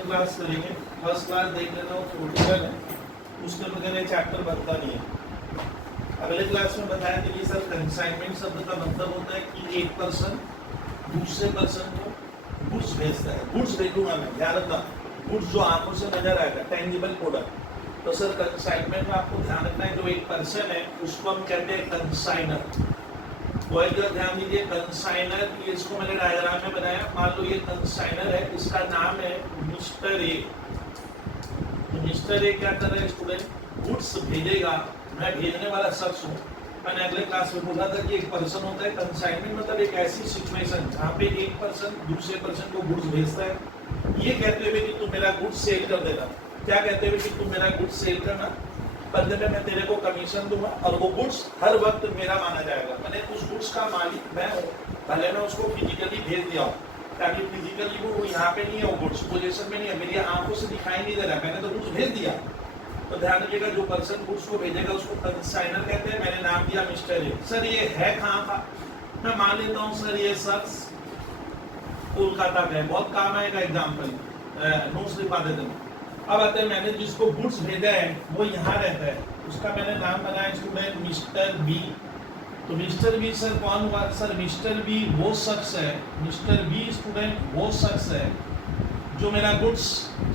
Class करेंगे। First class देख लेना वो पोर्टल है, उसके बगैर चैप्टर बनता नहीं है। अगले क्लास में बताया कि सर कंसाइनमेंट शब्द का मतलब होता है कि एक पर्सन दूसरे पर्सन को गुड्स भेजता है। गुड्स भेजूंगा मैं, ध्यान रखना, गुड्स जो आंखों से नजर आएगा, टेंजिबल प्रोडक्ट। तो सर कंसाइनमेंट में आपको ध्यान रखना है, जो एक पर्सन है उसको हम कहते हैं कंसाइनर। तो ध्यान दीजिए, कंसाइनर, ये इसको मैंने डायग्राम में बनाया। मान लो ये कंसाइनर है, इसका नाम है मिस्टर ए। तो मिस्टर ए क्या कर रहे हैं स्टूडेंट, गुड्स भेजेगा। मैं भेजने वाला शख्स हूँ। मैंने अगले क्लास में बोला था कि एक पर्सन होता है। कंसाइनमेंट मतलब एक ऐसी सिचुएशन जहाँ पे एक पर्सन दूसरे पर्सन को गुड्स भेजता है, ये कहते हुए कि तुम मेरा गुड्स सेल कर देना। क्या कहते हुए कि तुम मेरा गुड्स सेल करना, बदले में मैं तेरे को कमीशन दूंगा और वो गुड्स हर वक्त मेरा माना जाएगा। मैंने उस गुड्स का मालिक मैं हूँ, भले मैं उसको फिजिकली भेज दिया हूँ, ताकि फिजिकली वो यहाँ पे नहीं है, वो गुड्स पोजीशन में नहीं है, मेरी आंखों से दिखाई नहीं दे रहा, मैंने तो गुड्स भेज दिया। तो ध्यान रखिएगा, जो पर्सन गुड्स को भेजेगा उसको कंसाइनर कहते हैं। मैंने नाम दिया मिस्टर ए। सर ये है कहाँ का, मैं मान लेता हूँ सर ये शख्स कोलकाता का है। बहुत काम आएगा एग्जाम्पल, नोट्स लिखवा देते हैं। अब आते हैं, मैंने जिसको गुड्स भेजा है वो यहाँ रहता है, उसका मैंने नाम बनाया स्टूडेंट मिस्टर बी। तो मिस्टर बी सर कौन हुआ, सर मिस्टर बी वो शख्स है, मिस्टर बी स्टूडेंट वो शख्स है जो मेरा गुड्स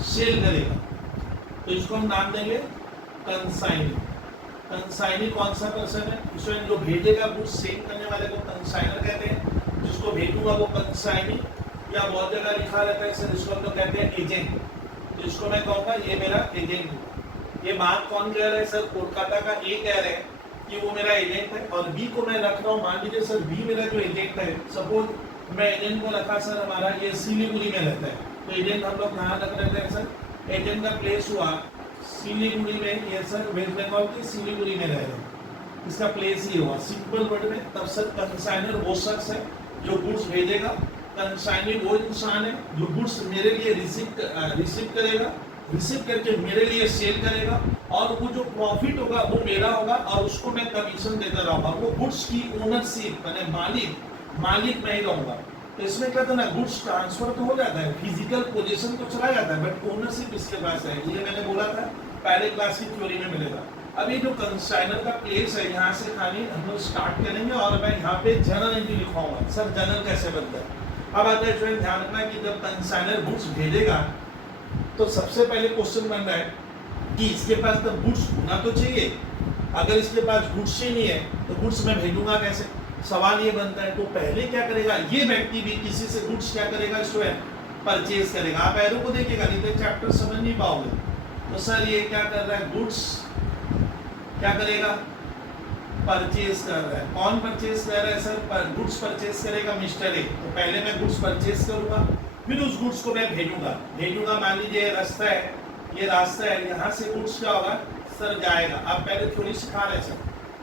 सेल करेगा। तो इसको हम नाम देंगे कंसाइनी। कंसाइनी कौन सा पर्सन है, उसमें जो भेजेगा गुड्स सेल करने वाले को कंसाइनर कहते हैं, जिसको भेजूंगा वो कंसाइनी। या बहुत जगह लिखा रहता है सर इसको हम लोग कहते हैं एजेंट। तो इसको मैं कहूँगा ये मेरा एजेंट है। ये बात कौन कह रहा है, सर कोलकाता का ए कह रहे हैं कि वो मेरा एजेंट है, और बी को मैं रख रहा हूँ, मान लीजिए सर बी मेरा जो एजेंट है, सपोज मैं एजेंट को रखा सर हमारा ये सिलीगुड़ी में रहता है। तो एजेंट हम लोग कहाँ रख रहे हैं सर, एजेंट का प्लेस हुआ सिलीगुड़ी में, ये सर वेस्ट बंगाल के सिलीगुड़ी में रह रहे हैं, इसका प्लेस ही हुआ सिंपल वर्ड में। तब सर कंसाइनर वो शख्स है जो गुड्स भेजेगा, कंसाइनर वो इंसान है जो गुड्स मेरे लिए रिसीव करेगा, रिसीव करके मेरे लिए सेल करेगा, और वो जो प्रॉफिट होगा वो मेरा होगा, और उसको मैं कमीशन देता रहूँगा। वो गुड्स की ओनरशिप मैंने मालिक मैं ही रहूँगा। तो इसमें क्या था ना, गुड्स ट्रांसफर तो हो जाता है, फिजिकल पोजीशन तो चला जाता है, बट ओनरशिप इसके पास है। ये मैंने बोला था पहले क्लास की थ्योरी में मिलेगा। अब ये जो कंसाइनर का प्लेस है, यहाँ से कहानी हम लोग स्टार्ट करेंगे, और मैं यहाँ पे जर्नल एंट्री लिखवाऊंगा। सर जर्नल कैसे बनता है, अब आता है स्टूडेंट ध्यान रखना कि जब कंसाइनर गुड्स भेजेगा तो सबसे पहले क्वेश्चन बन रहा है कि इसके पास तो गुड्स होना तो चाहिए। अगर इसके पास गुड्स ही नहीं है तो गुड्स मैं भेजूंगा कैसे, सवाल ये बनता है। तो पहले क्या करेगा ये व्यक्ति भी, किसी से गुड्स क्या करेगा स्टूडेंट, परचेज करेगा। आप एरो को देखिएगा, नहीं तो चैप्टर समझ नहीं पाओगे। तो सर ये क्या कर रहा है, गुड्स क्या करेगा, परचेज कर रहा है। कौन परचेज कर रहा है सर, गुड्स परचेज करेगा मिस्टर ए। तो पहले मैं गुड्स परचेज करूंगा, फिर उस गुड्स को मैं भेजूंगा। मान लीजिए रास्ता है, ये रास्ता है, यहाँ से गुड्स क्या होगा सर जाएगा। आप पहले थोड़ी सिखा रहे सर।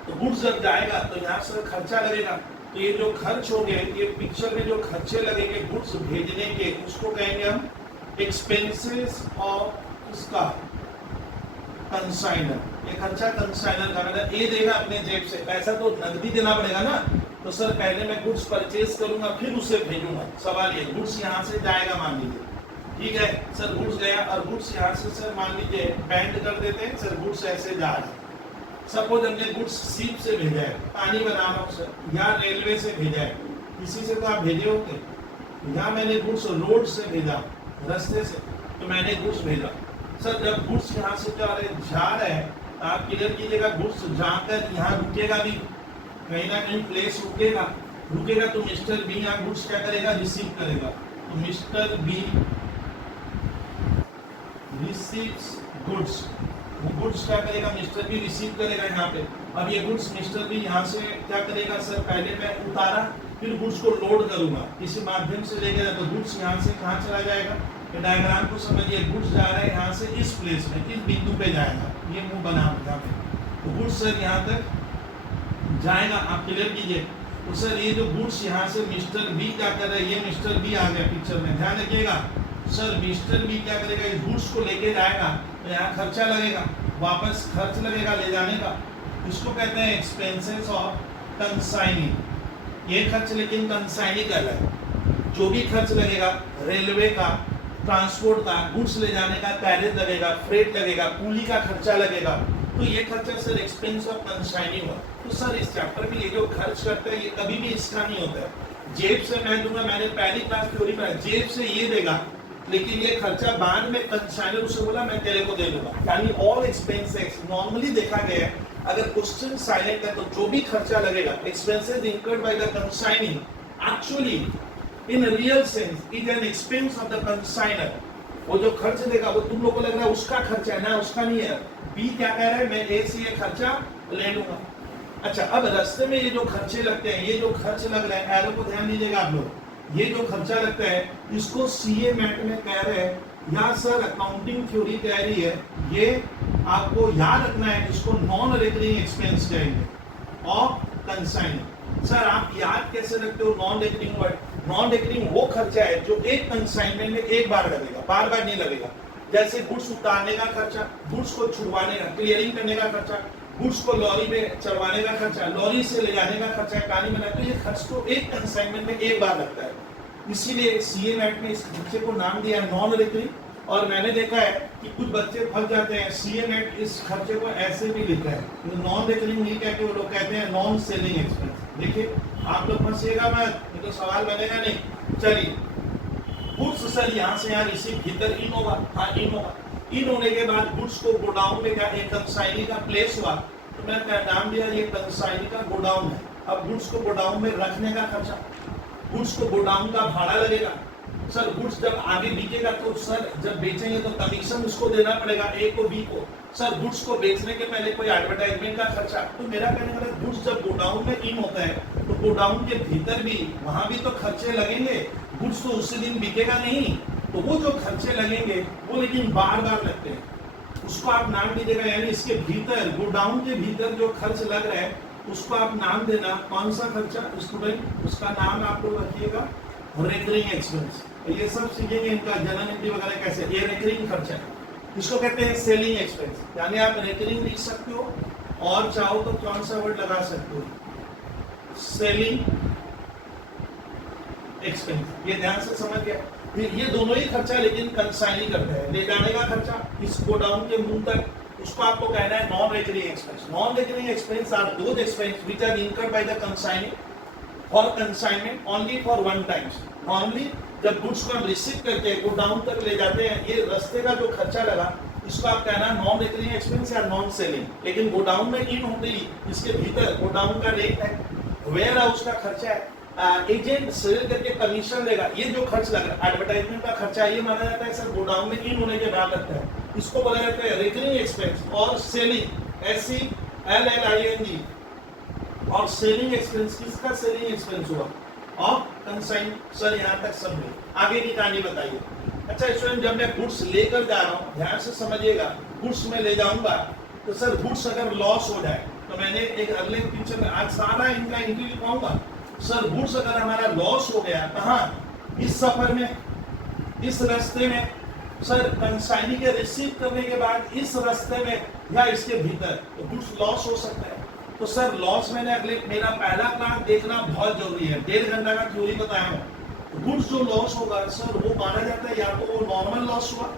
तो गुड्स जब जाएगा तो यहाँ से खर्चा लगेगा। तो ये जो खर्च हो गए, ये पिक्चर में जो खर्चे लगेंगे गुड्स भेजने के, उसको कहेंगे हम एक्सपेंसेस ऑफ उसका कंसाइनर। ये खर्चा कंसाइनर का, मतलब ये देगा अपने जेब से, पैसा तो नकदी देना पड़ेगा ना। तो सर पहले मैं गुड्स परचेज करूंगा, फिर उसे भेजूंगा। सवाल ये, गुड्स यहाँ से जाएगा मान लीजिए, ठीक है सर, गुड्स गया, और गुड्स यहाँ से सर मान लीजिए बैंड कर देते हैं सर, गुड्स ऐसे जा रहे हैं। सपोज हमने गुड्स शिप से भेजा है, पानी बना रहा हूँ सर, यहाँ रेलवे से भेजा है, किसी से तो आप भेजे होंगे। यहाँ मैंने गुड्स रोड से भेजा, रास्ते से, तो मैंने गुड्स भेजा। सर जब गुड्स यहाँ से जा रहे हैं, आप क्लियर कीजिएगा, गुड्स जाकर यहाँ रुकेगा भी, कहीं ना कहीं प्लेस रुकेगा तो मिस्टर बी यहाँ गुड्स क्या करेगा, रिसीव करेगा। तो mister B receives goods, goods क्या करेगा, मिस्टर बी रिसीव करेगा यहाँ पे। अब ये गुड्स मिस्टर बी यहाँ से क्या करेगा सर, पहले मैं उतारा, फिर गुड्स को लोड करूंगा, किसी माध्यम से लेके जाए, तो गुड्स यहाँ से कहाँ चला जाएगा, डायग्राम को समझिए। गुड्स जा रहा है यहाँ से इस प्लेस में, इस बिंदु पे जाएगा, ये मुंह बना यहाँ पे। तो गुड्स सर यहाँ तक जाएगा, आप क्लियर कीजिए। तो सर ये जो गुड्स यहाँ से मिस्टर बी क्या कर रहा है, ये मिस्टर बी आ गया पिक्चर में, ध्यान रखिएगा। सर मिस्टर बी क्या करेगा, इस गुड्स को लेके जाएगा, तो यहाँ खर्चा लगेगा, वापस खर्च लगेगा ले जाने का, इसको कहते हैं एक्सपेंसेस ऑफ कंसाइनिंग। ये खर्च लेकिन कंसाइनिंग का है। जो भी खर्च लगेगा रेलवे का, ट्रांसपोर्ट का, गुड्स ले जाने का कैरेज लगेगा, फ्रेट लगेगा, कूली का खर्चा लगेगा, तो ये खर्चा सर एक्सपेंस ऑफ कंसाइनिंग हुआ। तो सर इस चैप्टर में ये जो खर्च करते हैं ये कभी भी इसका नहीं होता है जेब से मैं दूंगा, मैंने पहली क्लास थ्योरी में जेब से ये देगा, लेकिन ये खर्चा बाद में कंसाइनर उसे बोला मैं तेरे को दे दूंगा। यानी ऑल एक्सपेंसेस नॉर्मली देखा गया है अगर क्वेश्चन साइलेंट है तो जो भी खर्चा लगेगा expenses incurred by the consigning actually in real sense is an expense of the consignor. वो जो खर्च देगा वो तुम लोग को लग रहा है उसका खर्चा है ना, उसका नहीं है। बी क्या कह रहा है, मैं ए से ये खर्चा ले लूंगा। अच्छा, अब रास्ते में ये जो खर्चे लगते हैं, ये जो खर्च लग रहे हैं, एरो को ध्यान दीजिएगा आप लोग, ये जो खर्चा लगता है इसको सीए मैट में कह रहे हैं या सर अकाउंटिंग थ्योरी कह रही है, ये आपको याद रखना है, इसको नॉन रिकरिंग एक्सपेंस कहेंगे और कंसाइनिंग। सर आप याद कैसे रखते हो non recurring word? Non recurring वो खर्चा है जो एक कंसाइनमेंट में एक बार लगेगा, बार बार नहीं लगेगा। जैसे गुड्स उतारने का खर्चा, गुड्स को छुड़वाने का, क्लियरिंग करने का खर्चा, गुड्स को लॉरी में चढ़वाने का खर्चा, लॉरी से ले जाने का खर्चा, कहानी बना, तो ये खर्च तो एक कंसाइनमेंट में एक बार लगता है। इसीलिए सीए मैट में इस खर्चे को नाम दिया नॉन रिकरिंग। और मैंने देखा है कि कुछ बच्चे फंस जाते हैं, सीए मैट इस खर्चे को ऐसे भी लिखा है, नॉन रिकरिंग नहीं कहते, वो लोग कहते हैं नॉन सेलिंग एक्सपेंस। देखिए आप लोग फंसिएगा मत, ये तो सवाल बनेगा नहीं। चलिए गुड्स सर यहाँ से यहाँ इसी भीतर इन होगा, हाँ इन होगा। इन होने के बाद गुड्स को गोडाउन में क्या एक कंसाइनी का प्लेस हुआ, तो मैंने क्या नाम दिया, ये कंसाइनी का गोडाउन है। अब गुड्स को गोडाउन में रखने का खर्चा, गुड्स को गोडाउन का भाड़ा लगेगा। सर गुड्स जब आगे बिकेगा तो सर जब बेचेंगे तो कमीशन उसको देना पड़ेगा, ए को बी को। सर गुड्स को बेचने के पहले कोई एडवर्टाइजमेंट का खर्चा। तो मेरा कहने वाला गुड्स जब गोडाउन में इन होता है तो गोडाउन के भीतर भी वहां भी तो खर्चे लगेंगे, गुड्स तो उसी दिन बिकेगा नहीं, तो वो जो खर्चे लगेंगे वो लेकिन बार बार लगते हैं, उसको आप नाम दीजिएगा। यानी इसके भीतर गोडाउन के भीतर जो खर्च लग रहा है उसको आप नाम देना, कौन सा खर्चा स्टूडेंट, उसका नाम आप लोग रखिएगा रिकरिंग एक्सपेंस। ये सब सीखेंगे इनका जनरल एंट्री वगैरह कैसे, ये रिकरिंग खर्चा है, इसको कहते हैं सेलिंग एक्सपेंस। यानी आप रिकरिंग लिख सकते हो और चाहो तो कौन सा वर्ड लगा सकते हो, सेलिंग एक्सपेंस। ये ध्यान से समझ गया। फिर ये दोनों ही खर्चा लेकिन कंसाइनिंग करते हैं, ले जाने का खर्चा इस गोडाउन के मुंह तक, उसको आपको कहना है non recurring expense. Non recurring expense are those expenses which are incurred by the consigning for consignment only for one times. Normally जब गुड्स को हम रिसीव करके गोडाउन तक ले जाते हैं, ये रास्ते का जो खर्चा लगा इसको आप कहना नॉन रिकरिंग एक्सपेंस या नॉन सेलिंग। लेकिन गोडाउन में इन होते ही इसके भीतर गोडाउन का रेट है, वेयर हाउस का खर्चा है, एजेंट सेल करके कमीशन लेगा, ये जो खर्च लग रहा है एडवर्टाइजमेंट का खर्चा, ये माना जाता है सर गोडाउन में इन होने के बाद लगता है, इसको बोला जाता है रिकरिंग एक्सपेंस। और सेलिंग SELLING और सेलिंग एक्सपेंस, किसका सेलिंग एक्सपेंस हुआ और कंसाइन। सर यहाँ तक सब में आगे की कहानी बताइए। अच्छा स्टूडेंट, जब मैं गुड्स लेकर जा रहा हूँ ध्यान से समझिएगा, गुड्स में ले जाऊंगा तो सर गुड्स अगर लॉस हो जाए तो मैंने एक अगले पिक्चर में आज सारा इनका एंट्री लिखवाऊंगा। सर गुड्स अगर हमारा लॉस हो गया कहाँ, इस सफर में, इस रास्ते में, सर कंसाइनी के रिसीव करने के बाद इस रास्ते में या इसके भीतर, तो गुड्स लॉस हो सकता है। तो सर लॉस मैंने अगले मेरा पहला क्लास देखना बहुत जरूरी है, 1.5 घंटा का थ्योरी बताया हूँ। गुड्स जो लॉस होगा सर वो माना जाता है या तो वो नॉर्मल लॉस हुआ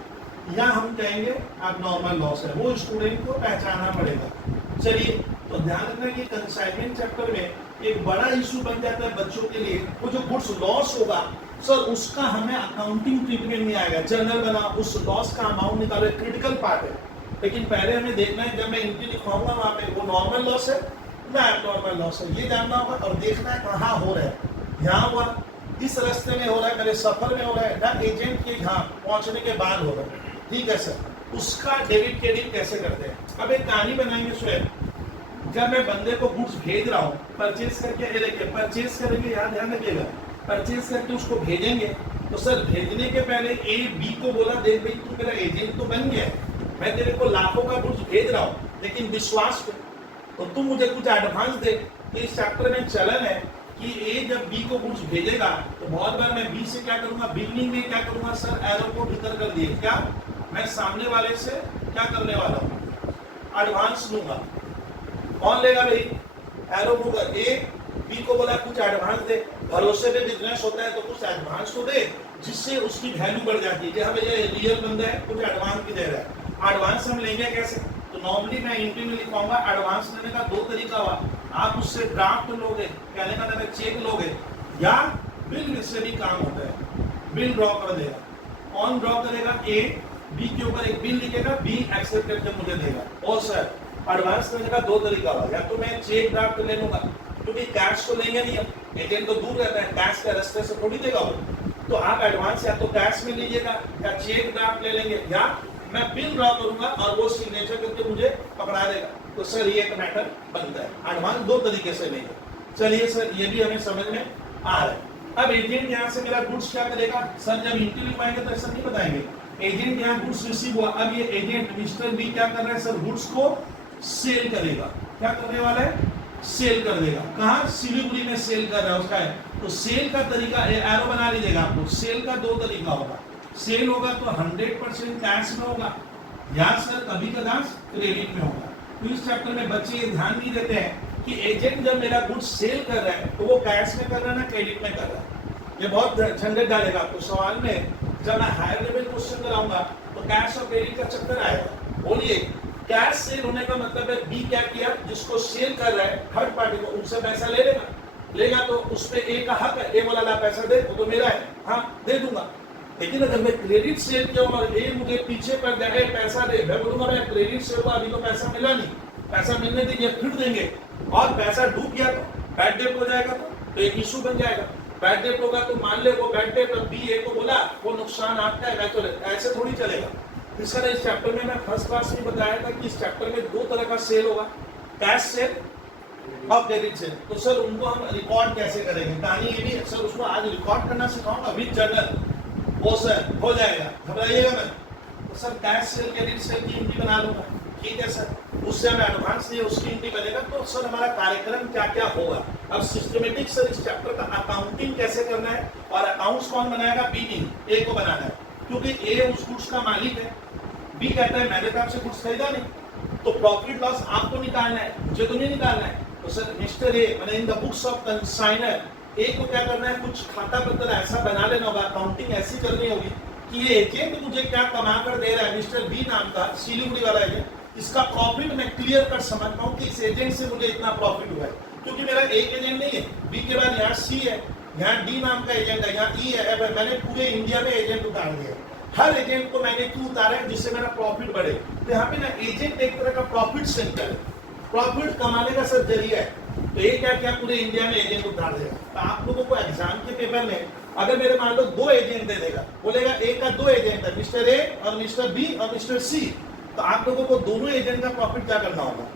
या हम कहेंगे अब नॉर्मल लॉस है, वो स्टूडेंट को पहचानना पड़ेगा। चलिए तो ध्यान रखना कि कंसाइनमेंट चैप्टर में एक बड़ा इशू बन जाता है बच्चों के लिए, वो जो गुड्स लॉस होगा सर उसका हमें अकाउंटिंग ट्रीटमेंट नहीं आएगा, जर्नल बना उस लॉस का अमाउंट निकालो, क्रिटिकल पार्ट है। लेकिन पहले हमें देखना है जब मैं एंट्री लिखवाऊंगा वहां पे वो नॉर्मल लॉस है ना एबनॉर्मल लॉस है, ये जानना होगा और देखना है कहाँ हो रहा है, यहाँ हुआ, इस रास्ते में हो रहा है, मेरे सफर में हो रहा है ना, एजेंट के यहाँ पहुंचने के बाद हो रहा है। ठीक है सर, उसका डेबिट क्रेडिट कैसे करते हैं। अब एक कहानी बनाएंगे स्वयं, जब मैं बंदे को गुड्स भेज रहा हूँ परचेज करके, ये देखिए परचेज करेंगे, यार ध्यान रखिएगा, परचेज करके उसको भेजेंगे तो सर भेजने के पहले ए बी को बोला देख भाई तू मेरा एजेंट तो बन गया है, मैं तेरे को लाखों का गुड्स भेज रहा हूँ लेकिन विश्वास पे, तो तुम मुझे कुछ एडवांस दे। तो इस चैप्टर में चलन है कि ए जब बी को गुड्स भेजेगा तो बहुत बार मैं बी से क्या करूंगा, बिगनिंग में क्या करूंगा सर, एरो को भीतर कर दिए, क्या मैं सामने वाले से क्या करने वाला हूँ, एडवांस लूंगा। कौन लेगा भाई, एरो होगा, ए बी को बोला कुछ एडवांस दे, भरोसे पे बिजनेस होता है तो कुछ एडवांस तो दे, जिससे उसकी वैल्यू बढ़ जाती है। जहाँ भैया रियल बंदा है, कुछ एडवांस भी दे रहा है, एडवांस हम लेंगे कैसे? तो नॉर्मली मैं इंट्री में लिखवाऊंगा एडवांस लेने का दो तरीका हुआ, आप उससे ड्राफ्ट लोगे, कहने का मतलब चेक लोगे, या बिल से भी काम होता है, बिल ड्रॉ कर देगा, कौन ड्रॉ करेगा? ए, बी के ऊपर एक बिल लिखेगा, बी एक्सेप्ट करके मुझे देगा। और सर एडवांस लेने का दो तरीका हुआ, या तो मैं चेक ड्राफ्ट ले लूंगा, क्योंकि कैश तो लेंगे नहीं, हम एजेंट तो दूर रहता है, कैश के रास्ते से थोड़ी देगा वो, तो आप एडवांस या तो कैश में लीजिएगा या चेक ड्राफ्ट ले लेंगे, या मैं बिल ड्रॉ करूंगा और वो सिग्नेचर करके मुझे पकड़ा देगा। तो सर ये एक मैटर बनता है, एडवांस दो तरीके से लेंगे। चलिए सर ये भी हमें समझ में आ रहा है। अब एजेंट यहाँ से मेरा गुड्स क्या करेगा? सर जब इंटरव्यू पाएंगे तो ऐसा नहीं बताएंगे, एजेंट यहाँ गुड्स रिसीव हुआ, अब ये एजेंट मिस्टर बी क्या कर रहा है सर? गुड्स को सेल करेगा। क्या करने वाला है? सेल कर देगा। कहाँ? सिलीगुड़ी में सेल कर रहा है उसका है। तो सेल का तरीका एरो बना लीजिएगा आपको। सेल का दो तरीका होगा, सेल होगा तो 100% कैश में होगा, या सर कभी कदार क्रेडिट में होगा। तो इस चैप्टर में बच्चे ये ध्यान नहीं देते हैं कि एजेंट जब मेरा गुड्स सेल कर रहा है तो वो कैश में कर रहा है ना क्रेडिट में कर रहा है। ये बहुत झंझट डालेगा आपको सवाल में, जब मैं हायर लेवल क्वेश्चन कराऊंगा तो कैश और क्रेडिट का चक्कर आएगा। बोलिए कैश सेल होने का मतलब है बी क्या किया? जिसको सेल कर रहा है थर्ड पार्टी को, उनसे पैसा ले लेगा तो उस पे ए का हक है, ए बोला ला पैसा दे, वो तो मेरा है, हाँ दे दूंगा। लेकिन अगर मैं क्रेडिट सेल किया और ए मुझे पीछे पड़ जाए पैसा दे, मैं बोलूंगा मैं क्रेडिट सेल हुआ, अभी तो पैसा मिला नहीं, पैसा मिलने दीजिए फिर देंगे, और पैसा डूब गया तो बैड डेट हो जाएगा, तो एक इशू बन जाएगा। बैड डेट होगा तो मान ले वो बैड डेट, बी ए को बोला वो नुकसान आपका है, तो ऐसे थोड़ी चलेगा। इस तरह इस चैप्टर में मैं फर्स्ट क्लास में बताया था कि इस चैप्टर में दो तरह का सेल होगा, कैश सेल और क्रेडिट सेल। तो सर उनको हम रिकॉर्ड कैसे करेंगे? कहानी ये भी सर उसको आज रिकॉर्ड करना सिखाऊंगा विद जर्नल, वो सर हो जाएगा, घबराइएगा मैं। तो sir cash cell credit sale की एंट्री बना लूंगा, ठीक है सर, उससे हमें एडवांस नहीं उसकी एंट्री बनेगा। तो सर हमारा कार्यक्रम क्या क्या होगा? अब सिस्टमेटिक सर इस चैप्टर का अकाउंटिंग कैसे करना है, और अकाउंट्स कौन बनाएगा? बी ए को बनाना है, क्योंकि ए उस गुड्स का मालिक है, बी कहता है मैंने तो आपसे गुड्स खरीदा नहीं, तो प्रॉफिट लॉस आपको निकालना है, मुझे तो नहीं निकालना है। तो सर मिस्टर ए मैंने in the books of consignor A को क्या करना है? कुछ खाता पत्र ऐसा बना लेना होगा, अकाउंटिंग ऐसी करनी होगी कि ये एजेंट मुझे क्या कमा कर दे रहा है, मिस्टर बी नाम का सिलीगुड़ी वाला एजेंट, इसका प्रॉफिट मैं क्लियर कर समझता हूँ कि इस एजेंट से मुझे इतना प्रॉफिट हुआ है, क्योंकि मेरा एक एजेंट नहीं है, बी के बाद यहाँ सी है, यहाँ डी नाम का एजेंट है, यहाँ ई है, मैंने पूरे इंडिया में एजेंट उतार दिया, हर एजेंट को मैंने क्यों उतारा है? जिससे मेरा प्रॉफिट बढ़े। तो यहाँ पे ना एजेंट एक तरह का प्रॉफिट सेंटर है, प्रॉफिट कमाने का सर जरिया है। तो ये क्या क्या पूरे इंडिया में एजेंट उतार देगा। तो आप लोगों को एग्जाम के पेपर में अगर मेरे मान लो दो एजेंट दे देगा, बोलेगा ए का दो एजेंट है, मिस्टर ए और मिस्टर बी और मिस्टर सी, तो आप लोगों को दोनों एजेंट का प्रॉफिट क्या करना होगा?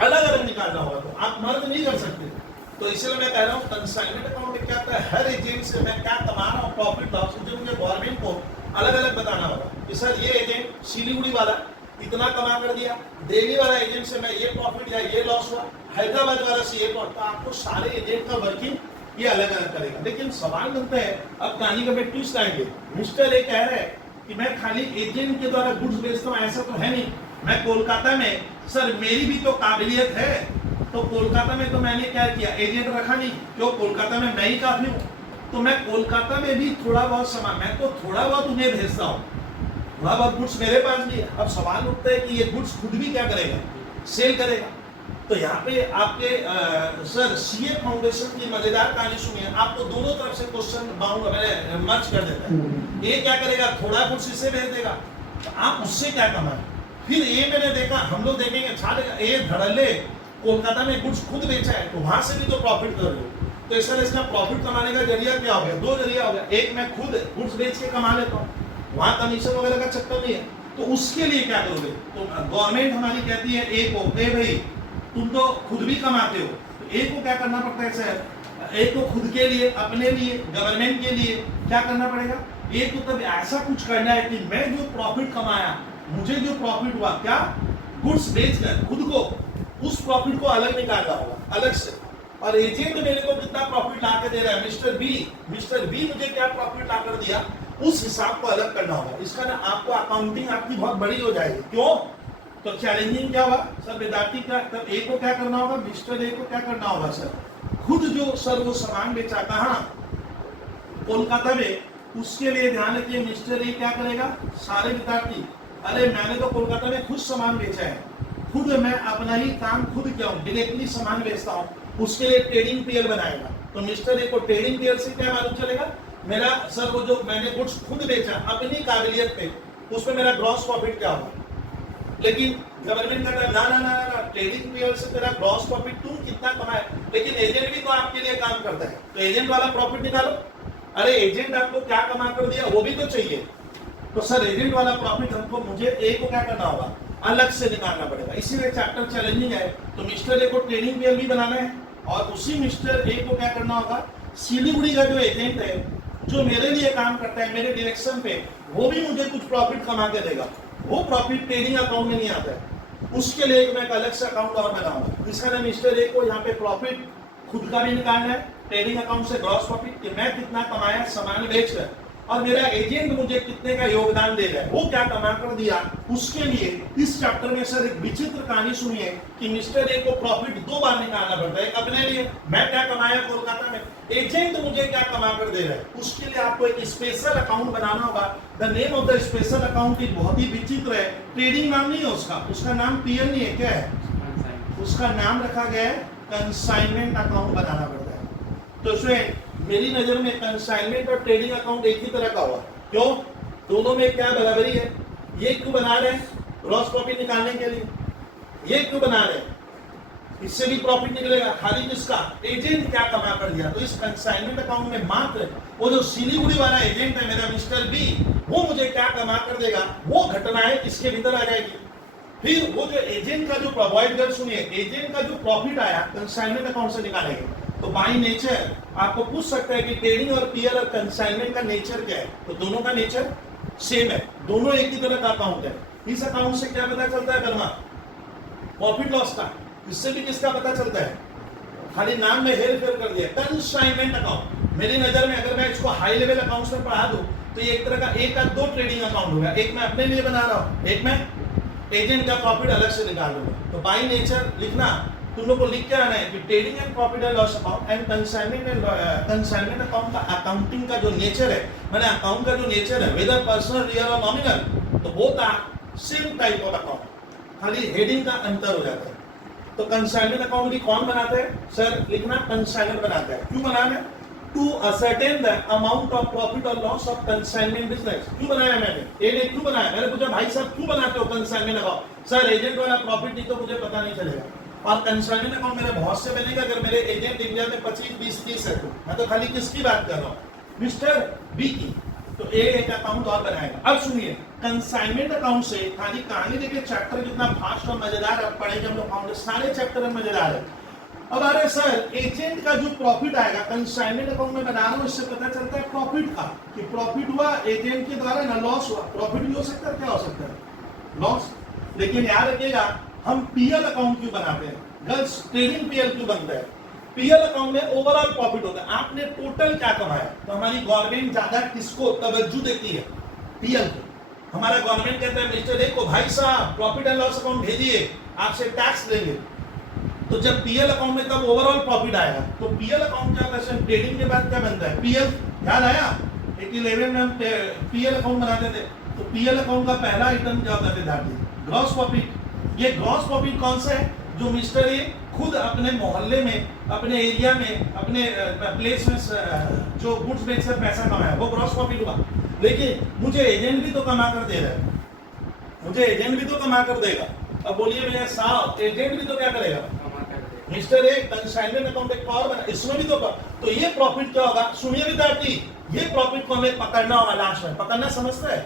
अलग अलग निकालना होगा, तो आप मर्ज नहीं कर सकते। तो इसलिए मैं कह रहा हूँ कंसाइनमेंट अकाउंट में क्या होता है, हर एजेंट से मैं क्या कमा रहा हूँ प्रॉफिट लॉस, मुझे गवर्नमेंट को अलग अलग बताना होगा कि सर ये एजेंट सिलीगुड़ी वाला इतना कमा कर दिया, दिल्ली वाला एजेंट से मैं ये प्रॉफिट या ये लॉस हुआ, हैदराबाद वाला से ये प्रॉफिट। तो आपको सारे एजेंट का वर्किंग ये अलग अलग करेगा। लेकिन सवाल बनता है, अब कहानी का मैं ट्विस्ट आएंगे, मिस्टर ए कह रहे हैं कि मैं खाली एजेंट के द्वारा गुड्स बेचता हूँ, ऐसा तो है नहीं, मैं कोलकाता में, सर मेरी भी तो काबिलियत है, तो कोलकाता में तो मैंने क्या किया, एजेंट रखा नहीं, क्यों? कोलकाता में मैं ही काफी हूँ, तो मैं कोलकाता में भी थोड़ा बहुत सामान, मैं तो थोड़ा बहुत उन्हें भेजता हूँ, थोड़ा बहुत गुड्स मेरे पास भी है। अब सवाल उठता है कि ये गुड्स खुद भी क्या करेगा? सेल करेगा। तो यहाँ पे आपके सर सीए फाउंडेशन की मजेदार कहानी सुनिए, आपको दोनों तरफ से क्वेश्चन मर्ज कर देता है। ये क्या करेगा? थोड़ा गुड्स इसे भेज देगा, तो आप उससे क्या कमाए? फिर ये मैंने देखा, हम लोग देखेंगे छाड़ेगा, ये धड़ल्ले कोलकाता में गुड्स खुद बेचा है, तो वहां से भी तो प्रॉफिट कर रहे हो। तो इस तरह इसका प्रॉफिट कमाने का जरिया क्या हो गया? दो जरिया हो गया, एक मैं खुद गुड्स बेच के कमा लेता हूँ, वहां कमीशन वगैरह का चक्कर नहीं है। तो उसके लिए क्या करोगे? तो गवर्नमेंट हमारी कहती है ए को, ए भाई तुम तो खुद भी कमाते हो, तो ए को क्या करना पड़ता है सर? ए को खुद के लिए, अपने लिए, गवर्नमेंट के लिए क्या करना पड़ेगा? ए को तब ऐसा कुछ करना है कि मैं जो प्रॉफिट कमाया, मुझे जो प्रॉफिट हुआ, क्या गुड्स बेचकर खुद को, उस प्रॉफिट को अलग निकालना होगा अलग से। और एजेंट मेरे को कितना प्रॉफिट ला के दे रहा है, मिस्टर बी मुझे क्या प्रॉफिट ला कर दिया, उस हिसाब को अलग करना होगा। इसका ना आपको अकाउंटिंग आपकी बहुत बड़ी हो जाएगी। क्यों? तो चैलेंजिंग क्या हुआ सर? विद्यार्थी का तब ए को क्या करना होगा? मिस्टर ए को क्या करना होगा सर? खुद जो सर वो सामान बेचा, कहाँ? कोलकाता में, उसके लिए ध्यान रखिए मिस्टर ए क्या करेगा, सारे विद्यार्थी, अरे मैंने तो कोलकाता में खुद सामान बेचा है, खुद मैं अपना ही काम खुद किया हूँ, डायरेक्टली सामान बेचता हूँ, उसके लिए ट्रेडिंग पीएल बनाएगा। तो मिस्टर ए को ट्रेडिंग पीएल से क्या मालूम चलेगा, मेरा सर वो जो मैंने गुड्स खुद बेचा अपनी काबिलियत पे, उसमें मेरा ग्रॉस प्रॉफिट क्या होगा। लेकिन गवर्नमेंट कहता है ना ना ना ना, ट्रेडिंग पीएल से तेरा ग्रॉस प्रॉफिट तुम कितना कमाए, लेकिन एजेंट भी तो आपके लिए काम करता है, तो एजेंट वाला प्रॉफिट निकालो। अरे एजेंट आपको क्या कमा कर दिया वो भी तो चाहिए, तो सर एजेंट वाला प्रॉफिट हमको, मुझे ए को क्या करना होगा, अलग से निकालना पड़ेगा, इसीलिए चैप्टर चैलेंजिंग है। तो मिस्टर ए को ट्रेडिंग पीएल भी बनाना है, और उसी मिस्टर ए को क्या करना होगा, सिलीगुड़ी का जो एजेंट है जो मेरे लिए काम करता है मेरे डायरेक्शन पे, वो भी मुझे कुछ प्रॉफिट कमा के देगा, वो प्रॉफिट ट्रेडिंग अकाउंट में नहीं आता है, उसके लिए मैं एक अलग से अकाउंट और बनाऊंगा। इसका नाम मिस्टर ए को यहाँ पे प्रॉफिट खुद का भी निकालना है, ट्रेडिंग अकाउंट से ग्रॉस प्रॉफिट कि मैं कितना कमाया सामान बेचकर, और मेरा एजेंट मुझे कितने का योगदान दे रहा है, वो क्या कमा कर दिया। उसके लिए इस चैप्टर में सर एक विचित्र कहानी सुनिए कि मिस्टर ए को प्रॉफिट 2 बार निकालना पड़ता है, एक अपने लिए मैं क्या कमाया कोलकाता में, एजेंट मुझे क्या कमा कर दे रहा है, उसके लिए आपको एक स्पेशल अकाउंट बनाना होगा। The name of the special account बहुत ही विचित्र है, ट्रेडिंग नाम नहीं है उसका नाम पीएल नहीं है, क्या है उसका नाम रखा गया है कंसाइनमेंट अकाउंट बनाना पड़ता है। तो इसमें मेरी नजर में कंसाइनमेंट और ट्रेडिंग अकाउंट एक ही तरह का हुआ, क्यों, दोनों में क्या बराबरी है। ये क्यों बना रहे हैं, ग्रॉस प्रॉफिट निकालने के लिए, ये क्यों बना रहे हैं, इससे भी प्रॉफिट निकलेगा, खाली किसका, एजेंट क्या कमा कर दिया। तो इस कंसाइनमेंट अकाउंट में मात्र वो जो सिलीगुड़ी वाला एजेंट है मेरा मिस्टर बी, वो मुझे क्या कमा कर देगा, वो घटनाएं इसके भीतर आ जाएगी। फिर वो जो एजेंट का जो प्रोवाइड सुनिए, एजेंट का जो प्रॉफिट आया कंसाइनमेंट अकाउंट से निकालेंगे। तो बाय नेचर आपको पूछ सकता है कि ट्रेडिंग और पीएल और कंसाइनमेंट का नेचर क्या है, तो दोनों का नेचर सेम है, दोनों एक ही तरह का अकाउंट है। इस अकाउंट से क्या पता चलता है कर्मा, प्रॉफिट लॉस का, इससे भी किसका पता चलता है, खाली नाम में हेर फेर कर दिया कंसाइनमेंट अकाउंट। मेरी नजर में अगर मैं इसको हाई लेवल अकाउंट्स में पढ़ा दूं तो ये एक तरह का एक या दो ट्रेडिंग अकाउंट होगा, एक मैं अपने लिए बना रहा हूं, एक मैं एजेंट का प्रॉफिट अलग से निकाल दूंगा। तो बाय नेचर लिखना, तुम लोग को लिख के आना है कि trading and profit and loss account and consignment account का अकाउंटिंग का जो नेचर है, मैंने अकाउंट का जो नेचर है वेदर पर्सनल रियल और नॉमिनल, तो both are same type of account, खाली हेडिंग का अंतर हो जाता है। तो कंसाइनमेंट अकाउंट भी कौन बनाता है, सर लिखना कंसाइनर बनाता है। क्यों बनाना है, to ascertain the amount of profit और लॉस ऑफ कंसाइनमेंट बिजनेस। क्यों बनाया मैंने, ये ने क्यों बनाया, मैंने पूछा भाई साहब क्यों बनाते हो कंसाइनमेंट अकाउंट, सर एजेंट वाला प्रॉफिट नहीं तो मुझे पता नहीं चलेगा, और कंसाइनमेंट अकाउंट मेरे बहुत से बनेगा अगर मेरे एजेंट इंडिया में 25, 20, 30 है, तो मैं तो खाली किसकी बात कर रहा हूँ, मिस्टर बी की। तो एक अकाउंट और बनाएगा। अब सुनिए, कंसाइनमेंट अकाउंट से खाली कहानी देखिए, चैप्टर कितना फास्ट और मजेदार आप पढ़ेंगे हम लोग, सारे चैप्टर में मजेदार है। अब अरे सर एजेंट का जो प्रॉफिट आएगा कंसाइनमेंट अकाउंट में बना रहा हूं, इससे पता चलता है प्रॉफिट का, कि प्रॉफिट हुआ एजेंट के द्वारा ना लॉस हुआ, प्रॉफिट भी हो सकता है, क्या हो सकता है, लॉस। लेकिन याद रखिएगा हम पीएल अकाउंट क्यों बनाते हैं, गर्ल्स ट्रेडिंग पीएल क्यों बनता है, पीएल अकाउंट में ओवरऑल प्रॉफिट होता है, आपने टोटल क्या कमाया। तो हमारी गवर्नमेंट ज्यादा किसको तवज्जो देती है, पीएल को। हमारा गवर्नमेंट कहता है मिस्टर ए को भाई साहब प्रॉफिट एंड लॉस अकाउंट भेजिए, आपसे टैक्स लेंगे। तो जब पीएल अकाउंट में तब ओवरऑल प्रॉफिट आएगा। तो पीएल अकाउंट क्या करते हैं, ट्रेडिंग के बाद क्या बनता है, पीएल, याद आया 11 में हम पीएल अकाउंट बनाते थे। तो पीएल अकाउंट का पहला आइटम क्या होता है, ग्रॉस प्रॉफिट। ये ग्रॉस प्रॉफिट कौन सा है, जो मिस्टर ए खुद अपने मोहल्ले में, अपने एरिया में, अपने प्लेस में जो गुड्स बेचकर पैसा कमाया, वो ग्रॉस प्रॉफिट हुआ। लेकिन मुझे एजेंट भी तो कमा कर दे रहा है, मुझे एजेंट भी तो कमा कर देगा। अब बोलिए भैया साहब एजेंट भी तो क्या करेगा, मिस्टर ए कंसाइनमेंट अकाउंट एक और बना, इसमें भी तो ये प्रॉफिट क्या होगा, सुनिए विद्यार्थी, ये प्रॉफिट को हमें पकड़ना होगा लास्ट में। पकड़ना समझता है,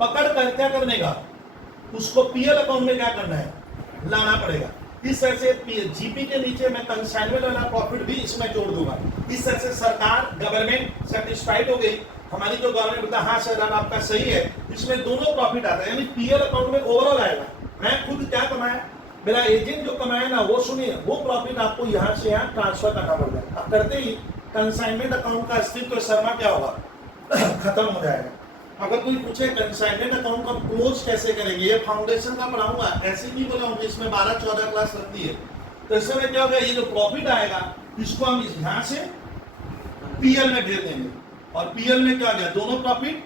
पकड़ कर क्या करने का, उसको पीएल अकाउंट में क्या करना है, लाना पड़ेगा। इस तरह से जीपी के नीचे मैं कंसाइनमेंट वाला प्रॉफिट भी इसमें जोड़ दूंगा। इस तरह से सरकार, गवर्नमेंट सेटिस्फाइड हो गई, हमारी जो गवर्नमेंट बोलता हाँ सर अब आपका सही है, इसमें दोनों प्रॉफिट आता है, यानी पीएल अकाउंट में ओवरऑल आएगा, मैं खुद क्या कमाया, मेरा एजेंट जो कमाया ना, वो सुनिए, वो प्रॉफिट आपको यहाँ से यहाँ ट्रांसफर करना पड़ जाएगा। अब करते ही कंसाइनमेंट अकाउंट का अस्तित्व शर्मा क्या होगा, खत्म हो जाएगा। अगर कोई पूछे कंसाइनमेंट अकाउंट को क्लोज कैसे करेंगे, ये फाउंडेशन का पढ़ाऊंगा, ऐसे नहीं बोलाऊंगा, इसमें 12-14 क्लास लगती है। तो इस समय क्या होगा, ये जो प्रॉफिट आएगा इसको हम यहाँ से पीएल में भेज देंगे, और पीएल में क्या गया, दोनों प्रॉफिट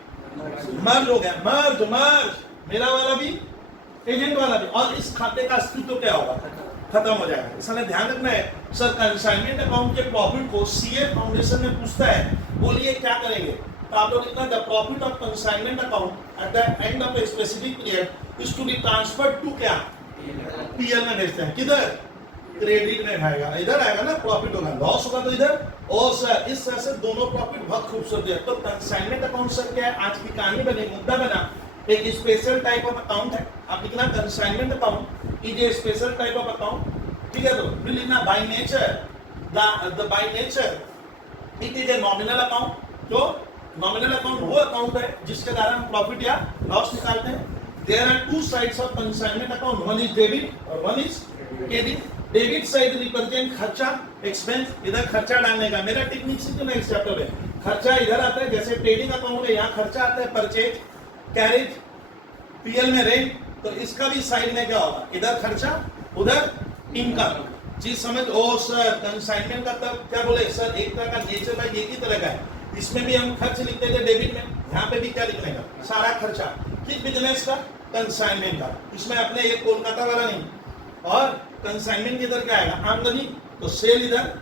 मर्ज हो गया, मर्ज मेरा वाला भी एजेंट वाला भी, और इस खाते का अस्तित्व क्या होगा, खत्म हो जाएगा। इसलिए ध्यान रखना है सर, कंसाइनमेंट अकाउंट के प्रॉफिट को सीए फाउंडेशन में पूछता है, बोलिए क्या करेंगे, तो आप लोग लिखना the profit of consignment account at the end of a specific period is to be transferred to क्या, पीएल में भेजते हैं, किधर, क्रेडिट में आएगा, इधर आएगा ना, प्रॉफिट होगा, लॉस होगा तो इधर। और सर इस तरह से दोनों प्रॉफिट बहुत खूबसूरत है। तो कंसाइनमेंट अकाउंट सर क्या है, आज की कहानी बनी, मुद्दा बना, एक स्पेशल टाइप ऑफ अकाउंट है। आप लिखना consignment account is a special type of account, ठीक है। तो फिर लिखना by nature the by nature it is a nominal account. जो नॉमिनल अकाउंट वो अकाउंट है जिसके द्वारा हम प्रॉफिट या लॉस निकालते हैं। There are two sides of consignment account, one is debit और one is credit. Debit side represent खर्चा, एक्सपेंस, इधर खर्चा डालने का, मेरा टेक्निक सीखो ना इस चैप्टर में। खर्चा इधर आता है, जैसे ट्रेडिंग अकाउंट में यहाँ खर्चा आता है परचेज, कैरेज, पीएल में रेंट, तो इसका भी साइड में क्या होगा, इधर खर्चा उधर इनकम। चीज समझ। ओ सर कंसाइनमेंट का तब क्या बोले सर, एक तरह का नेचर भाई एक ही तरह का है। इसमें भी हम खर्च लिखते थे डेबिट में, यहाँ पे भी क्या लिखने का, सारा खर्चा, किस बिजनेस का, कंसाइनमेंट का। इसमें अपने ये कोलकाता वाला नहीं। और कंसाइनमेंट इधर क्या आएगा, आमदनी, तो सेल इधर,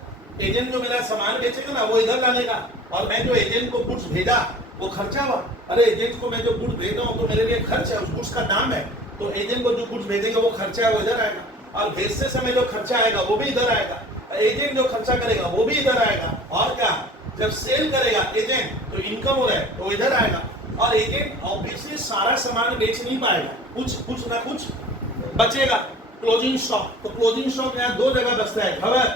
एजेंट जो मेरा सामान बेचेगा ना वो इधर लानेगा, और मैं जो एजेंट को गुड्स भेजा वो खर्चा हुआ। अरे एजेंट को मैं जो गुड्स भेज रहा हूँ तो मेरे लिए खर्च है, उस गुड्स का दाम है, तो एजेंट को जो गुड्स भेजेगा वो खर्चा है, वो इधर आएगा। और भेजते समय जो खर्चा आएगा वो भी इधर आएगा, एजेंट जो खर्चा करेगा वो भी इधर आएगा। और क्या, जब सेल करेगा एजेंट तो इनकम हो रहा है तो इधर आएगा। और एजेंट ऑब्वियसली सारा सामान बेच नहीं पाएगा, कुछ ना कुछ बचेगा। क्लोजिंग स्टॉक, तो क्लोजिंग स्टॉक यहाँ दो जगह बचता है, खबर।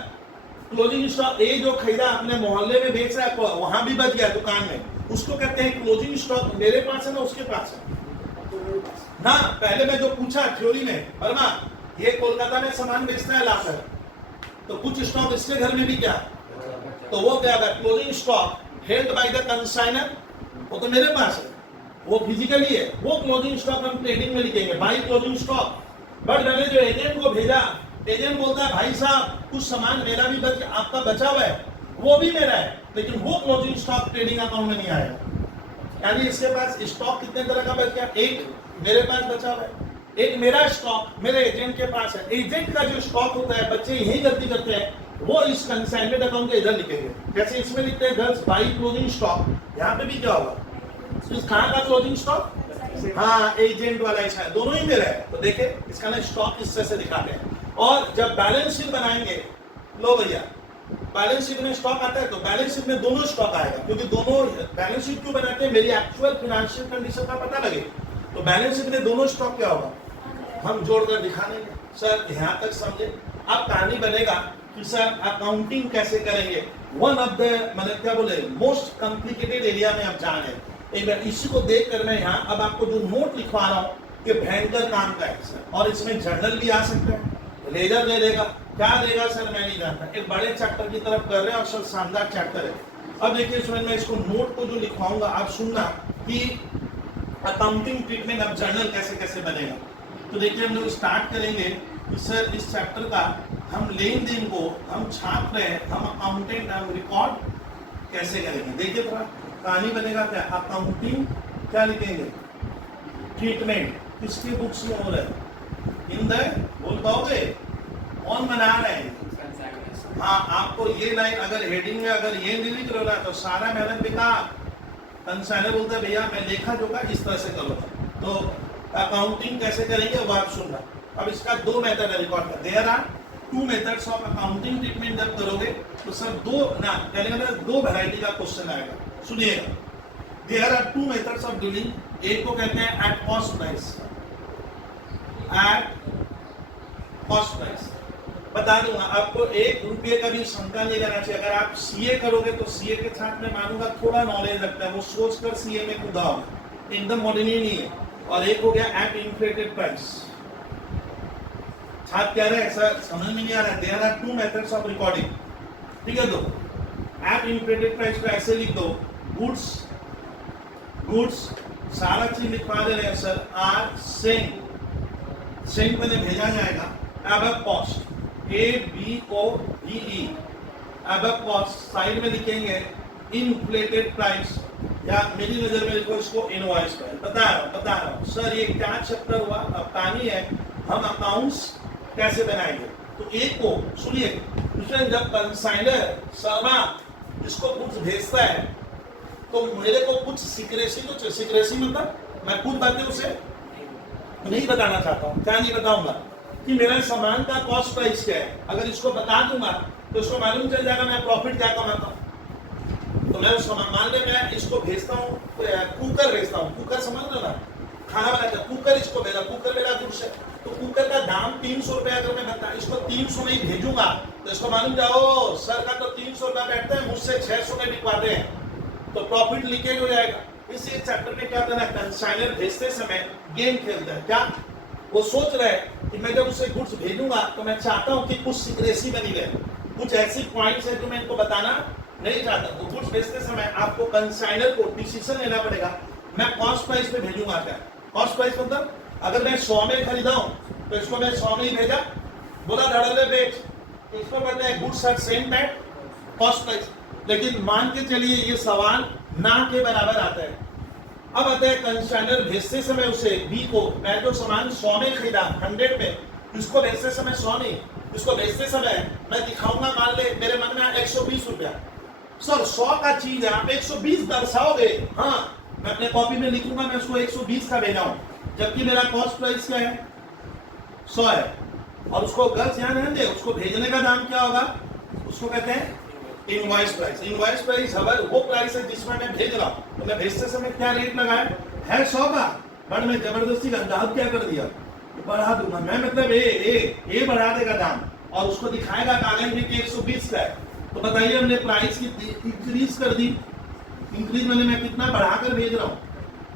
क्लोजिंग स्टॉक ये जो खरीदा अपने मोहल्ले में बेच रहा है वहां भी बच गया दुकान में, उसको कहते हैं क्लोजिंग स्टॉक। मेरे पास है ना उसके पास है ना। पहले मैं जो पूछा थ्योरी में, वर्मा ये कोलकाता में सामान बेचता है लाकर, तो कुछ स्टॉक इसके घर में भी क्या, तो वो क्या है, closing stock held by the consignor, वो तो मेरे पास है, वो फिजिकली है। वो क्लोजिंग स्टॉक हम ट्रेडिंग में लिखेंगे बाय क्लोजिंग स्टॉक। बट मैंने जो एजेंट को भेजा, एजेंट बोलता है भाई साहब कुछ सामान मेरा भी बच, आपका बचा हुआ है, वो भी मेरा है, लेकिन वो क्लोजिंग स्टॉक ट्रेडिंग अकाउंट में नहीं आएगा। यानी इसके पास स्टॉक कितने तरह का बच गया, एक मेरे पास बचा हुआ है, एक मेरा स्टॉक मेरे एजेंट के पास है। एजेंट का जो स्टॉक होता है, बच्चे यही गलती करते हैं, वो इस कंसाइनमेंट अकाउंट के इधर लिखेंगे। जैसे इसमें लिखते हैं गर्ल्स बाई क्लोजिंग स्टॉक, यहाँ पे भी क्या होगा, कहाँ का क्लोजिंग स्टॉक, हाँ एजेंट वाला इसका है, दोनों ही मेरा है। तो देखे इसका ना स्टॉक इस तरह से दिखाते हैं। और जब बैलेंस शीट बनाएंगे, लो भैया बैलेंस शीट में स्टॉक आता है तो बैलेंस शीट में दोनों स्टॉक आएगा, क्योंकि दोनों बैलेंस शीट क्यों बनाते हैं, मेरी एक्चुअल फाइनेंशियल कंडीशन का पता लगे। तो बैलेंस शीट में दोनों स्टॉक क्या होगा, हम जोड़कर दिखा देंगे। सर यहाँ तक समझे। अब कहानी बनेगा कि सर अकाउंटिंग कैसे करेंगे, वन ऑफ द मतलब क्या बोले मोस्ट कॉम्प्लिकेटेड एरिया में आप जान है। एक बार इसी को देख कर मैं यहाँ अब आपको जो नोट लिखवा रहा हूँ कि भयंकर काम का है सर, और इसमें जर्नल भी आ सकता है, लेजर दे देगा, क्या देगा सर मैं नहीं जानता। एक बड़े चैप्टर की तरफ कर रहे हैं और सर शानदार चैप्टर है। अब देखिए इसमें मैं इसको नोट को जो लिखवाऊंगा आप सुनना कि अकाउंटिंग ट्रीटमेंट अब जर्नल कैसे कैसे बनेगा। तो देखिए हम लोग स्टार्ट करेंगे कि सर इस चैप्टर का हम लेन देन को हम छाप रहे हैं, हम अकाउंटेंट हम रिकॉर्ड कैसे करेंगे। देखिए थोड़ा कहानी बनेगा क्या, अकाउंटिंग क्या लिखेंगे, ट्रीटमेंट किसके बुक्स में हो रहा है, इन द बोल पाओगे, कौन बना रहे हैं। हाँ आपको ये लाइन अगर हेडिंग में अगर ये नहीं लिख रहा तो सारा मेहनत बेकार। कंसाइनर बोलता है भैया मैं लेखा जोखा इस तरह से करूँगा। तो अकाउंटिंग कैसे करेंगे वो आप सुनना। अब इसका दो मेथड है रिकॉर्ड का, there are two methods of accounting treatment. जब करोगे तो सर दो वैरायटी का क्वेश्चन आएगा, सुनिएगा। There are two methods of dealing, एक को कहते हैं at cost price, at cost price बता दूंगा आपको, 1 रुपये का भी शंका नहीं लेना चाहिए। अगर आप सीए करोगे तो सीए के साथ में मानूंगा थोड़ा नॉलेज रखता है, वो सोचकर सीए में कूदा होगा, एकदम मॉडर्न नहीं है। और एक हो गया एट इन्फ्लेटेड प्राइस। छात्र कह रहे हैं सर समझ में नहीं आ रहा है, there are two methods of recording, ठीक है। तो एट इन्फ्लेटेड प्राइस को ऐसे लिख दो, गुड्स सारा चीज लिखवा दे रहे हैं सर, आर सेंट में भेजा जाएगा above cost, ABOVE above cost. Side में लिखेंगे इन्फ्लेटेड प्राइस, या मेरी नजर में लिखो इसको इनवॉइस प्राइस। बता रहा हूँ सर ये क्या चैप्टर हुआ, अब कहानी है हम अकाउंट्स कैसे बनाएंगे। तो एक को सुनिए, जब कंसाइनर शर्मा इसको कुछ भेजता है तो मेरे को कुछ सीक्रेसी तो चाहिए। सीक्रेसी मतलब मैं कुछ बातें उसे नहीं बताना चाहता हूँ। क्या नहीं बताऊंगा कि मेरा सामान का कॉस्ट प्राइस क्या है। अगर इसको बता दूंगा तो इसको मालूम चल जाएगा मैं प्रॉफिट क्या कमाता हूँ। तो मैं उस मान ले मैं इसको भेजता हूँ, कुकर भेजता हूँ, कुकर समझ लो ना, खाना बनाता कुकर, इसको भेजा, कुकर मेरा गुड्स है, तो कुकर का दाम 300 रुपया अगर मैं बता इसको 300 में ही भेजूंगा तो इसको मालूम जाओ सर का तो 300 रुपया बैठता है, मुझसे 600 में बिकवाते हैं, तो प्रॉफिट लीकेज हो जाएगा। इसी चैप्टर में क्या करना है, कंसाइनर भेजते समय गेम खेलता है। क्या वो सोच रहा है कि मैं जब उसे गुड्स भेजूंगा तो मैं चाहता हूं कि कुछ सीक्रेसी बनी रहे, कुछ ऐसी पॉइंट्स है जो मैं इनको बताना नहीं चाहता। तो गुड्स भेजते समय आपको कंसाइनर को डिसीजन लेना पड़ेगा, मैं कॉस्ट प्राइस पे भेजूंगा क्या। कॉस्ट प्राइस मतलब अगर मैं 100 में खरीदा हूं तो इसको मैं 100 में ही भेजा, बोला धड़ल्ले बेच, तो इसको कहते हैं goods are same at cost price. लेकिन मान के चलिए ये सवाल ना के बराबर आता है। अब आता है कंसाइनर भेजते समय उसे बी को, मैं जो सामान 100 में खरीदा 100 में, इसको भेजते समय 100 नहीं, इसको भेजते समय मैं दिखाऊंगा, मान ले मेरे मन में 120 रुपया, सर 100 का चीज है आप 120 दर्शाओगे, हाँ मैं अपने कॉपी में लिखूंगा मैं उसको 120 का भेजा हूं, जबकि मेरा कॉस्ट प्राइस क्या है 100 है। और उसको गर्ल्स ध्यान रहने दे, उसको भेजने का दाम क्या होगा, उसको कहते हैं इनवॉइस प्राइस। इनवॉइस प्राइस हमारे वो प्राइस है जिसमें मैं भेज रहा हूँ, तो मैं भेजते समय क्या रेट लगाया है 100 का, बट मैं जबरदस्ती का दाम क्या कर दिया, बढ़ा दूंगा मैं, मतलब ए बढ़ा देगा दाम और उसको दिखाएगा कागज में कि 120 का है। तो बताइए हमने प्राइस की इंक्रीज कर दी, इंक्रीज मैंने मैं कितना बढ़ाकर भेज रहा हूँ,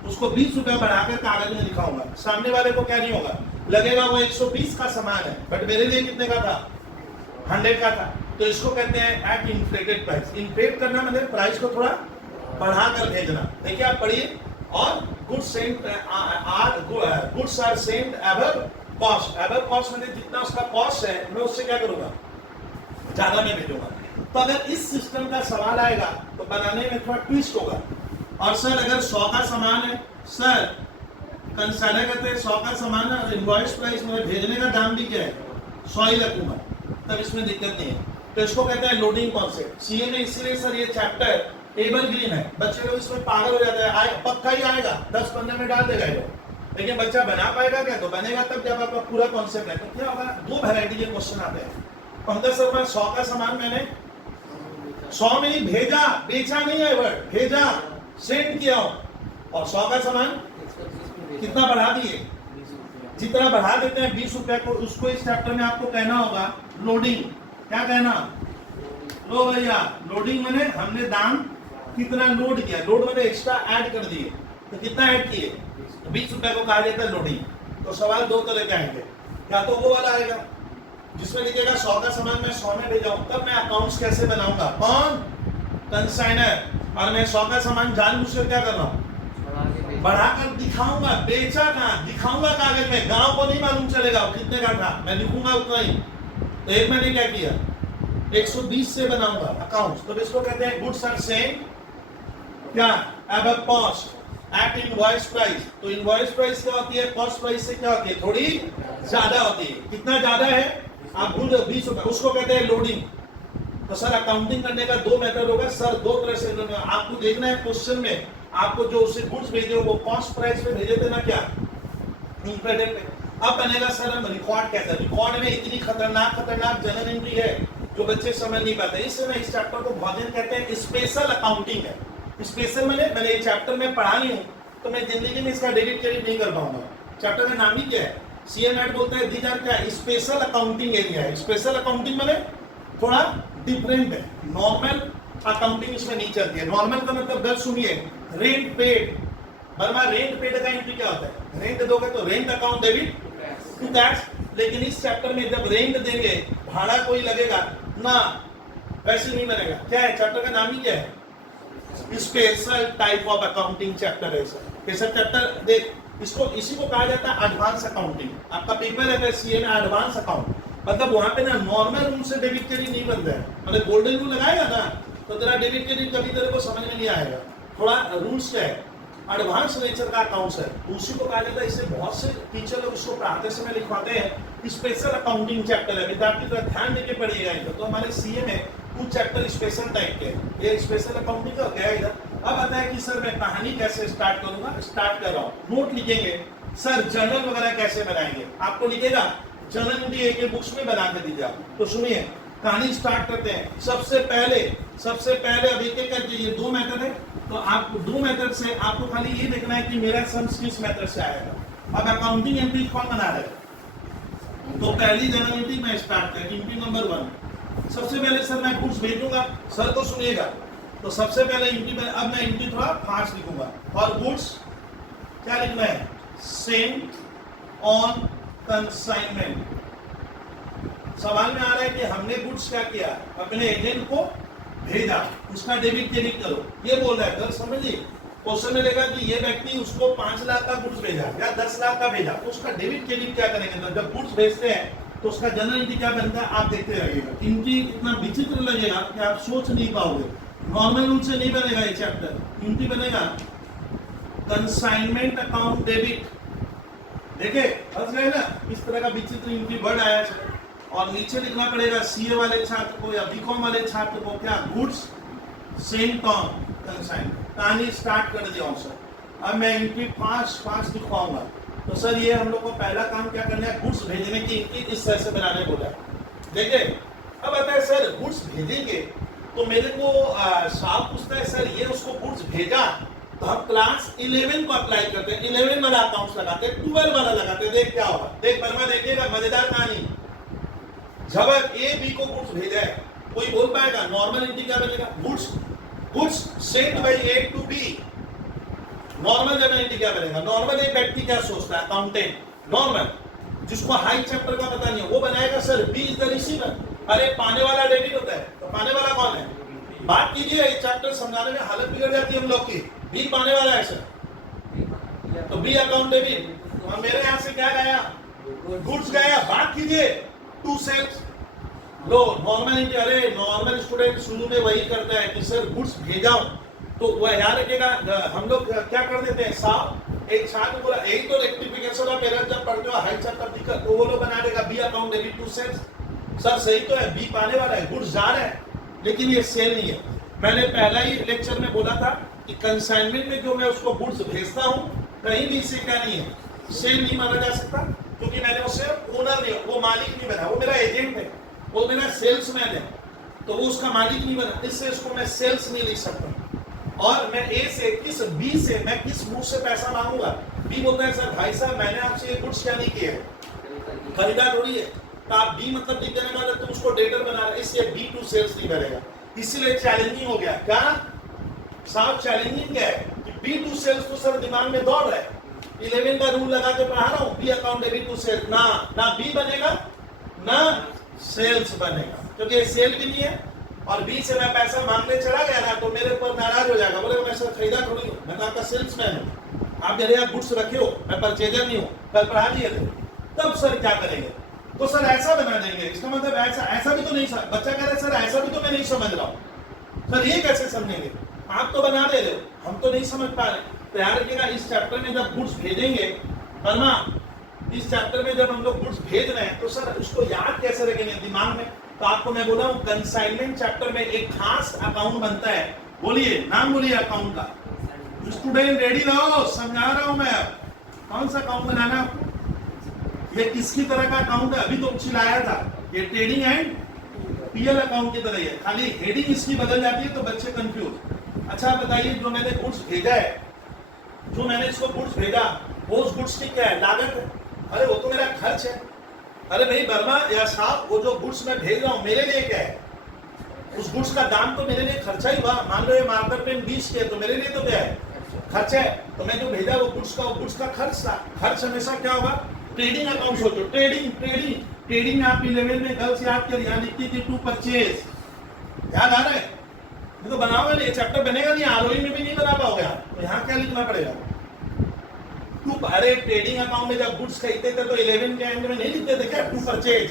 उसको 20 रुपया बढ़ाकर कागज में दिखाऊंगा, सामने वाले को क्या नहीं होगा, लगेगा वो 120 का सामान है बट मेरे लिए कितने का था 100 का था। तो इसको कहते हैं एट इन्फ्लेटेड प्राइस। इन्फ्लेट करना मतलब प्राइस को थोड़ा बढ़ाकर भेजना। देखिए आप पढ़िए, और goods are sent above cost. Above cost मतलब जितना उसका कॉस्ट है मैं उससे क्या करूंगा ज्यादा में भेजूंगा। तो अगर इस सिस्टम का सवाल आएगा तो बनाने में थोड़ा ट्विस्ट होगा। और सर अगर 100 का सामान है, सर कंसाइनर कहते हैं 100 का सामान है और इनवॉइस प्राइस में भेजने का दाम भी क्या है 100 ही रखूंगा, तब इसमें दिक्कत नहीं है। तो इसको कहते हैं लोडिंग कॉन्सेप्ट। सीए में इसीलिए सर ये चैप्टर एवरग्रीन है, बच्चे लोग इसमें पागल हो जाते हैं, पक्का ही आएगा 10-15 में डाल देगा ये, लेकिन बच्चा बना पाएगा क्या, तो बनेगा तब जब आपका पूरा कॉन्सेप्ट है। तो क्या होगा, दो वैरायटी के क्वेश्चन आते हैं। पंकज सर मैं 100 का सामान मैंने 100 में ही भेजा, बेचा नहीं है वर्ड, भेजा सेंड किया और 100 का सामान कितना बढ़ा दिए, जितना बढ़ा देते हैं 20 रुपए को, उसको इस चैप्टर में आपको कहना होगा लोडिंग। क्या कहना, लो भैया लोडिंग मैंने हमने दाम कितना लोड किया, लोड मैंने एक्स्ट्रा ऐड कर दिए, तो कितना ऐड किए, तो 20 रुपए को कहा जाता है लोडिंग। तो सवाल दो तरह के आएंगे, क्या तो वो वाला आएगा जिसमें लिखेगा 100 का सामान मैं 100 में भेजा हूं, तब मैं अकाउंट्स कैसे बनाऊंगा, कौन कंसाइनर, और मैं 100 का सामान जानबूझकर क्या कर रहा हूं बढ़ाकर दिखाऊंगा, बेचा कहां दिखाऊंगा कागज में, गांव को नहीं मालूम चलेगा कितने का था, मैं लिखूंगा उतना ही। तो एक मैंने क्या किया 120 से बनाऊंगा अकाउंट्स। तो इसको कहते हैं गुड्स आर सेम क्या above cost at invoice price. तो इनवॉइस प्राइस क्या होती है, कॉस्ट प्राइस से क्या होती है, थोड़ी ज्यादा होती है। कितना ज्यादा है, आप गुड 20 रुपए, उसको कहते हैं लोडिंग। तो सर अकाउंटिंग करने का दो मेथड होगा सर, दो तरह से आपको देखना है क्वेश्चन में, आपको जो उसे गुड्स भेजे वो कॉस्ट प्राइस पे भेजे थे ना, क्या इन्फ्लेटेड पे। अब बनेगा सर हम रिकॉर्ड कैसे, रिकॉर्ड में इतनी खतरनाक जनरल एंट्री है जो बच्चे समझ नहीं पाते, इसलिए इस चैप्टर को भोजन कहते हैं स्पेशल अकाउंटिंग है। स्पेशल मैंने ये चैप्टर में पढ़ा नहीं हूँ तो मैं जिंदगी में इसका डेबिट क्रेडिट नहीं कर पाऊंगा। चैप्टर का नाम ही क्या है, सीएमएट बोलते हैं दीज आर क्या स्पेशल अकाउंटिंग एरिया है। स्पेशल अकाउंटिंग मैंने थोड़ा डिफरेंट है, नॉर्मल अकाउंटिंग इसमें नहीं चलती है। नॉर्मल का मतलब दर्ज सुनिए, रेंट पेड, बर्मा रेंट पेड का एंट्री क्या होता है, रेंट दोगे तो rent account debit to tax. लेकिन इस चैप्टर में जब रेंट देंगे भाड़ा कोई लगेगा ना, वैसे नहीं बनेगा। क्या है चैप्टर का नाम ही क्या है, special type of accounting chapter है। स्पेशल चैप्टर देख, इसको इसी को कहा जाता है एडवांस अकाउंटिंग। आपका पेपर है सीए में एडवांस अकाउंट, मतलब वहां पे ना नॉर्मल रूल से डेबिट क्रेडिट नहीं बनता है, मतलब गोल्डन रूल लगाएगा ना तो तेरा डेबिट क्रेडिट कभी तेरे को समझ में नहीं आएगा। थोड़ा रूल्स क्या है, एडवांस नेचर का अकाउंट्स है, उसी को कहा जाता है। इससे बहुत से टीचर लोग उसको पढ़ाते समय लिखवाते हैं स्पेशल अकाउंटिंग चैप्टर है, विद्यार्थी का ध्यान देके पढ़िएगा इधर। तो हमारे सीए में कुछ चैप्टर स्पेशल टाइप के, ये स्पेशल अकाउंटिंग का गया इधर। अब आता है कि सर मैं कहानी कैसे स्टार्ट करूंगा, स्टार्ट कर रहा हूँ। नोट लिखेंगे सर, जर्नल वगैरह कैसे बनाएंगे, आपको लिखेगा जर्नल नोट एक बुक्स में बना के दीजिए आप। तो सुनिए, कहानी स्टार्ट करते हैं। सबसे पहले अब एक एक करके, ये 2 मेथड है, तो आप 2 मेथड से आपको खाली ये देखना है कि मेरा सम किस मेथड से आएगा। अब अकाउंटिंग एंट्री कौन बना रहा है, तो पहली जर्नल एंट्री मैं स्टार्ट कर, एंट्री नंबर 1। सबसे पहले सर मैं गुड्स भेजूंगा, सर को सुनिएगा। तो सबसे पहले एंट्री में, अब मैं एंट्री थोड़ा फास्ट लिखूंगा। और गुड्स क्या लिखना है, सेंट ऑन कंसाइनमेंट। सवाल में आ रहा है कि हमने गुड्स क्या किया, अपने एजेंट को भेजा, उसका डेबिट क्रेडिट करो, ये बोल रहा है। सर समझिए, क्वेश्चन में देखा कि ये व्यक्ति उसको 5 लाख का गुड्स भेजा या 10 लाख का भेजा, तो उसका डेबिट क्रेडिट क्या करेंगे। तो जब गुड्स भेजते हैं तो उसका जनरल एंट्री क्या बनता है, आप देखते रहिएगा। एंट्री इतना विचित्र लगेगा कि आप सोच नहीं पाओगे, नॉर्मल रूल से नहीं बनेगा ये चैप्टर। एंट्री बनेगा कंसाइनमेंट अकाउंट डेबिट। देखिए समझ गए ना, इस तरह का विचित्र एंट्री वर्ड आया है। और नीचे लिखना पड़ेगा सीए वाले छात्र को या बीकॉम वाले छात्र को, क्या, गुड्स सेंट ऑन कंसाइनमेंट। कहानी स्टार्ट कर दिया हूं सर। अब मैं एंट्री फास्ट लिखवाऊंगा। तो सर ये हम लोग को पहला काम क्या करना है, गुड्स भेजने की एंट्री इस तरह से बनाने बोला। देखिए अब आता है सर गुड्स भेजेंगे, तो मेरे को साहब पूछता है सर ये उसको गुड्स भेजा, तो हम क्लास 11 को अप्लाई करते हैं, 11 वाला अकाउंट्स लगाते हैं, 12 वाला लगाते हैं। देख क्या होगा, देख बर्मा, देखिएगा मजेदार कहानी। जब ए बी को गुड्स भेजा है, कोई बोल पाएगा नॉर्मल एंट्री क्या बनेगा, goods sent by A to B. Normal general entry क्या बनेगा, नॉर्मल एक व्यक्ति क्या सोचता है, अकाउंटेंट नॉर्मल, जिसको हाई चैप्टर का पता नहीं है, वो बनाएगा sir B is the receiver. अरे पाने वाला डेबिट होता है, तो पाने वाला कौन है, बात कीजिए, ये चैप्टर समझाने में हालत बिगड़ जाती है हम लोग की। बी पाने वाला है सर, तो बी अकाउंट डेबिट। और मेरे यहाँ से क्या गया, गुड्स गया। बात कीजिए टू सेल्स लो नॉर्मल एंट्री। अरे नॉर्मल स्टूडेंट शुरू में वही करता है कि सर गुड्स भेजा, तो वह याद रखेगा। हम लोग क्या कर देते हैं, साहब एक छात्र बोला, यही तो रेक्टिफिकेशन ऑफ एरर जब पढ़ते हो हाई चैप्टर दिक्कत, तो वो लोग बना देगा B account debit to sales. Sir सही तो है, बी पाने वाला है, गुड्स जा रहा है, लेकिन ये सेल नहीं है। मैंने पहला ही लेक्चर में बोला था कि कंसाइनमेंट में जो मैं उसको गुड्स भेजता हूँ, कहीं भी इसे क्या नहीं है, सेल नहीं माना जा सकता, क्योंकि मैंने उससे ओनर नहीं, वो मालिक नहीं बना, वो मेरा एजेंट है, वो मेरा सेल्समैन है, तो वो उसका मालिक नहीं बना, इससे उसको मैं सेल्स नहीं लिख सकता। और मैं ए से किस बी से मैं किस मुंह से पैसा मांगूंगा। बी बोलता है सर भाई साहब मैंने आपसे ये गुड्स क्या नहीं किए है, खरीदा थोड़ी है, तो आप बी मतलब लिख देने वाले, तुम उसको डेटर बना रहे, इसलिए बी टू सेल्स नहीं बनेगा। इसीलिए चैलेंजिंग हो गया। क्या साहब चैलेंजिंग क्या है कि बी टू सेल्स तो सर दिमाग में दौड़ रहा है, 11 का रूल लगा के पढ़ा रहा हूँ, B account debit to sales, ना बी बनेगा ना सेल्स बनेगा, क्योंकि ये सेल भी नहीं है। और बी से मैं पैसा मांगने चला गया ना, तो मेरे ऊपर नाराज हो जाएगा, बोलेगा मैं सर खरीदा थोड़ी हूँ, मैं तो आपका सेल्समैन हूँ, आप मेरे यहाँ गुड्स रखे हो, मैं परचेजर नहीं हूँ, कल पढ़ा दिए थे। तब सर क्या करेंगे, तो सर ऐसा बना देंगे। इसका मतलब ऐसा भी तो नहीं, बच्चा कह रहा है सर ऐसा भी तो मैं नहीं समझ रहा हूँ। सर ये कैसे समझेंगे, आप तो बना दे रहे हो, हम तो नहीं समझ पा रहे। तो याद रखिएगा इस चैप्टर में जब गुड्स भेजेंगे, वर्मा इस चैप्टर में जब हम लोग गुड्स भेज रहे हैं, तो सर उसको याद कैसे रखेंगे दिमाग में। तो आपको मैं बोला हूँ कंसाइनमेंट चैप्टर में एक खास अकाउंट बनता है, बोलिए नाम बोलिए अकाउंट का। स्टूडेंट रेडी रहो, समझा रहा हूँ मैं। कौन सा अकाउंट बनाना आपको, ये किसकी तरह का अकाउंट है, अभी तो चिल्लाया था, ये ट्रेडिंग एंड पीएल अकाउंट की तरह है, खाली हेडिंग इसकी बदल जाती है तो बच्चे कंफ्यूज। अच्छा बताइए, जो मैंने गुड्स भेजा है, जो मैंने इसको गुड्स भेजा, वो उस गुड्स की क्या है, लागत है। अरे वो तो मेरा खर्च है। अरे भाई वर्मा या साहब, वो जो गुड्स मैं भेज रहा हूँ मेरे लिए क्या है, उस गुड्स का दाम तो मेरे लिए खर्चा ही हुआ। मान लो ये मार्कर पेन 20 के, तो मेरे लिए तो क्या है, खर्च है। तो मैं जो भेजा वो गुड्स का खर्च था। खर्च हमेशा क्या होगा, ट्रेडिंग अकाउंट सोचो, ट्रेडिंग में आप 11 में गर्ल्स याद कर, यहाँ लिखती थी टू परचेज, याद आ रहा है, ये तो बनाओगे नहीं, चैप्टर बनेगा नहीं, आरओई में भी नहीं बना पाओगे आप। तो यहाँ क्या लिखना पड़ेगा, टू। अरे ट्रेडिंग अकाउंट में जब गुड्स खरीदते थे तो 11 के एंड में नहीं लिखते थे क्या, टू परचेज।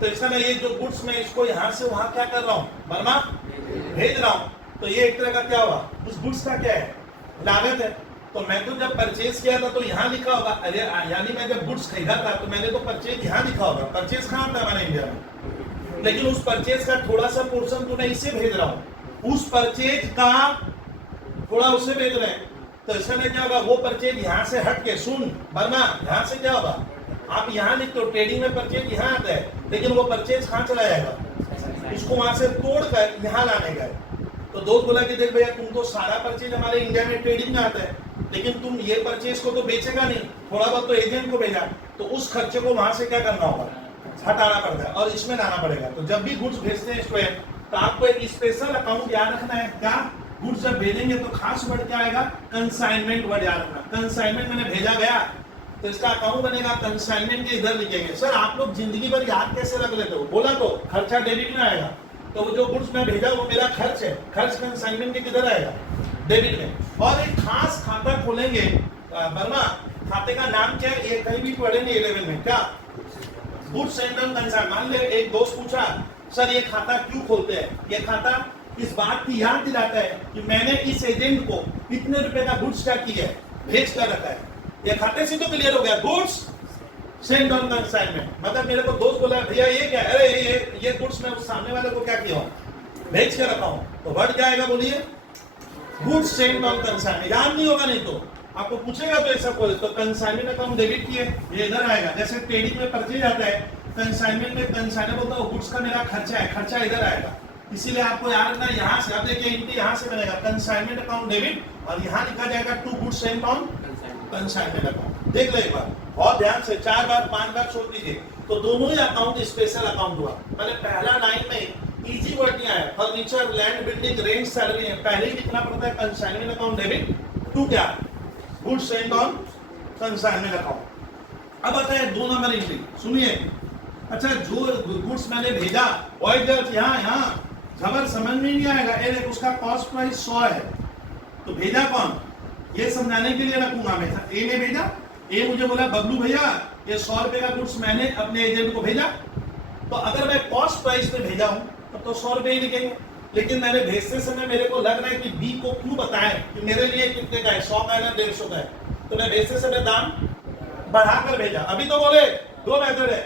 तो इसका मैं ये जो गुड्स में इसको यहाँ से वहां क्या कर रहा हूँ, वर्मा भेज रहा हूँ, तो ये एक तरह का क्या हुआ, उस गुड्स का क्या है, लागत है। तो मैं तो जब परचेज किया था तो यहाँ लिखा होगा, अरे यानी मैं जब गुड्स खरीदा था तो मैंने तो परचेज यहाँ लिखा होगा। परचेज कहाँ था हमारे इंडिया में, लेकिन उस परचेज का थोड़ा सा पोर्शन तो मैं इसे भेज रहा हूँ, उस परचेज का थोड़ा उसे भेज रहे हैं। तो इसका क्या होगा, वो परचेज यहाँ से हट के, सुन वर्मा, यहाँ से क्या होगा, आप यहाँ लिखते हो ट्रेडिंग में परचेज यहाँ आता है, लेकिन वो परचेज कहाँ चला जाएगा, उसको वहां से तोड़कर यहाँ लाने का है। तो दोस्त बोला कि देख भैया तुम तो सारा परचेज हमारे इंडिया में ट्रेडिंग में आता है, लेकिन तुम ये परचेज को तो बेचेगा नहीं, थोड़ा बहुत तो एजेंट को भेजा, तो उस खर्चे को वहां से क्या करना होगा, हटाना पड़ता है और इसमें लाना पड़ेगा। तो जब भी गुड्स भेजते हैं स्टूडेंट, तो आपको एक स्पेशल अकाउंट याद रखना है। क्या, गुड्स जब भेजेंगे तो खास वर्ड क्या आएगा, कंसाइनमेंट वर्ड याद रखना। कंसाइनमेंट मैंने भेजा गया तो इसका अकाउंट बनेगा, कंसाइनमेंट के इधर लिखेंगे। सर आप लोग जिंदगी भर याद कैसे रख लेते हो, बोला तो खर्चा डेबिट में आएगा, तो वो जो गुड्स मैं भेजा वो मेरा खर्च है, खर्च कंसाइनमेंट के किधर आएगा, डेबिट में। और एक खास खाता खोलेंगे, वर्मा खाते का नाम क्या है, ये कहीं भी पढ़ेंगे 11 में, क्या, गुड्स एंड कंसाइनमेंट। मान ले एक दोस्त पूछा सर ये खाता क्यों खोलते हैं, ये खाता इस बात की याद दिलाता है कि मैंने इस एजेंट को इतने रुपए का गुड्स क्या किया है, भेज कर रखा है। ये खाते से तो क्लियर हो गया, गुड्स सेंड ऑन कंसाइनमेंट। मतलब मेरे को दोस्त बोला भैया ये क्या, अरे ये गुड्स मैं उस सामने वाले को क्या किया हूँ, भेज के रखा हूँ। तो वर्ड क्या आएगा बोलिए, गुड्स सेंड ऑन कंसाइनमेंट। याद नहीं होगा, नहीं तो आपको पूछेगा तो ऐसा बोले, तो कंसाइनमेंट अकाउंट डेबिट किए, ये इधर आएगा। जैसे ट्रेडिंग में परचेज आता है, कंसाइनमेंट में कंसाइनर बोलता है गुड्स का मेरा खर्चा है, खर्चा इधर आएगा। इसीलिए आपको याद रखना है, यहाँ से आप देखिए एंट्री यहाँ से बनेगा कंसाइनमेंट अकाउंट डेबिट, और यहाँ लिखा जाएगा to goods send on consignment account. देख ले एक बार और ध्यान से, 4 बार 5 बार छोड़ दीजिए, तो दोनों ही अकाउंट स्पेशल अकाउंट हुआ। मैंने पहला लाइन में इजी वर्ड नहीं आया, furniture, land, building, rent, salary है, पहले ही लिखना पड़ता है कंसाइनमेंट अकाउंट डेबिट टू क्या, goods send on consignment account. अब आता है 2 नंबर एंट्री, सुनिए। अच्छा जो गुड्स मैंने भेजा, यहाँ खबर समझ में नहीं आएगा, ये देख उसका कॉस्ट प्राइस 100 है, तो भेजा कौन, ये समझाने के लिए रखूंगा मैं। ए ने भेजा, ए मुझे बोला बबलू भैया ये 100 रुपए का गुड्स मैंने अपने एजेंट को भेजा, तो अगर मैं कॉस्ट प्राइस पे भेजा हूं तब तो 100 रुपए ही लिखेंगे। लेकिन मैंने भेजते समय मेरे को लग रहा है कि बी को क्यों बताएं कि मेरे लिए कितने का है, 100 का है ना 150 का है, तो मैं भेजते समय दाम बढ़ाकर भेजा। अभी तो बोले 2 मेथड है,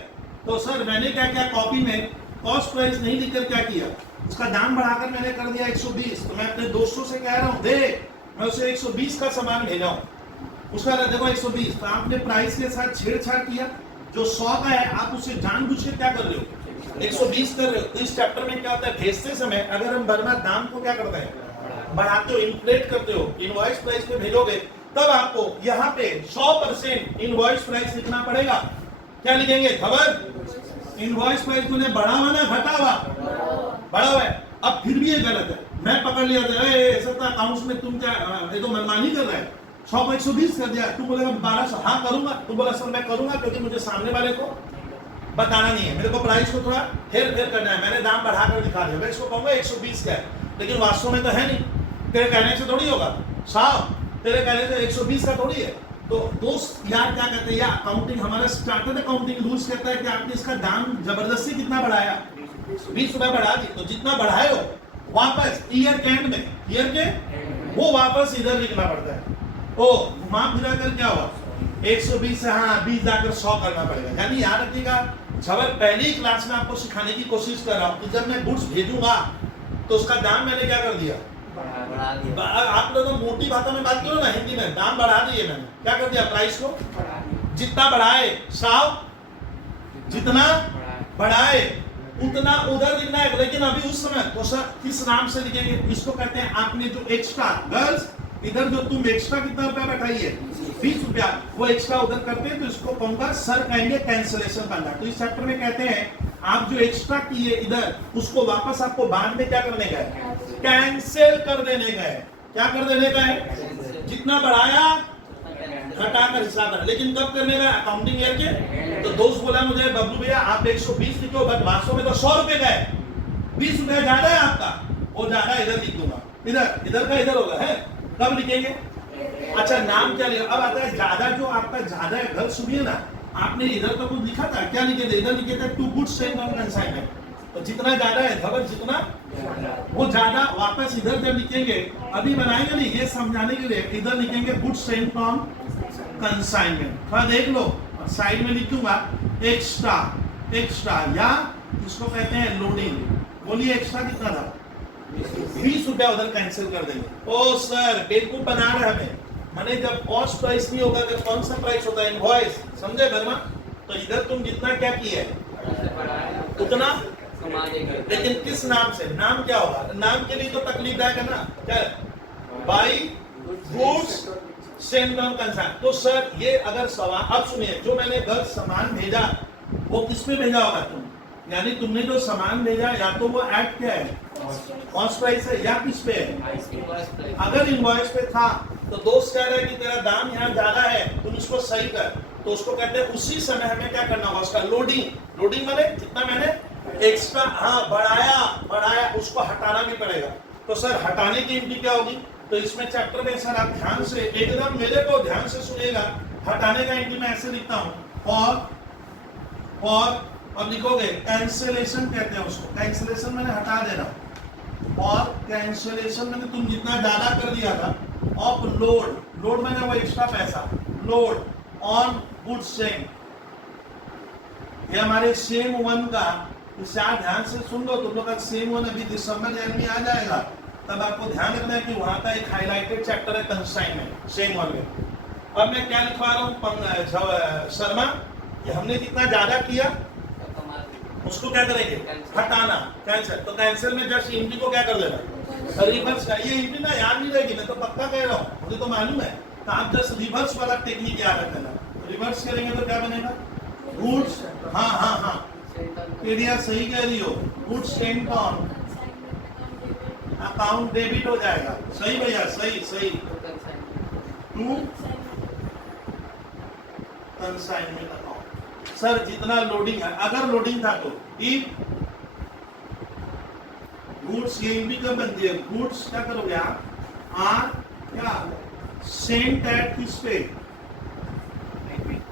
तो सर मैंने क्या किया, कॉपी में कॉस्ट प्राइस नहीं लिखकर क्या किया, उसका दाम बढ़ाकर मैंने कर दिया 120। तो मैं अपने दोस्तों से कह रहा हूँ देख मैं उसे 120 का सामान भेजा हूँ, उसका देखो 120, तो आपने प्राइस के साथ छेड़छाड़ किया। जो 100 का है आप उसे जानबूझ के क्या कर रहे हो, 120 कर रहे हो। तो इस चैप्टर में क्या होता है, भेजते समय अगर हम वर्मा दाम को क्या करते हैं, बढ़ाते हो, इन्फ्लेट करते हो, इनवॉइस प्राइस पे भेजोगे, तब आपको यहाँ पे 100% इनवॉइस प्राइस लिखना पड़ेगा। क्या लिखेंगे, खबर इनवॉइस प्राइस मैंने बढ़ा हुआ ना घटा हुआ, बढ़ा हुआ है। अब फिर भी ये गलत है, मैं पकड़ लिया था ऐसा था अकाउंट्स में, तुम क्या ये तो मनमानी कर रहा है, 100 को 120 कर दिया, तू बोलेगा 1200, हाँ करूंगा, तू बोला सर मैं करूंगा क्योंकि मुझे सामने वाले को बताना नहीं है, मेरे को प्राइस को थोड़ा हेर फेर करना है, मैंने दाम बढ़ाकर दिखा दिया, मैं इसको कहूंगा 120 का है, लेकिन वास्तव में तो है नहीं, तेरे कहने से थोड़ी होगा साहब, तेरे कहने से 120 का थोड़ी है। तो दोस्त यार क्या कहते हैं, अकाउंटिंग हमारा स्टार्टर्ड अकाउंटिंग रूल्स कहता है कि आपने इसका दाम जबरदस्ती कितना बढ़ाया, 20 रुपए बढ़ा दी, तो जितना बढ़ाए हो वापस ईयर के एंड में, ईयर के वो वापस इधर लिखना पड़ता है। ओ घुमा फिरा कर क्या हुआ, 120 से हाँ 20 जाकर 100 करना पड़ेगा। यानी याद रखिएगा, छबर पहली क्लास में आपको सिखाने की कोशिश कर रहा हूँ कि जब मैं गुड्स भेजूंगा तो उसका दाम मैंने क्या कर दिया, आप लोग तो मोटी भाषा में बात करो ना, हिंदी में दाम बढ़ा दिए, मैंने क्या कर दिया, प्राइस को जितना बढ़ाए साहब, जितना बढ़ाए उतना उधर लिखना है। लेकिन अभी उस समय तो सर किस नाम से लिखेंगे, इसको कहते हैं आपने जो एक्स्ट्रा, गर्ल्स इधर जो तुम एक्स्ट्रा कितना रुपया बैठाइए 20 रुपया, वो एक्स्ट्रा उधर करते हैं, तो इसको कहूंगा सर कहेंगे कैंसिलेशन करना। तो इस चैप्टर में कहते हैं आप जो एक्स्ट्रा किए इधर, उसको वापस आपको बाद में क्या करने का है, कैंसिल कर देने का है। क्या कर देने का है, जितना बढ़ाया घटाकर हिसाब है, लेकिन कब करने का, अकाउंटिंग ईयर के। तो दोस्त बोला मुझे बबलू भैया आप 120 लिखो, बट वास्तव में तो 100 रुपए का है, 20 रुपया ज्यादा है आपका, वो ज्यादा इधर लिख दूंगा, इधर का इधर होगा है, कब लिखेंगे। अच्छा नाम क्या लिखा, अब आता है ज्यादा, जो आपका ज्यादा है, घर सुनिए ना, आपने इधर तो कुछ लिखा था, क्या लिखे थे, इधर लिखे थे to goods send on consignment, तो जितना ज्यादा है खबर जितना वो ज्यादा वापस इधर जब लिखेंगे, अभी बनाएंगे नहीं, ये समझाने के लिए इधर लिखेंगे गुड्स सेंट फ्रॉम कंसाइनमेंट। थोड़ा देख लो, साइड में लिखूंगा एक्स्ट्रा, एक्स्ट्रा या इसको कहते हैं लोडिंग। बोलिए एक्स्ट्रा कितना था? 20 रुपया उधर कैंसिल कर देंगे। ओ सर बेवकूफ बना रहे हमें, मैंने जब कॉस्ट प्राइस नहीं होगा तो कौन सा प्राइस होता है? इनवॉइस। समझे वर्मा? तो इधर तुम जितना क्या किया है उतना, लेकिन किस नाम से? नाम क्या होगा? नाम के लिए तो तकलीफ है ना, क्या by goods Saint from consign. तो सर ये अगर सवाल, अब सुनिए, जो मैंने घर सामान भेजा वो किस पे भेजा होगा तुम? यानी तुमने जो सामान भेजा या तो वो ऐड क्या है, कॉस्ट प्राइस है, या किस पे है? अगर इनवॉइस पे था तो दोस्त कह रहे हैं कि तेरा दाम यहाँ ज्यादा है, तुम इसको सही कर, तो उसको कहते हैं उसी समय हमें क्या करना होगा, उसका लोडिंग। लोडिंग माने जितना मैंने एक्स्ट्रा बढ़ाया उसको हटाना भी पड़ेगा। तो सर हटाने की एंट्री क्या होगी? तो इसमें चैप्टर में सर आप ध्यान से एकदम मेरे को ध्यान से सुनिएगा। हटाने का एंट्री मैं ऐसे लिखता हूँ, और लिखोगे कैंसिलेशन कहते हैं उसको। कैंसिलेशन मैंने हटा देना, और कैंसिलेशन मैंने तुम जितना ज्यादा कर दिया था ऑफ लोड, लोड मैंने वो एक्स्ट्रा पैसा, लोड ऑन गुड सेम, ये हमारे सेम वन का। इससे आप ध्यान से सुन लो, तुम लोग का सेम वन अभी दिसंबर जनवरी आ जाएगा, तब आपको ध्यान रखना है कि वहां का एक हाईलाइटेड चैप्टर है कंसाइनमेंट सेम वन में। अब मैं क्या लिखवा रहा हूँ शर्मा, कि हमने जितना ज्यादा किया उसको क्या करेंगे, हटाना, कैंसिल। तो कैंसिल में जस्ट एंट्री को क्या कर लेना, रिवर्स का। ये एंट्री ना याद नहीं रहेगी, मैं तो पक्का कह रहा हूँ, मुझे तो मालूम है। तो आप जस्ट रिवर्स वाला टेक्निक याद रखना। रिवर्स करेंगे तो क्या बनेगा, गुड्स, हाँ एरिया सही कह रही हो, goods sent on account debit हो जाएगा। सही भैया, सही टू कंसाइनमेंट अकाउंट। सर जितना लोडिंग है, अगर लोडिंग था तो इफ गुड्स, ये भी कब बनती है, गुड्स क्या करोगे आप, आर क्या सेंट एट किस पे,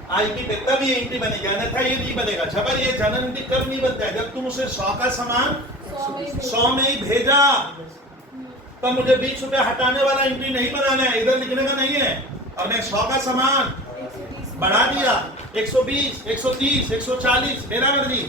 आईपी पे, तब ये एंट्री बनेगा, अन्यथा ये नहीं बनेगा। जबर ये जनरल एंट्री कब नहीं बनता है, जब तुम उसे 100 का सामान 100 में ही भेजा, तब मुझे 20 रुपया हटाने वाला एंट्री नहीं बनाना है, इधर लिखने का नहीं है। और मैं 100 का सामान बढ़ा दिया 120, 130, 140, मेरा मर्जी,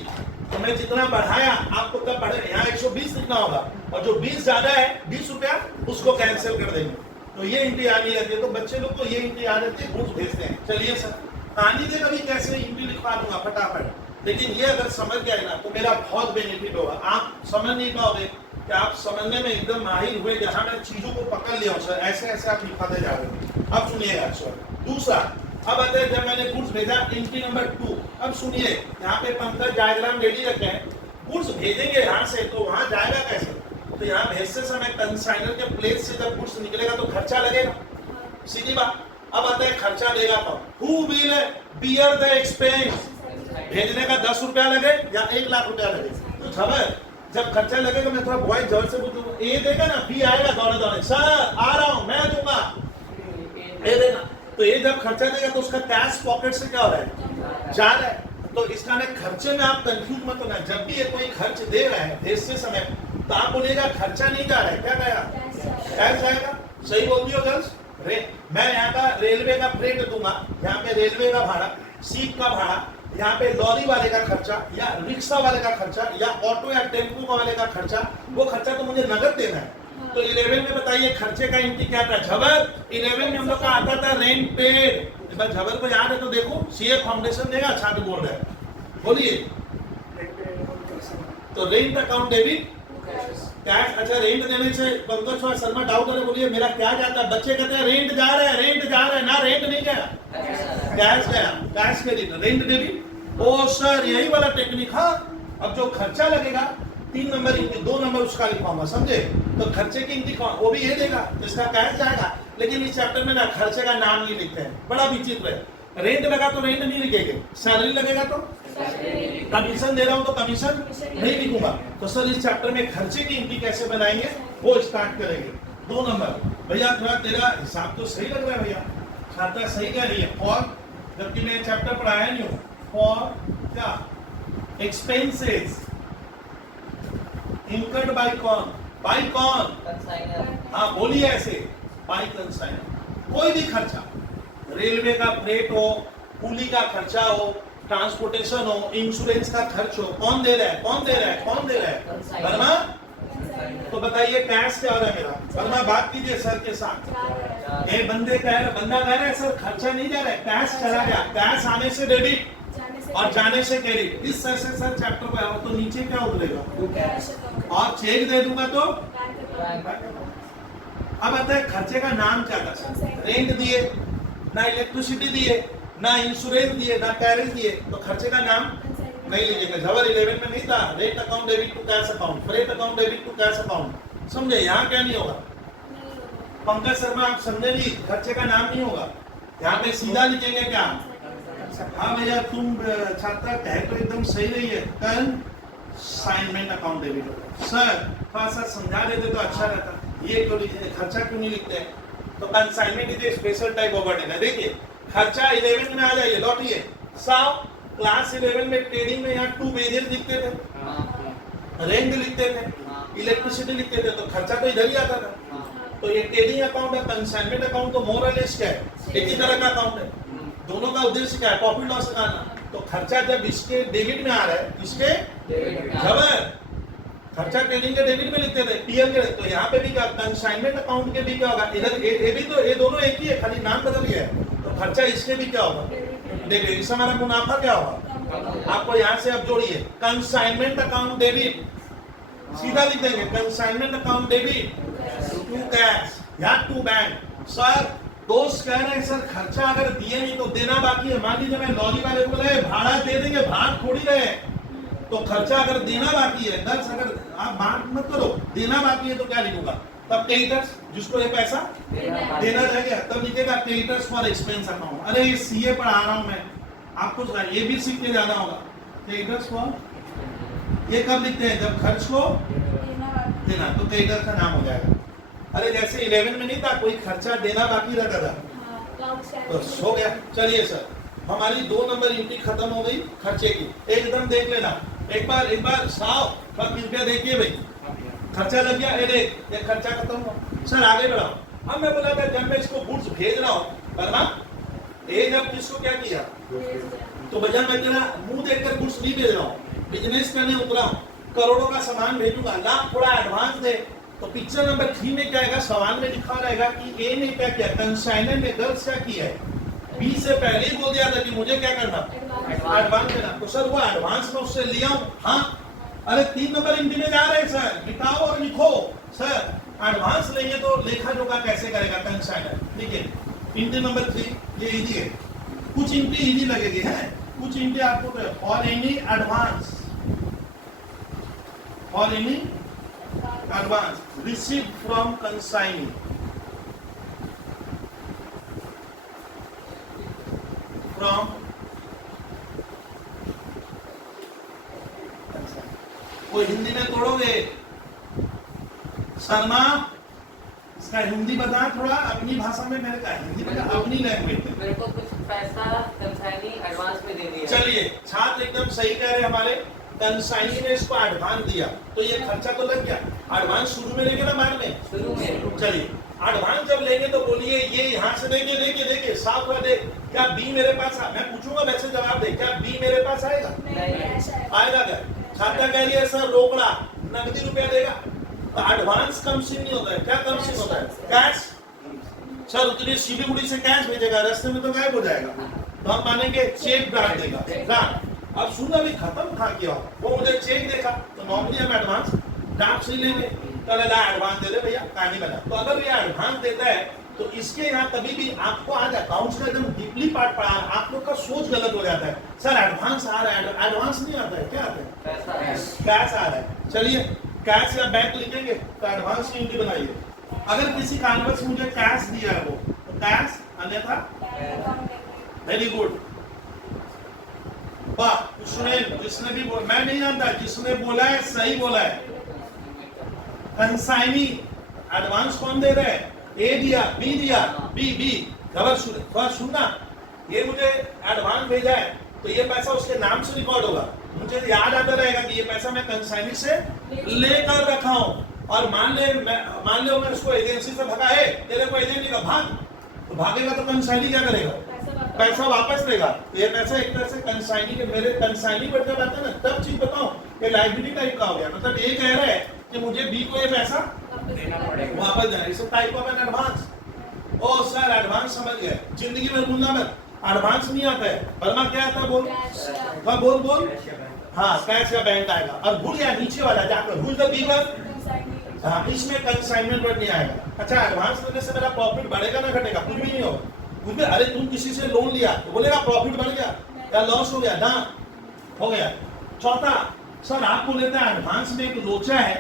तो मैं जितना बढ़ाया आपको तब बढ़े, यहाँ 120 लिखना होगा, और जो 20 ज्यादा है 20 रुपया उसको कैंसिल कर देंगे। तो ये एंट्री आ नहीं रहती है, तो बच्चे लोग को ये एंट्री आ रहती है, गुड्स भेजते हैं। चलिए सर कहानी दे कभी कैसे एंट्री लिखवा दूंगा फटाफट, लेकिन ये अगर समझ गए ना तो मेरा बहुत बेनिफिट होगा। आप समझ नहीं पाओगे कि आप समझने में एकदम माहिर हुए, जहां मैं चीजों को पकड़ लिया हूं सर, ऐसे ऐसे आप लिखाते जा रहे हो। अब सुनिएगा सर, दूसरा अब आते हैं, जब मैंने गुड्स भेजा एंट्री नंबर 2। अब सुनिए, यहाँ पे पंकज डायग्राम रेडी रखे हैं। गुड्स भेजेंगे यहाँ से तो वहां जाएगा कैसे, तो यहाँ भेजते समय कंसाइनर के प्लेस से जब गुड्स निकलेगा तो खर्चा लगेगा, सीधी बात। अब आता है खर्चा देगा कौन, who will bear the expense, भेजने का 10 रुपया लगे या 1 लाख रुपया लगे, तो खबर जब खर्चा लगेगा, मैं थोड़ा बॉय जोर से पूछूंगा, ये देगा ना, फी आएगा दौड़े दौड़े, सर आ रहा हूं मैं दूंगा, ये देगा। तो ये जब खर्चा देगा तो उसका कैश पॉकेट से क्या हो रहा है, जा रहा है। तो इसका ना खर्चे में आप कंफ्यूज मत होना, जब भी ये कोई खर्च दे रहा है भेजते समय, तो आप बोलिएगा खर्चा नहीं जा रहा है, क्या गया, कैश जाएगा। सही बोलती हो गर्ल्स? मैं यहाँ का रेलवे का फ्रेट दूंगा, यहाँ पे रेलवे का भाड़ा, सीट का भाड़ा, यहाँ पे लॉरी वाले का खर्चा या रिक्शा वाले का खर्चा या ऑटो या टेम्पो वाले का खर्चा, वो खर्चा तो मुझे नगद देना है। तो 11 में बताइए खर्चे का एंट्री क्या था, झबर 11 में हम लोग का आता था रेंट पेड। इस बार झबर को याद है तो देखो, सीए फाउंडेशन देगा, छात्र बोल रहे हैं, बोलिए। तो रेंट अकाउंट डेबिट कैश। अच्छा रेंट देने से पंकज शर्मा डाउट है, बोलिए मेरा क्या जाता है, बच्चे कहते हैं रेंट जा रहा है, रेंट जा रहा है ना, रेंट नहीं गया, कैश गया, कैश क्रेडिट, रेंट डेबिट। ओ सर यही वाला टेक्निक। हाँ अब जो खर्चा लगेगा 3 नंबर इंटी 2 नंबर उसका लिखवाऊंगा, समझे। तो खर्चे की इंटी वो भी ये देगा, इसका कैश जाएगा। लेकिन इस चैप्टर में ना खर्चे का नाम नहीं लिखते हैं, बड़ा विचित्र है। रेंट लगा तो रेंट नहीं लिखेंगे, सैलरी लगेगा तो कमीशन दे रहा हूं तो कमीशन नहीं लिखूंगा। तो सर इस चैप्टर में खर्चे की एंट्री कैसे बनाएंगे वो स्टार्ट करेंगे। 2 नंबर भैया, थोड़ा तेरा हिसाब तो सही लग रहा है भैया, छात्रा सही कह रही है। और जबकि मैं चैप्टर पढ़ाया नहीं हूँ, फॉर क्या एक्सपेंसेस, इनकर्ड बाय कौन? बाय कौन? कंसाइनर। हाँ बोलिए ऐसे, बाय कंसाइनर। कोई भी खर्चा, रेलवे का फ्रेट हो, कूली का खर्चा हो, ट्रांसपोर्टेशन हो, इंश्योरेंस का खर्च हो, कौन दे रहा है? कौन दे रहा है? कौन दे रहा है? वर्मा। तो बताइए कैश क्या हो रहा है मेरा? वर्मा बात कीजिए सर के साथ। ये बंदा कह रहा है सर खर्चा नहीं जा रहा है, कैश चला गया, कैश आने से डेबिट और जाने से क्रेडिट। इस तरह से सर चैप्टर पे आओ तो नीचे क्या उतरेगा? और चेक दे दूंगा तो अब आता है खर्चे का नाम क्या था? रेंट दिए ना, इलेक्ट्रिसिटी दिए ना, इंश्योरेंस दिए ना, कैरेज दिए, तो खर्चे का नाम नहीं लीजिएगा। जबर 11 में नहीं था, rent account debit to cash account, freight account debit to cash account. समझे? यहाँ क्या नहीं होगा? पंकज शर्मा आप समझे नहीं, खर्चे का नाम नहीं होगा, यहाँ पे सीधा लिखेंगे क्या? हाँ भैया तुम छात्रा कहे तो एकदम सही रही है, कंसाइनमेंट अकाउंट डेबिट होगा। सर थोड़ा सा समझा देते तो अच्छा रहता, ये क्यों खर्चा क्यों नहीं लिखते हैं? तो consignment is a special type of word है। देखिए खर्चा 11 में आ जाइए, लौटिए साहब। क्लास 11 में ट्रेडिंग में यहाँ 2 वेजेस लिखते थे, रेंट लिखते थे, इलेक्ट्रिसिटी लिखते थे, तो खर्चा तो इधर ही आता था। तो ये ट्रेडिंग अकाउंट है, कंसाइनमेंट अकाउंट तो मोर और लेस क्या है? एक ही तरह का अकाउंट है, दोनों का उद्देश्य क्या है? प्रॉफिट लॉस करना। तो खर्चा जब इसके डेबिट में आ रहा है, इसके जबर खर्चा ट्रेडिंग के डेबिट में लिखते थे, पीएल के, तो यहाँ पे भी क्या कंसाइनमेंट अकाउंट के भी क्या होगा? इधर ये भी तो, ये दोनों एक ही है, खाली नाम बदल गया है। तो खर्चा इसके भी क्या होगा? डेबिट। इससे हमारा मुनाफा क्या होगा? आपको यहाँ से अब जोड़िए, कंसाइनमेंट अकाउंट डेबिट सीधा लिख देंगे, consignment account debit to cash या टू बैंक। सर दोस्त कह रहे हैं सर खर्चा अगर दिए नहीं तो देना बाकी है। मान लीजिए मैं लॉरी वाले को बोला भाड़ा दे देंगे, भाड़ थोड़ी रहे, तो खर्चा अगर देना बाकी है 10, अगर आप बात मत करो, देना बाकी है तो क्या लिखूंगा? तब क्रेडिटर्स, जिसको ये पैसा देना रह गया, तब लिखेगा क्रेडिटर्स फॉर एक्सपेंस अकाउंट। अरे ये सीए पढ़ा रहा हूं मैं, आपको ये भी सीख के जाना होगा। क्रेडिटर्स फॉर, ये कब लिखते हैं? जब खर्च को देना, तो क्रेडिटर का नाम हो जाएगा। अरे जैसे 11 में नहीं था, कोई खर्चा देना बाकी रहता था, तो हो गया। चलिए सर, हमारी 2 नंबर एंट्री खत्म हो गई खर्चे की। एकदम देख लेना, एक बार साहब कृपया देखिए भाई, खर्चा लग गया, ये खर्चा खत्म हुआ। सर आगे बढ़ाओ। अब मैं बोला था जब मैं इसको गुड्स भेज रहा हूँ, वरना ये जब किसको क्या किया, तो भैया मैं तेरा मुंह देखकर गुड्स नहीं भेज रहा हूँ, बिजनेस करने उतरा हूँ, करोड़ों का सामान भेजूंगा, लाख थोड़ा एडवांस दे। तो पिक्चर नंबर 3 में क्या आएगा? सवाल में लिखा रहेगा कि ए ने क्या किया, कंसाइनर ने गर्ल्स क्या किया है, बी से पहले ही बोल दिया था कि मुझे क्या करना, एडवांस देना। तो सर वो एडवांस में उससे लिया हूं। हाँ, अरे 3 नंबर एंट्री में जा रहे हैं सर, लिखाओ और लिखो। सर एडवांस लेंगे तो लेखा जोखा कैसे करेगा कंसाइनर? ठीक है, एंट्री नंबर 3 ये इजी है, कुछ एंट्री इजी लगेगी है, कुछ एंट्री आपको for any advance, for any advance receive from consignee, from वो हिंदी में तोड़ोगे शर्मा, इसका हिंदी बता थोड़ा अपनी भाषा में। मैंने कहा हिंदी बता, अपनी लैंग्वेज में। मेरे को कुछ पैसा कंसाइनी एडवांस में दे दिया। चलिए छात्र एकदम सही कह रहे हमारे, कंसाइनी ने इसको एडवांस दिया तो ये खर्चा तो लग गया। एडवांस शुरू में लेंगे ना बाद में? शुरू में। चलिए एडवांस जब लेंगे तो बोलिए ये यहाँ से देंगे साफ हुआ दे, क्या बी मेरे पास मैं पूछूंगा वैसे जवाब दे, क्या बी मेरे पास आएगा? आएगा क्या? छात्रा कह रही है सर रोकड़ा नकदी रुपया देगा, तो एडवांस कम सीन नहीं होता है। क्या कम सीन होता है? कैश। सर उतनी सीढ़ी से कैश भेजेगा, रास्ते में तो गायब हो जाएगा, तो हम मानेंगे चेक डाल देगा। अब सुनना भी खत्म था क्या, वो मुझे चेक देखा तो नॉर्मली हम एडवांस डाक से लेंगे, तो एडवांस दे दे भैया कहानी बना। तो अगर ये एडवांस देता है तो इसके यहाँ कभी भी आपको आज अकाउंट्स का एकदम डीपली पार्ट पढ़ा, आप लोग का सोच गलत हो जाता है। सर एडवांस आ रहा है, एडवांस नहीं आता है, क्या आता है? कैश आ रहा है। चलिए कैश या बैंक लिखेंगे तो एडवांस की एंट्री बनाइए। अगर किसी कारणवश मुझे कैश दिया है वो, तो कैश, अन्यथा वेरी गुड। वाह, जिसने भी बोला, मैं नहीं जानता, जिसने बोला है सही बोला है। कंसाइनी एडवांस कौन दे रहा है? ए दिया, बी दिया, बी खबर सुनना, ये मुझे एडवांस भेजा है तो ये पैसा उसके नाम से रिकॉर्ड होगा, मुझे याद आता रहेगा कि ये पैसा मैं कंसाइनी से लेकर रखा हूं। और मान लो मैं उसको एजेंसी से भगा, है तेरे को एजेंसी का भाग, तो भागेगा तो कंसाइनी क्या करेगा, पैसा वापस देगा। तो ये पैसा एक तरह से कंसाइनी के, मेरे कंसाइनी पर जब आता है ना तब चीज बताऊं, ये लाइबिलिटी टाइप का हो गया। मतलब ये कह रहा है कि मुझे बी को ये पैसा वापस देना, it's type of an advance. ओ सर एडवांस समझ गए, जिंदगी में भूलना मत, एडवांस नहीं आता है। बर्मा क्या आता है, बोल बोल। हाँ कैश या बैंक आएगा, और भूल गया नीचे वाला जाकर, भूल द गिवर। हाँ इसमें कंसाइनमेंट वर्ड नहीं आएगा। अच्छा एडवांस देने से मेरा प्रॉफिट बढ़ेगा ना घटेगा, कुछ भी नहीं होगा। क्योंकि अरे तुम किसी से लोन लिया तो बोलेगा प्रॉफिट बढ़ गया या लॉस हो गया ना, हो गया। चौथा सर आपको लेता है एडवांस में एक लोचा है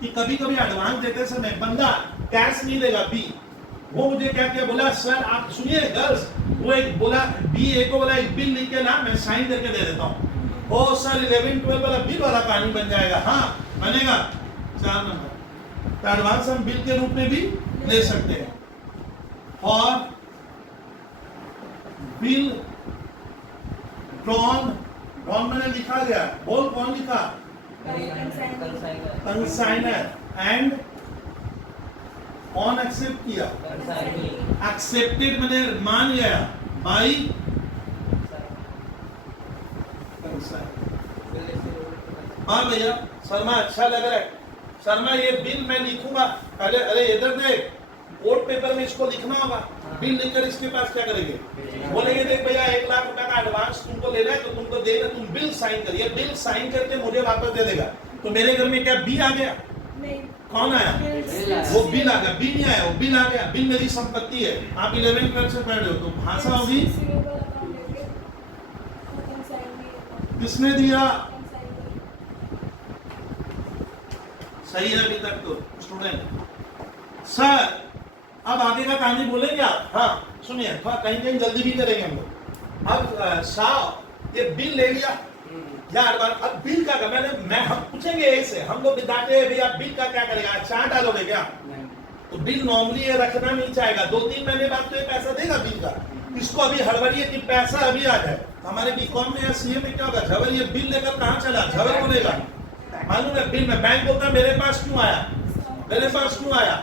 कि कभी कभी एडवांस देते समय बंदा कैश नहीं लेगा, बी वो मुझे क्या क्या बोला, सर आप सुनिए गर्ल्स, वो एक बोला बी ए को बोला एक बिल लिख के ना मैं साइन करके दे देता हूँ। ओ सर 11-12 वाला बिल वाला कहानी बन जाएगा। हाँ बनेगा 4 नंबर। तो एडवांस हम बिल के रूप में भी ले सकते हैं। और बिल ड्रॉन मैंने लिखा गया, बोल कौन लिखा, कंसाइनर, एंड कौन एक्सेप्ट किया, एक्सेप्टेड मैंने मान गया बाई कंसाइनर। हाँ भैया शर्मा अच्छा लग रहा है, शर्मा ये बिल मैं लिखूंगा पहले, अरे इधर देख बोर्ड पेपर में इसको लिखना होगा, बिल लिखकर इसके पास क्या करेंगे, बोलेंगे देख भैया 1 लाख रुपए का एडवांस तुमको लेना है तो तुमको देना, तुम बिल साइन करिए, बिल साइन करके मुझे वापस दे देगा। तो मेरे घर में क्या बी आ गया, कौन आया, वो बिल आ गया, बी नहीं आया, वो बिल आ गया, बिल मेरी संपत्ति है। आप 11-12 से पढ़ रहे हो तो भाषा होगी किसने दिया, सही है अभी तक तो स्टूडेंट। सर अब आगे का कहानी बोलेंगे आप, हाँ सुनिए थोड़ा कहीं जल्दी भी करेंगे हम लोग। अब साहब ये बिल ले लिया यार, अब बिल का मैंने हम पूछेंगे ऐसे, हम लोग बताते हैं भैया बिल का क्या करेगा, चार्ट डालोगे क्या, तो बिल नॉर्मली ये रखना नहीं चाहेगा, 2-3 महीने बाद तो ये पैसा देगा बिल का। इसको अभी हड़बड़ी है कि पैसा अभी आ जाए। हमारे बीकॉम में या सीए में क्या होगा, झवर ये बिल लेकर कहाँ चला, झवर बोलेगा मालूम है, बिल में बैंक बोलता है मेरे पास क्यों आया, मेरे पास क्यों आया।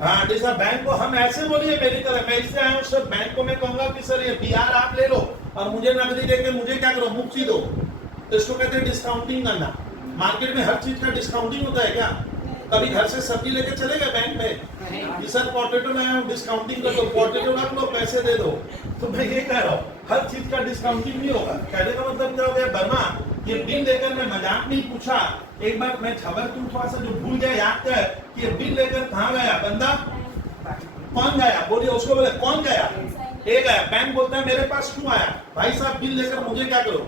हाँ जैसा बैंक को हम ऐसे बोलिए मेरी तरह, मैं इससे आया हूँ सर, बैंक को मैं कहूंगा कि सर ये बिहार आप ले लो और मुझे नकदी देके मुझे क्या करो, मुक्ति दो, तो इसको कहते हैं डिस्काउंटिंग करना। मार्केट में हर चीज का डिस्काउंटिंग होता है क्या, कभी घर से सब्जी लेके चले गए बैंक में, सर पोटैटो लाया हूँ डिस्काउंटिंग कर दो, पोटैटो रख लो पैसे दे दो। तो मैं ये कह रहा हूँ हर चीज का डिस्काउंटिंग नहीं होगा। कहने का मतलब क्या हो गया वर्मा, ये बिल लेकर मैं मजाक में ही पूछा, एक बार मैं खबर तुम थोड़ा सा जो भूल गया याद कर कि ये बिल लेकर कहाँ गया बंदा, कौन गया बोलिए, उसको बोले कौन गया, एक गया, बैंक बोलता है मेरे पास क्यों आया, भाई साहब बिल लेकर मुझे क्या करो,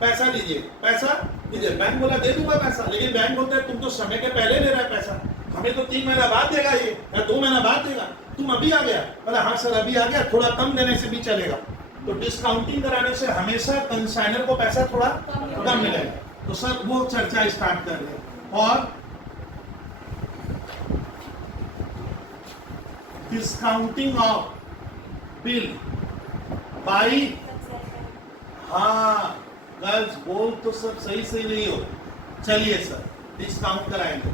पैसा दीजिए, पैसा दीजिए। बैंक बोला दे दूंगा पैसा, लेकिन बैंक बोलता है तुम तो समय के पहले ले रहा है पैसा, हमें तो 3 महीना बाद देगा ये या 2 महीना बाद देगा, तुम अभी आ गया, बोला हाँ सर अभी आ गया, थोड़ा कम देने से भी चलेगा। तो डिस्काउंटिंग कराने से हमेशा कंसाइनर को पैसा थोड़ा कम मिलेगा। तो सर वो चर्चा स्टार्ट कर रहे हैं। और डिस्काउंटिंग ऑफ बिल बाई, हाँ गर्ल्स बोल तो सब सही नहीं हो, चलिए सर डिस्काउंट कराएंगे।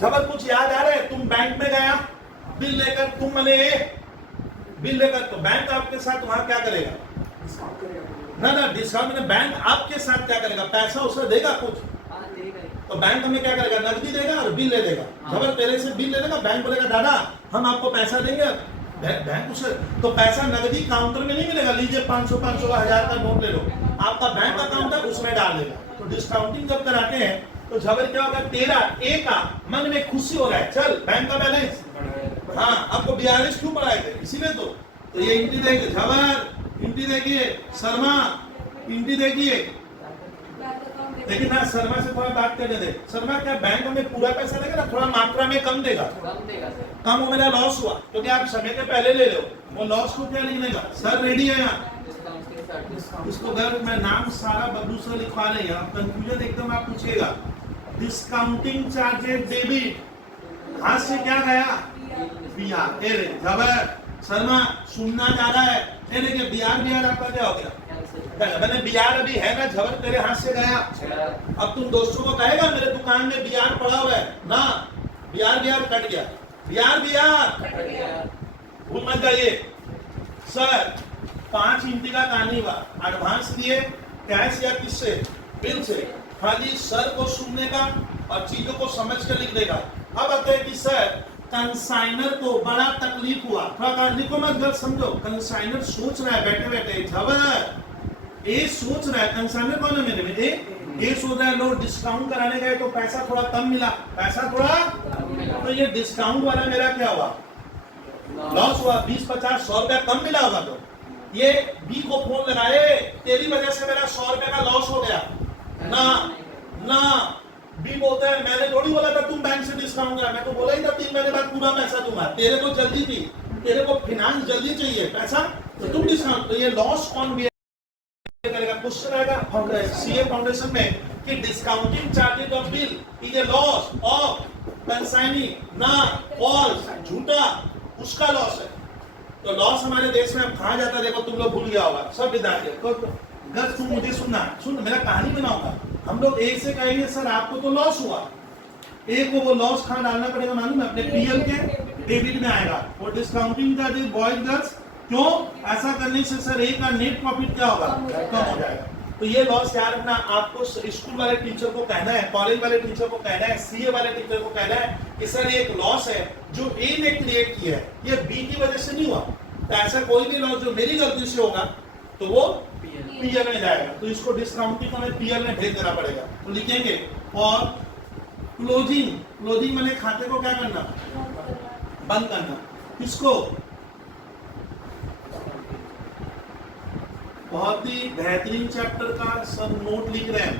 जब कुछ याद आ रहा है, तुम बैंक में गया बिल लेकर, तुम मैंने बिल लेकर, तो बैंक आपके साथ वहां क्या करेगा, ना डिस्काउंट में बैंक आपके साथ क्या करेगा, पैसा उसे देगा कुछ, तो बैंक हमें क्या करेगा, नकदी देगा और बिल ले देगा। जब तेरे से बिल ले लेगा, बैंक बोलेगा दादा हम आपको पैसा देंगे, बैंक उसे, तो पैसा नकदी काउंटर में नहीं मिलेगा, लीजिए 500 का 1000 का नोट ले लो, आपका बैंक अकाउंट है उसमें डाल देगा। तो डिस्काउंटिंग जब कराते हैं तो झबर क्या होगा, तेरा ए का मन में खुशी हो रहा है, चल बैंक का बैलेंस, हाँ आपको BRS क्यों बढ़ाए थे, इसीलिए तो ये इंटी देखिए, झबर इंटी देखिए, शर्मा इंटी देखिए, लेकिन ना शर्मा से थोड़ा बात करने दे। शर्मा क्या बैंक में पूरा पैसा देगा ना, थोड़ा मात्रा में कम देगा, कम हो मेरा लॉस हुआ क्योंकि आप समय के पहले ले रहे हो, वो लॉस को क्या लिखने का, सर रेडी है यहाँ, इसको अगर मैं नाम सारा बबलू सर लिखवा रहे हैं, कंफ्यूजन एकदम आप पूछेगा। डिस्काउंटिंग चार्जेस डेबिट, हाथ से क्या गया, बिहार, जबर शर्मा सुनना जा रहा है, देखिए बिहार आपका क्या हो गया, मैंने बियार अभी है ना, झबर तेरे हाथ से गया। अब तुम दोस्तों को कहेगा मेरे दुकान में बियार पड़ा हुआ है ना, बियार बियार कट गया, बियार बियार भूल मत जाइए। सर 5 इंच का कहानी हुआ, एडवांस लिए कैश या किससे, बिल से, खाली सर को सुनने का और चीजों को समझ कर लिखने का। अब आते हैं कि सर कंसाइनर को बड़ा तकलीफ हुआ, थोड़ा लिखो मत, गलत समझो। कंसाइनर सोच रहा है बैठे बैठे, झबर ए सोच रहा है, कंसाइनर कौन है मेरे में, ए सोच रहा है लो डिस्काउंट कराने गए तो पैसा थोड़ा कम मिला, पैसा थोड़ा, तो ये डिस्काउंट वाला मेरा क्या हुआ, लॉस हुआ, 20, 50, 100 रुपया कम मिला होगा। तो ये बी को फोन लगाए, तेरी वजह से मेरा 100 रुपए का लॉस हो गया ना, ना बी बोलता है मैंने थोड़ी बोला था तुम बैंक से डिस्काउंट करा, मैं तो बोला ही था 3 महीने बाद पूरा पैसा दूंगा, तेरे को जल्दी थी, तेरे को फाइनेंस जल्दी चाहिए पैसा, तो तुम डिस्काउंट, तो ये लॉस कौन भी करेगा, क्वेश्चन आएगा सीए फाउंडेशन में कि discounting charges of bill is a loss of consignee, ना फॉल्स, झूठा, उसका लॉस है। तो लॉस हमारे देश में अब कहा जाता है, देखो तुम लोग भूल गया होगा सब विद्यार्थी, गलत तुम मुझे सुन मेरा कहानी बनाऊंगा। हम लोग एक से कहेंगे सर आपको तो लॉस हुआ, एक को वो लॉस कहां डालना पड़ेगा मालूम है, अपने पीएल के डेबिट में आएगा वो डिस्काउंटिंग चार्जेस बॉयज गर्ल्स, क्यों ऐसा करने से सर एक का नेट प्रॉफिट क्या होगा, कम हो जाएगा। तो ये लॉस याद रखना, आपको स्कूल वाले टीचर को कहना है, कॉलेज वाले टीचर को कहना है, सीए वाले टीचर को कहना है कि सर ये एक लॉस है जो ए ने क्रिएट किया है, ये बी की वजह से नहीं हुआ। तो ऐसा कोई भी लॉस जो मेरी गलती से होगा तो वो पीएल में जाएगा, तो इसको डिस्काउंटिंग हमें पीएल में भेज देना पड़ेगा। तो लिखेंगे और क्लोजिंग, क्लोजिंग मैंने खाते को क्या करना, बंद करना, किसको, बहुत ही बेहतरीन चैप्टर का सब नोट लिख रहे हैं,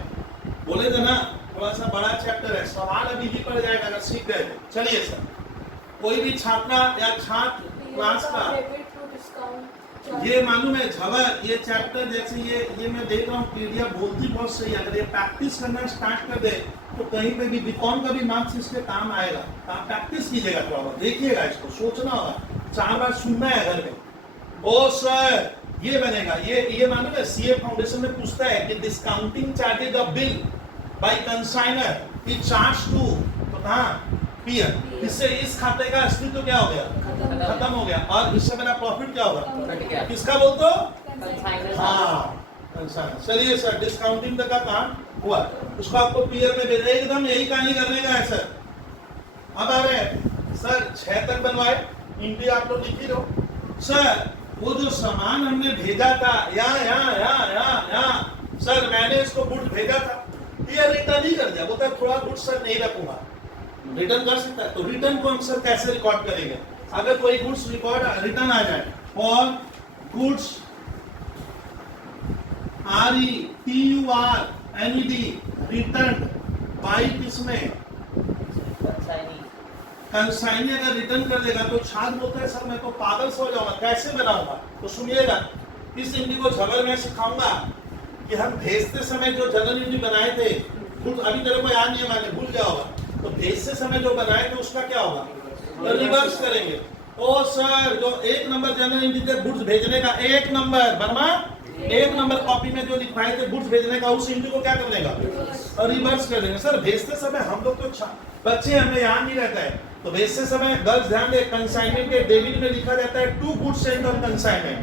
बोले थे ना थोड़ा सा बड़ा चैप्टर है, सवाल अभी भी पड़ जाएगा अगर सीख गए। चलिए सर, कोई भी छात्रा या छात्र क्लास का ये मालूम है झवर, ये चैप्टर जैसे ये मैं देख रहा हूँ पीडीएफ बोलती बहुत सही है, अगर ये प्रैक्टिस करना स्टार्ट कर दे तो कहीं पे भी बीकॉम का भी मार्क्स इसके काम आएगा। आप प्रैक्टिस कीजिएगा, थोड़ा बहुत देखिएगा, इसको सोचना होगा, 4 बार सुनना है घर में। ओ सर ये बनेगा, ये मालूम है सीए फाउंडेशन में पूछता है कि discounting charges of bill by consignor is charge to, तो कहाँ पीएल, इससे इस खाते का अस्तित्व क्या हो गया, खत्म हो गया, और इससे मेरा प्रॉफिट क्या होगा, किसका बोलते हो, हाँ कंसाइनर। चलिए सर डिस्काउंटिंग तक का काम हुआ, उसको आपको पीएल में भेजा, एकदम यही कहानी करने का है सर। अब आ रहे हैं सर 6 तक बनवाए, इंडिया आप लोग लिख ही रहो। सर वो जो सामान हमने भेजा था या सर मैंने इसको गुड्स भेजा था, ये रिटर्न ही कर दिया, बोलता है थोड़ा गुड्स सर नहीं रखूंगा, रिटर्न कर सकता है। तो रिटर्न को हम सर कैसे रिकॉर्ड करेंगे, अगर कोई गुड्स रिकॉर्ड रिटर्न आ जाए, और गुड्स RETURNED रिटर्न बाई किसमें, कंसाइनी अगर रिटर्न कर देगा तो छात्र बोलता है सर मैं तो पागल से हो जाऊंगा, कैसे बनाऊंगा। तो सुनिएगा, इस हिंदी को झबर में सिखाऊंगा कि हम भेजते समय जो जनरल हिंदी बनाए थे, अभी तेरे को याद नहीं है, मैंने भूल गया होगा, तो भेजते समय जो बनाए थे उसका क्या होगा, तो रिवर्स करेंगे। ओ सर जो 1 नंबर जनरल हिंदी थे गुड्स भेजने का, 1 नंबर बर्मा, 1 नंबर कॉपी में जो लिखवाए थे गुड्स भेजने का, उस हिंदी को क्या कर देगा, और रिवर्स कर देंगे। सर भेजते समय हम लोग तो बच्चे हमें याद नहीं रहता है, तो भेजते समय गर्ल्स ध्यान दे, कंसाइनमेंट के डेबिट में लिखा जाता है 2 गुड्स सेंट ऑन कंसाइनमेंट,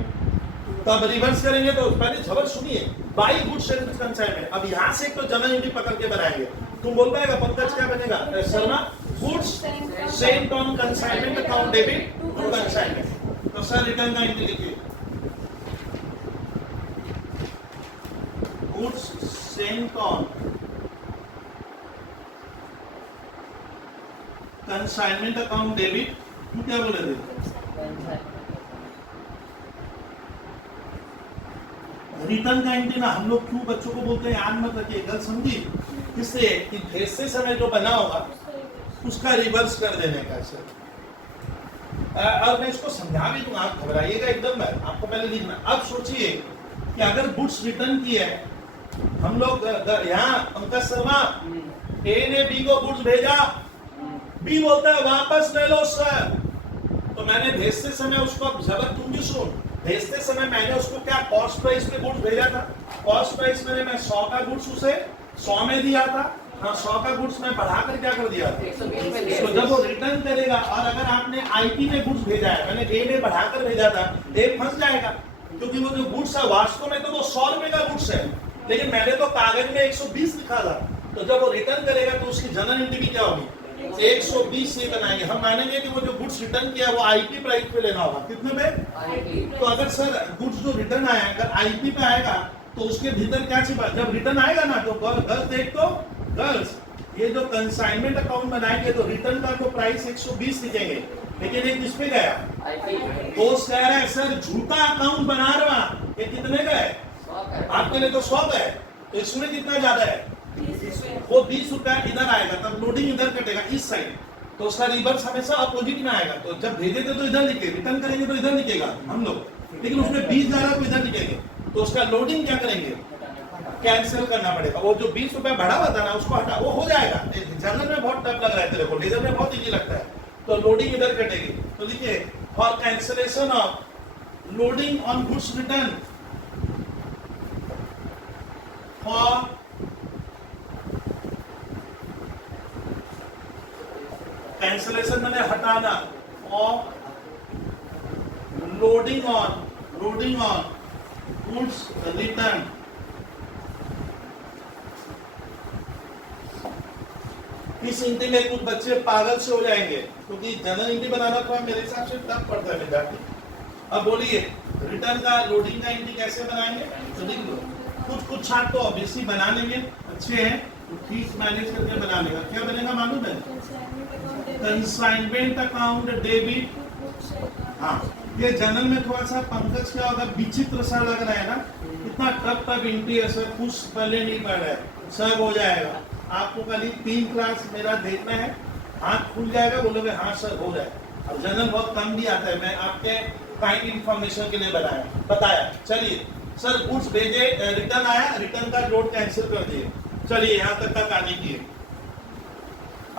तो अब रिवर्स करेंगे तो पहले झबर सुनिए, बाई गुड्स सेंट कंसाइनमेंट। अब यहाँ से एक तो जनरल हिंदी पकड़ के बनाएंगे, तुम बोल पाएगा पंकज क्या बनेगा, Sharma goods sent on consignment account debit to consignment. तो सर रिटर्न का हिंदी लिखिए, goods sent on consignment account debit, तू क्या बोले थे, रिटर्न का एंट्री ना हम लोग क्यों बच्चों को बोलते हैं, याद मत रखिए, गलत समझी, इसलिए कि भेजते समय जो बना होगा उसका रिवर्स कर देने का सर। और मैं इसको समझा भी दूंगा, आप घबराइएगा एकदम, आपको पहले लिखना। अब सोचिए कि अगर गुड्स रिटर्न की है, हम लोग यहाँ पंकज शर्मा ए ने बी को गुड्स भेजा, बी बोलता है वापस ले लो सर, तो मैंने भेजते समय उसको, जबर तुम भी सुन, भेजते समय मैंने उसको क्या कॉस्ट प्राइस पे गुड्स भेजा था, कॉस्ट प्राइस मैंने मैं 100 का गुड्स उसे 100 में दिया था, हाँ 100 का गुड्स मैं बढ़ाकर क्या कर दिया था 120 में दिया। तो जब वो रिटर्न करेगा और अगर आपने आईपी में गुड्स भेजा है, मैंने ए में बढ़ाकर भेजा था, ए फंस जाएगा क्योंकि वो जो गुड्स है वास्तव में तो वो 100 रुपए का गुड्स है, लेकिन मैंने तो कागज में 120 लिखा था। तो जब वो रिटर्न करेगा तो उसकी जनरल एंट्री क्या होगी 120 से बनाएंगे। हम मानेंगे कि वो जो गुड्स रिटर्न किया वो आईपी प्राइस पे लेना होगा, कितने पे? तो अगर सर गुड्स जो रिटर्न आया अगर आईपी पे आएगा तो उसके भीतर क्या छिपा, जब रिटर्न आएगा ना तो गर्ल्स देख तो गर्ल्स ये जो कंसाइनमेंट अकाउंट बनाएंगे तो रिटर्न का तो प्राइस 120 लिखेंगे, लेकिन ये किस पे गया तो कह रहा है सर झूठा अकाउंट बना रहा, ये कितने का है? आपके लिए तो 100 का है, तो इसमें कितना ज्यादा है? वो 20 रुपया इधर आएगा, तब लोडिंग इधर कटेगा इस साइड, तो उसका रिवर्स हमेशा अपोजिट में आएगा। तो जब भेजे थे तो इधर लिखे, रिटर्न करेंगे तो इधर लिखेगा हम लोग, लेकिन उसमें 20 जा रहा है तो इधर लिखेंगे, तो उसका लोडिंग क्या करेंगे कैंसिल करना पड़ेगा। वो जो 20 रुपया बढ़ा हुआ था ना उसको हटा, वो हो जाएगा। जनरल में बहुत टफ लग रहा है तेरे को, लेजर में बहुत इजी लगता है, तो लोडिंग इधर कटेगी। तो लिखिए for cancellation of loading on goods return, for cancellation मैंने हटाना, और लोडिंग ऑन गुड्स रिटर्न इस एंट्री में कुछ बच्चे पागल से हो जाएंगे क्योंकि जनरल एंट्री बनाना थोड़ा मेरे हिसाब से टफ पड़ता है विद्यार्थी। अब बोलिए रिटर्न का लोडिंग का एंट्री कैसे बनाएंगे, तो देख लो कुछ छात्र तो ऑब्वियसली बनाने में अच्छे हैं तो फीस मैनेज करके बना लेगा। क्या बनेगा मालूम है? Consignment account debit. हाँ ये जनरल में थोड़ा सा पंकज क्या होगा विचित्र सा लग रहा है ना, इतना टफ एंट्री है सर, कुछ पहले नहीं पढ़ रहा है, सब हो जाएगा। आपको खाली 3 क्लास मेरा देखना है, हाथ खुल जाएगा, बोलोगे हाँ सर हो जाए। अब जनरल बहुत कम भी आता है, मैं आपके काइंड इंफॉर्मेशन के लिए बताया। चलिए सर गुड्स भेजे, रिटर्न आया, रिटर्न का लोड कैंसिल कर दिए। चलिए यहाँ तक का कहानी की,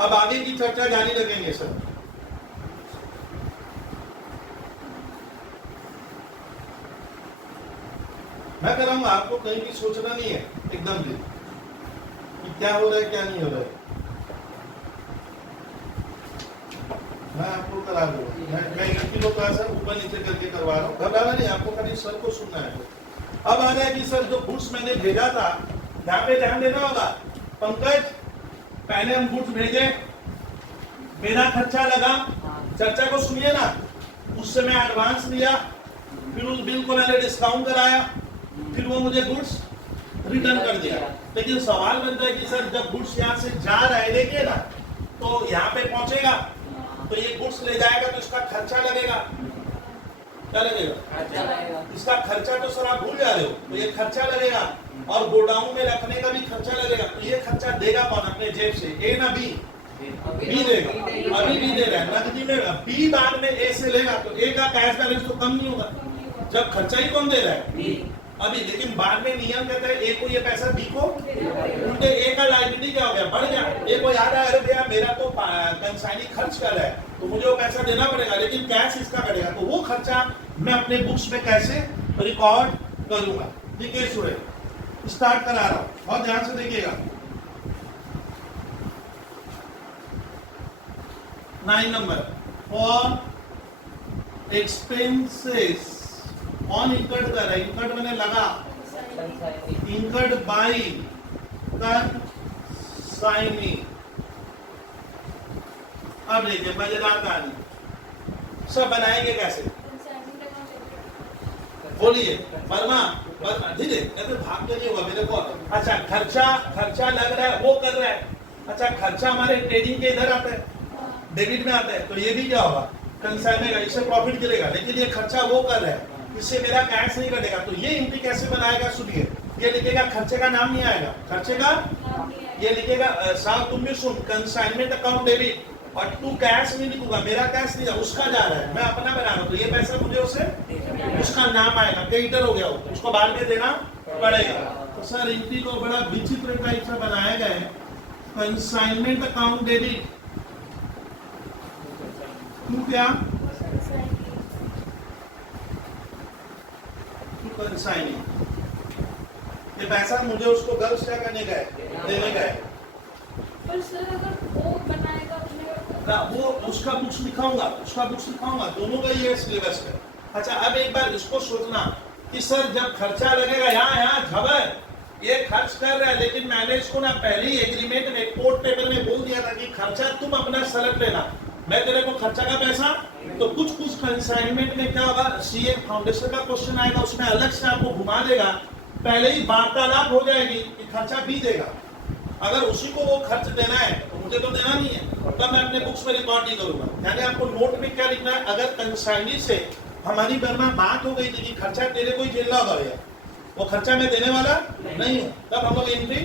अब आगे की चर्चा जारी रखेंगे सर। मैं कराऊंगा, आपको कहीं भी सोचना नहीं है एकदम भी कि क्या हो रहा है क्या नहीं हो रहा है, मैं आपको करा दूंगा। मैं 1 किलो का सर ऊपर नीचे करके करवा रहा हूँ, घबराना नहीं, आपको खाली सर को सुनना है। अब आ रहा है कि सर जो गुड्स मैंने भेजा था, यहाँ पे ध्यान देना होगा पंकज, पहले हम गुड्स भेजे, मेरा खर्चा लगा, चर्चा को सुनिए ना, उससे मैं एडवांस लिया, फिर उस बिल को मैंने डिस्काउंट कराया, फिर वो मुझे गुड्स रिटर्न कर दिया। लेकिन सवाल बनता है कि सर जब गुड्स यहाँ से जा रहा है देखिए ना, तो यहाँ पे पहुंचेगा तो ये गुड्स ले जाएगा तो इसका खर्चा लगेगा, क्या लगेगा? इसका खर्चा तो सर आप भूल जा रहे हो, तो ये खर्चा लगेगा, और गोडाउन में रखने का भी खर्चा लगेगा। तो ये खर्चा देगा कौन अपने जेब से? ए ना बी? बी देगा, अभी बी दे रहा है नकदी में, बी बाद में ए से लेगा, तो ए का कैश बैलेंस तो कम नहीं होगा जब खर्चा ही कौन दे रहा है अभी। लेकिन बाद में नियम कहता है ए को ये पैसा बी को, उल्टे ए का लायबिलिटी क्या हो गया, बढ़ गया। ए को याद आया अरे भैया मेरा तो कंसाइनी खर्च कर रहा है तो मुझे वो पैसा देना पड़ेगा, लेकिन कैश इसका कटेगा, तो वो खर्चा मैं अपने बुक्स में कैसे रिकॉर्ड करूंगा। ठीक है स्टूडेंट, स्टार्ट करा रहा हूं, बहुत ध्यान से देखिएगा। 9 नंबर फॉर एक्सपेंसेस ऑन इनकट कर रहा है, इनकट मैंने लगा, इनकट बाई कंसाइनी। अब देखिए मजेदार कहानी, सब बनाएंगे कैसे, बोलिए वर्मा धीरे तो भाग के नहीं होगा मेरे को। अच्छा खर्चा लग रहा है, वो कर रहा है। अच्छा खर्चा हमारे ट्रेडिंग के इधर आता है, डेबिट में आता है, तो ये भी क्या होगा कंसाइनी का, इससे प्रॉफिट गिरेगा, लेकिन ये खर्चा वो कर रहा है, इससे मेरा कैश नहीं कटेगा। तो ये एंट्री कैसे बनाएगा सुनिए, ये लिखेगा खर्चे का नाम नहीं आएगा, खर्चे का ये लिखेगा साहब तुम भी सुन, कंसाइनमेंट अकाउंट डेबिट, और तू कैश नहीं लिखूंगा, मेरा कैश नहीं, उसका जा रहा है, मैं अपना बना रहा हूँ, तो ये पैसा मुझे उसे उसका नाम आएगा, क्रेडिटर हो गया, उसको बाद में देना पड़ेगा। तो सर एंट्री को बड़ा विचित्र टाइप से बनाया गया है, कंसाइनमेंट अकाउंट डेबिट, तू क्या कंसाइनिंग, ये पैसा मुझे उसको गर्ल्स क्या करने का है, देने का है। पर सर अगर वो बनाएगा अपने वो उसका बुक्स लिखाऊंगा, दोनों का ही है सिलेबस में। अच्छा अब एक बार इसको सोचना कि सर जब खर्चा लगेगा यहाँ झबर ये खर्च कर रहा है, लेकिन मैंने इसको ना पहले ही एग्रीमेंट में कोर्ट पेपर में बोल दिया था कि खर्चा तुम अपना सेलेक्ट लेना, मैं तेरे को खर्चा का पैसा। तो कुछ कंसाइनमेंट में क्या होगा, सीए फाउंडेशन का क्वेश्चन आएगा, उसमें अलग से आपको घुमा देगा, पहले ही वार्तालाप हो जाएगी कि खर्चा भी देगा। अगर उसी को वो खर्च देना है तो मुझे तो देना नहीं है, तब मैं अपने बुक्स में रिकॉर्ड नहीं करूंगा। यानी आपको नोट में क्या लिखना है, अगर कंसाइनी से हमारी बर्मा बात हो गई थी कि खर्चा तेरे को ही झेलना होगा भैया, वो खर्चा मैं देने वाला नहीं हूँ, तब हम लोग एंट्री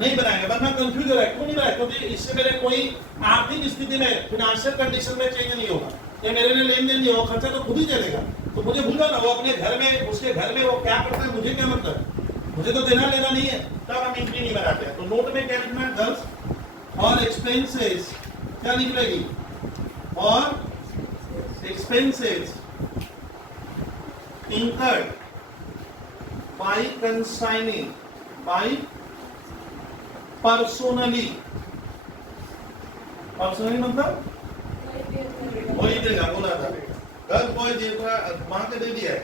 नहीं बनाएंगे। वरना कंफ्यूज हो रहा है, क्यों नहीं बनाए, क्योंकि इससे मेरे कोई आर्थिक स्थिति में फिनेंशियल कंडीशन में चेंज नहीं होगा, ये मेरे लिए लेन देन नहीं होगा, खर्चा तो खुद ही चलेगा। तो मुझे भूला ना, वो अपने घर में उसके घर में वो क्या करता है मुझे क्या मतलब, मुझे तो देना लेना नहीं है, तब हम एंट्री नहीं बनाते हैं। तो नोट में क्या लिखना है, गर्ल्स और एक्सपेंसेस क्या निकलेगी, और expenses incurred by consignee by personally मतलब वही देगा, बोला था गर्ल बॉय देगा, वहां के दे दिया है।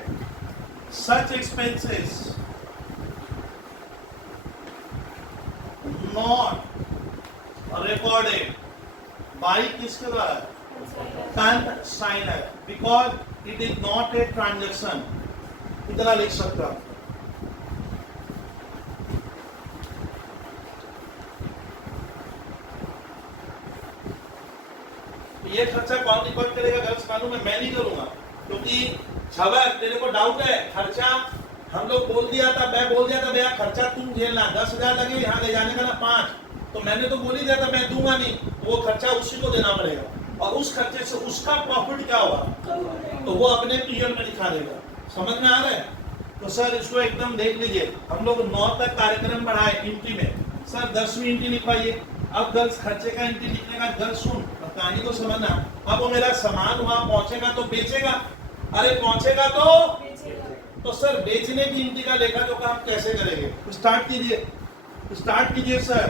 such expenses not recorded by किसके द्वारा, consignor, because it is not a transaction, इतना लिख सकता हूं। ये खर्चा कौन रिकॉर्ड करेगा, गर्ल्स मालूम है, मैं नहीं करूंगा, क्योंकि छबर तेरे को डाउट है, खर्चा हम लोग बोल दिया था, मैं बोल दिया था भैया खर्चा तुम झेलना, 10,000 लगे यहाँ ले जाने का ना 5, तो मैंने तो बोल ही दिया था मैं दूंगा नहीं, तो वो खर्चा उसी को देना पड़ेगा, और उस खर्चे से उसका प्रॉफिट क्या होगा तो वो अपने पीएल में दिखा देगा। समझ में आ रहा है? तो सर इसको एकदम देख लीजिए, हम लोग 9 तक कार्यक्रम बढ़ाए एंट्री में, सर 10वीं एंट्री लिखवाइए। अब गर्ल्स खर्चे का एंट्री लिखने का, गर्ल्स सुन कहानी को समझना, अब वो मेरा सामान वहां पहुंचेगा तो बेचेगा, अरे पहुंचेगा तो सर बेचने की एंट्री का लेखा जो काम कैसे करेंगे, स्टार्ट कीजिए sir.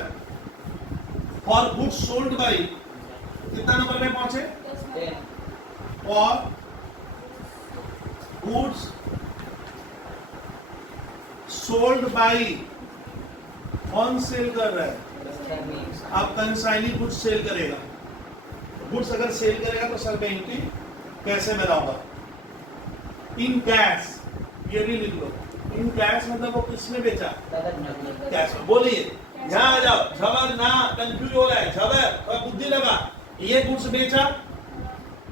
For goods sold by, कितना नंबर में पहुंचे, और गुड्स सोल्ड बाई, कौन सेल कर रहा है, आप कंसाइनी गुड्स सेल करेगा, गुड्स अगर सेल करेगा तो सर मैं एंट्री कैसे बनाऊंगा, इन कैश, ये भी लिख लो, इन कैश मतलब वो किसने बेचा, कैश में। बोलिए यहाँ आ जाओ, झबर ना कंफ्यूज हो रहा है, झबर बुद्धि लगा, ये गुड्स बेचा,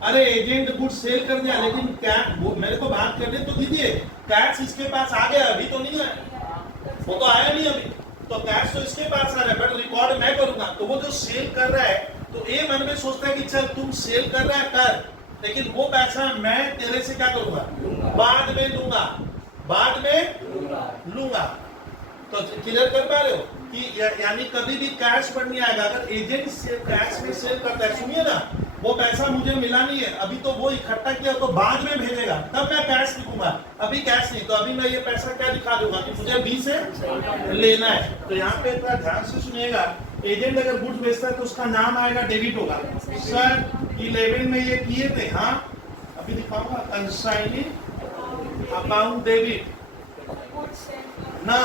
अरे एजेंट गुड्स सेल कर दिया, लेकिन क्या मेरे को बात करने तो दीजिए, कैश इसके पास आ गया, अभी तो नहीं आया, वो तो आया नहीं अभी, तो कैश तो इसके पास आ रहा है, बट रिकॉर्ड मैं करूंगा। तो वो जो सेल कर रहा है तो ये मन में सोचता है कि चल तुम सेल कर रहा है कर, लेकिन वो पैसा मैं तेरे से क्या करूंगा, बाद में लूंगा। तो क्लियर कर पा रहे हो कि यानी कभी भी कैश पर नहीं आएगा, अगर एजेंट से कैश में सेल करता है, सुनिए ना, वो पैसा मुझे मिला नहीं है अभी, तो वो इकट्ठा किया तो बाद में भेजेगा, तब मैं कैश लिखूंगा, अभी कैश नहीं, तो अभी मैं ये पैसा क्या दिखा दूंगा कि मुझे बी से लेना है। तो यहाँ पे इतना ध्यान से सुनिएगा, एजेंट अगर गुड्स बेचता है तो उसका नाम आएगा, डेबिट होगा, सर 11 में ये किए थे, हाँ अभी दिखाऊंगा, कंसाइनी अकाउंट डेबिट ना,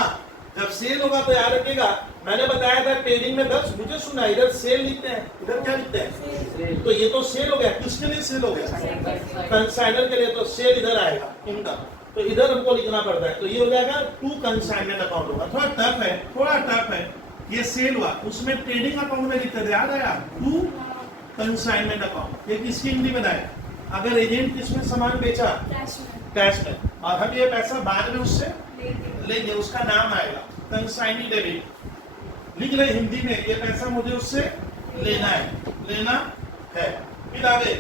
जब सेल होगा तो याद रखिएगा, मैंने बताया था ट्रेडिंग में 10, मुझे सुना इधर सेल लिखते हैं, इधर क्या लिखते हैं, तो ये तो सेल हो गया, किसके लिए सेल हो गया, कंसाइनर के लिए, तो सेल इधर आएगा इनकम, तो इधर हमको लिखना पड़ता है, तो ये हो जाएगा टू कंसाइनमेंट अकाउंट होगा। थोड़ा टफ है, ये सेल हुआ, उसमें ट्रेडिंग अकाउंट में लिखते थे, याद आया, टू कंसाइनमेंट अकाउंट, ये किसकी एंट्री बनाए, अगर एजेंट किसमें सामान बेचा, कैश में, और हम ये पैसा बाद में उससे लेंगे, उसका नाम आएगा कंसाइनी डेबिट, लिख ले हिंदी में, ये पैसा मुझे उससे लेना है। फिर आगे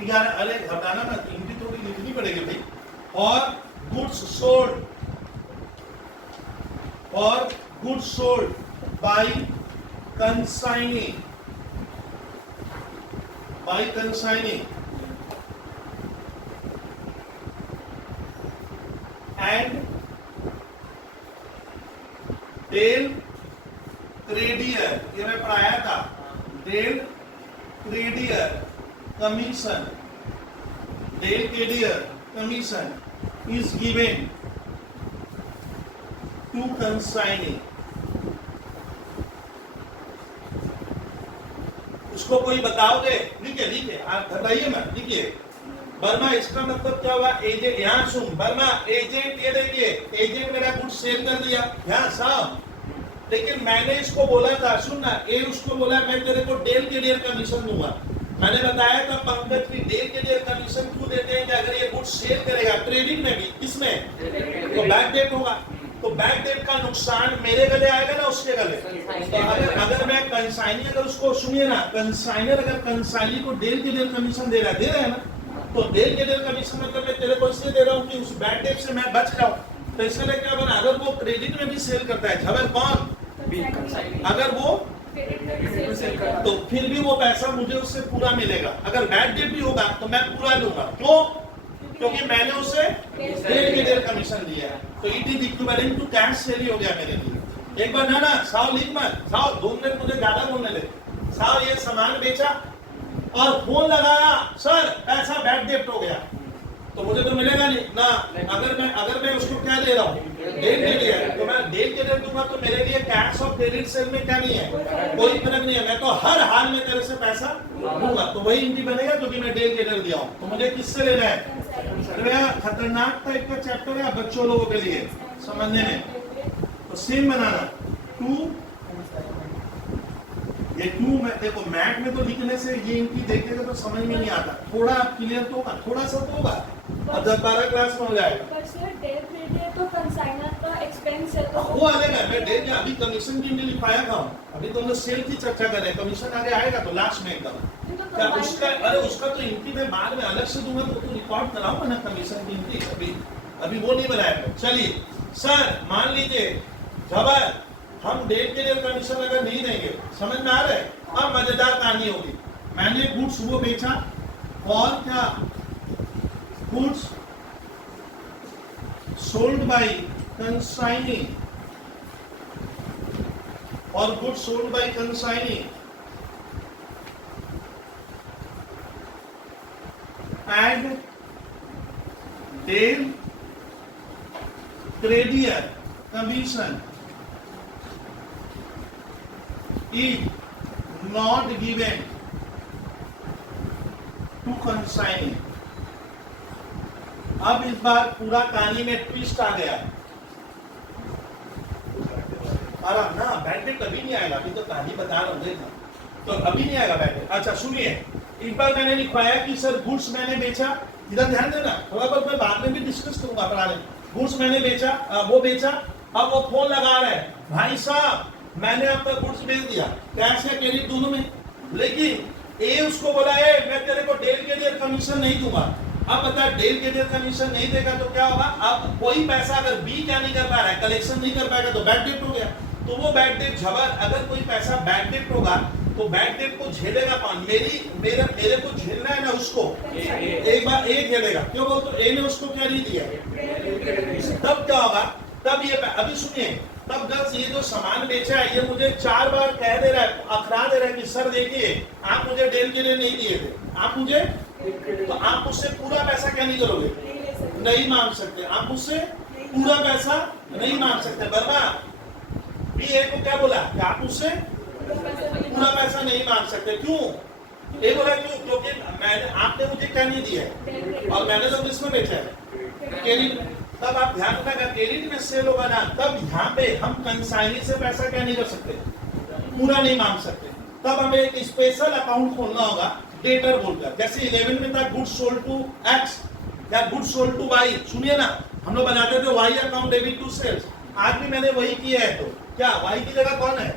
11, अरे घबराना मत, हिंदी थोड़ी लिखनी पड़ेगी भाई, और goods sold by consignee and del credere, ये मैं पढ़ाया था, del credere commission, del credere commission is given to consignee. उसको कोई बताओगे? लिखिए लिखिए, आप घबराइए मत, लिखिए। वर्मा, इसका मतलब क्या हुआ? एजेंट, यहाँ सुन वर्मा, एजेंट ये देखिए, एजेंट मेरा गुड्स सेल कर दिया, यहाँ साहब, लेकिन मैंने इसको बोला था, सुन ना, ये उसको बोला मैं तेरे को डेल के डेल कमीशन दूंगा। मैंने बताया था पंकज की डेल के डेल कमीशन क्यों देते हैं कि अगर ये गुड्स सेल करेगा ट्रेडिंग में भी, किसमें, तो बैक डेट होगा, तो बैक डेट का नुकसान मेरे गले आएगा ना उसके गले। तो अगर मैं कंसाइनी, अगर उसको सुनिए ना, कंसाइनर अगर कंसाइनी को डेल के डेल कमीशन दे रहा है ना, तो डेल के डेल कमीशन मतलब मैं तेरे को इसलिए दे रहा हूँ कि उस बैड डेट से मैं बच जाऊँ। तो इसलिए क्या बना, अगर वो क्रेडिट में भी सेल करता है, खबर कौन, अगर वो, तो फिर भी वो पैसा मुझे उससे पूरा मिलेगा। अगर बैड डेट भी होगा तो मैं पूरा लूंगा, क्यों, क्योंकि मैंने उसे डेल के डेल कमीशन दिया है। तो it is equivalent to cash sale ही हो गया मेरे लिए। एक बार ना साव लिख मत, साव 2 मिनट मुझे ज्यादा बोलने दे। साव ये सामान बेचा और फोन लगाया, सर पैसा बैड डेट हो गया, तो मुझे तो मिलेगा नहीं ना। अगर मैं उसको क्या दे रहा हूँ, डेल के लिए, तो मैं डेल के डेल दूंगा, तो मेरे लिए कैश और क्रेडिट सेल में क्या नहीं है, कोई फर्क नहीं है। मैं तो हर हाल में तेरे से पैसा लूंगा, तो वही इनकी बनेगा क्योंकि मैं डेल के डेल दिया हूँ। तो मुझे किससे लेना है? खतरनाक टाइप का चैप्टर है बच्चों लोगों के लिए समझने में। तो सेम बनाना, टू, ये टू में देखो, मैथ में तो लिखने से ये इनकी देखेगा तो समझ में नहीं आता, थोड़ा क्लियर तो होगा, थोड़ा सा तो होगा, और 10-12 क्लास में हो जाएगा। पर सर डेल क्रेडियर तो कंसाइनर का एक्सपेंस है, तो वो आएगा। मैं डेल अभी कमीशन की नहीं लिखाया था, अभी तो हम लोग सेल की चर्चा कर रहे हैं, कमीशन आगे आएगा तो लास्ट में एकदम क्या उसका, अरे उसका तो इनकी मैं बाद में अलग से दूंगा, तो रिकॉर्ड कराऊंगा ना कमीशन की इनकी, अभी वो नहीं बनाया। चलिए सर, मान लीजिए खबर, हम डेल के डेल कमीशन अगर नहीं देंगे, समझ में आ रहा है? अब मजेदार कहानी होगी। मैंने गुड्स वो बेचा, और क्या, गुड्स सोल्ड बाय कंसाइनी, और goods sold by consignee and del credere commission is not given to consignee। अब इस बार पूरा कहानी में ट्विस्ट आ गया। आराम ना, बैड डेट कभी नहीं आएगा, अभी तो कहानी बता रहा हूँ, देखना तो अभी नहीं आएगा बैड डेट। अच्छा सुनिए, इस बार मैंने लिखवाया कि सर गुड्स मैंने बेचा, इधर ध्यान देना, थोड़ा बहुत मैं बाद में भी डिस्कस करूंगा पढ़ाने। गुड्स मैंने बेचा, वो बेचा, अब वो फोन लगा रहे हैं, भाई साहब मैंने आपका गुड्स बेच दिया, कैश या क्रेडिट दोनों में, लेकिन ए उसको बोला है मैं तेरे को डेल के डेल कमीशन नहीं दूंगा। अब बता, डेल के डेल कमीशन नहीं देगा तो क्या होगा? अब कोई पैसा अगर बी क्या नहीं कर पा रहा है, कलेक्शन नहीं कर पाएगा, तो बैड डेट हो गया। तो वो बैड डेट जबर, अगर कोई पैसा बैड डेट होगा तो बैड डेट को झेलेगा कौन? मेरे को झेलना है ना उसको, एक बार ए झेलेगा, क्यों बोल, तो ए ने उसको क्या नहीं दिया, तब क्या होगा, तब ये, अभी सुनिए, तब जब ये जो सामान बेचा है, ये मुझे 4 बार कह दे रहा है, अखरा दे रहा है कि सर देखिए आप मुझे डेल के लिए नहीं दिए थे, आप मुझे, तो आप मुझसे पूरा पैसा क्या नहीं करोगे, नहीं मांग सकते, आप मुझसे पूरा पैसा नहीं मांग सकते। वर्मा बी ए को क्या बोला कि आप मुझसे पूरा पैसा नहीं मांग सकते, क्यों? ए बोला क्यों? क्योंकि मैंने, आपने मुझे क्या नहीं दिया और मैंने तो किसमें बेचा है, क्रेडिट। तब आप ध्यान रखना, क्रेडिट में सेल होगा ना, तब यहाँ पे हम कंसाइनी से पैसा क्या नहीं कर सकते, पूरा नहीं मांग सकते। तब हमें एक स्पेशल अकाउंट खोलना होगा डेटर बोलकर, जैसे 11 में था गुड्स सोल्ड टू एक्स या गुड्स सोल्ड टू वाई। सुनिए ना, हम लोग बनाते थे Y account debit to sales, आज भी मैंने वही किया है। तो क्या वाई की जगह कौन है,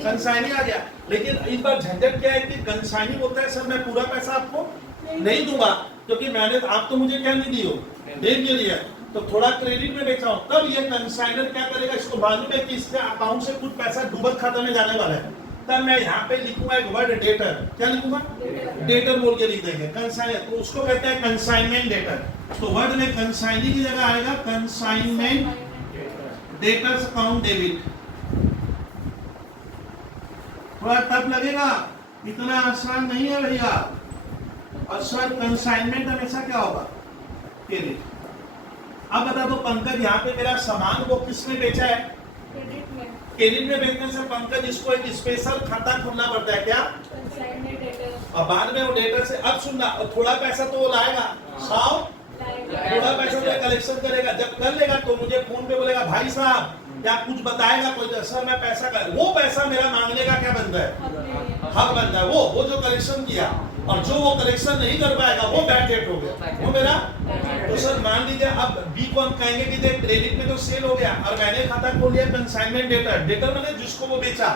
कंसाइनी आ गया। लेकिन इस बार झंझट क्या है कि कंसाइनी बोलता है सर मैं पूरा पैसा आपको नहीं दूंगा, क्योंकि मैंने, आप तो मुझे क्या नहीं दी हो, डेल के लिए, तो थोड़ा क्रेडिट में बेचा हूं। तब ये कंसाइनर क्या करेगा, इसको मालूम है कि इसके अकाउंट से कुछ पैसा डूबत खाता में जाने वाला है, तब मैं यहाँ पे लिखूंगा एक वर्ड डेटर, क्या लिखूंगा, डेटर बोल के लिख देंगे कंसाइनर, तो उसको कहते हैं कंसाइनमेंट डेटर। तो वर्ड में कंसाइनी की जगह आएगा कंसाइनमेंट डेटर्स अकाउंट डेबिट, थोड़ा टफ लगेगा, इतना आसान नहीं है भैया। और सर कंसाइनमेंट हमेशा क्या होगा, क्रेडिट। अब बता दो पंकज, यहाँ पे मेरा सामान वो किसने बेचा है, क्रेडिट में, क्रेडिट में बेचने से पंकज इसको एक स्पेशल खाता खोलना पड़ता है क्या, कंसाइनमेंट डेटर और बाद में वो डेटर से अब सुनना, और थोड़ा पैसा तो वो लाएगा, 100 लाएगा, थोड़ा पैसा तो कलेक्शन करेगा, जब कर लेगा तो मुझे फोन पे बोलेगा भाई साहब क्या कुछ बताएगा कोई, तो सर मैं पैसा कर, वो पैसा मेरा मांगने का क्या बनता है, अपने लिए, हक बनता है। वो जो कलेक्शन किया, और जो वो कलेक्शन नहीं कर पाएगा वो बैड डेट हो गया, वो मेरा। तो सर मान लीजिए अब बी को हम कहेंगे कि देख क्रेडिट में तो सेल हो गया, और मैंने खाता खोल लिया कंसाइनमेंट डेटर, डेटर मैंने जिसको वो बेचा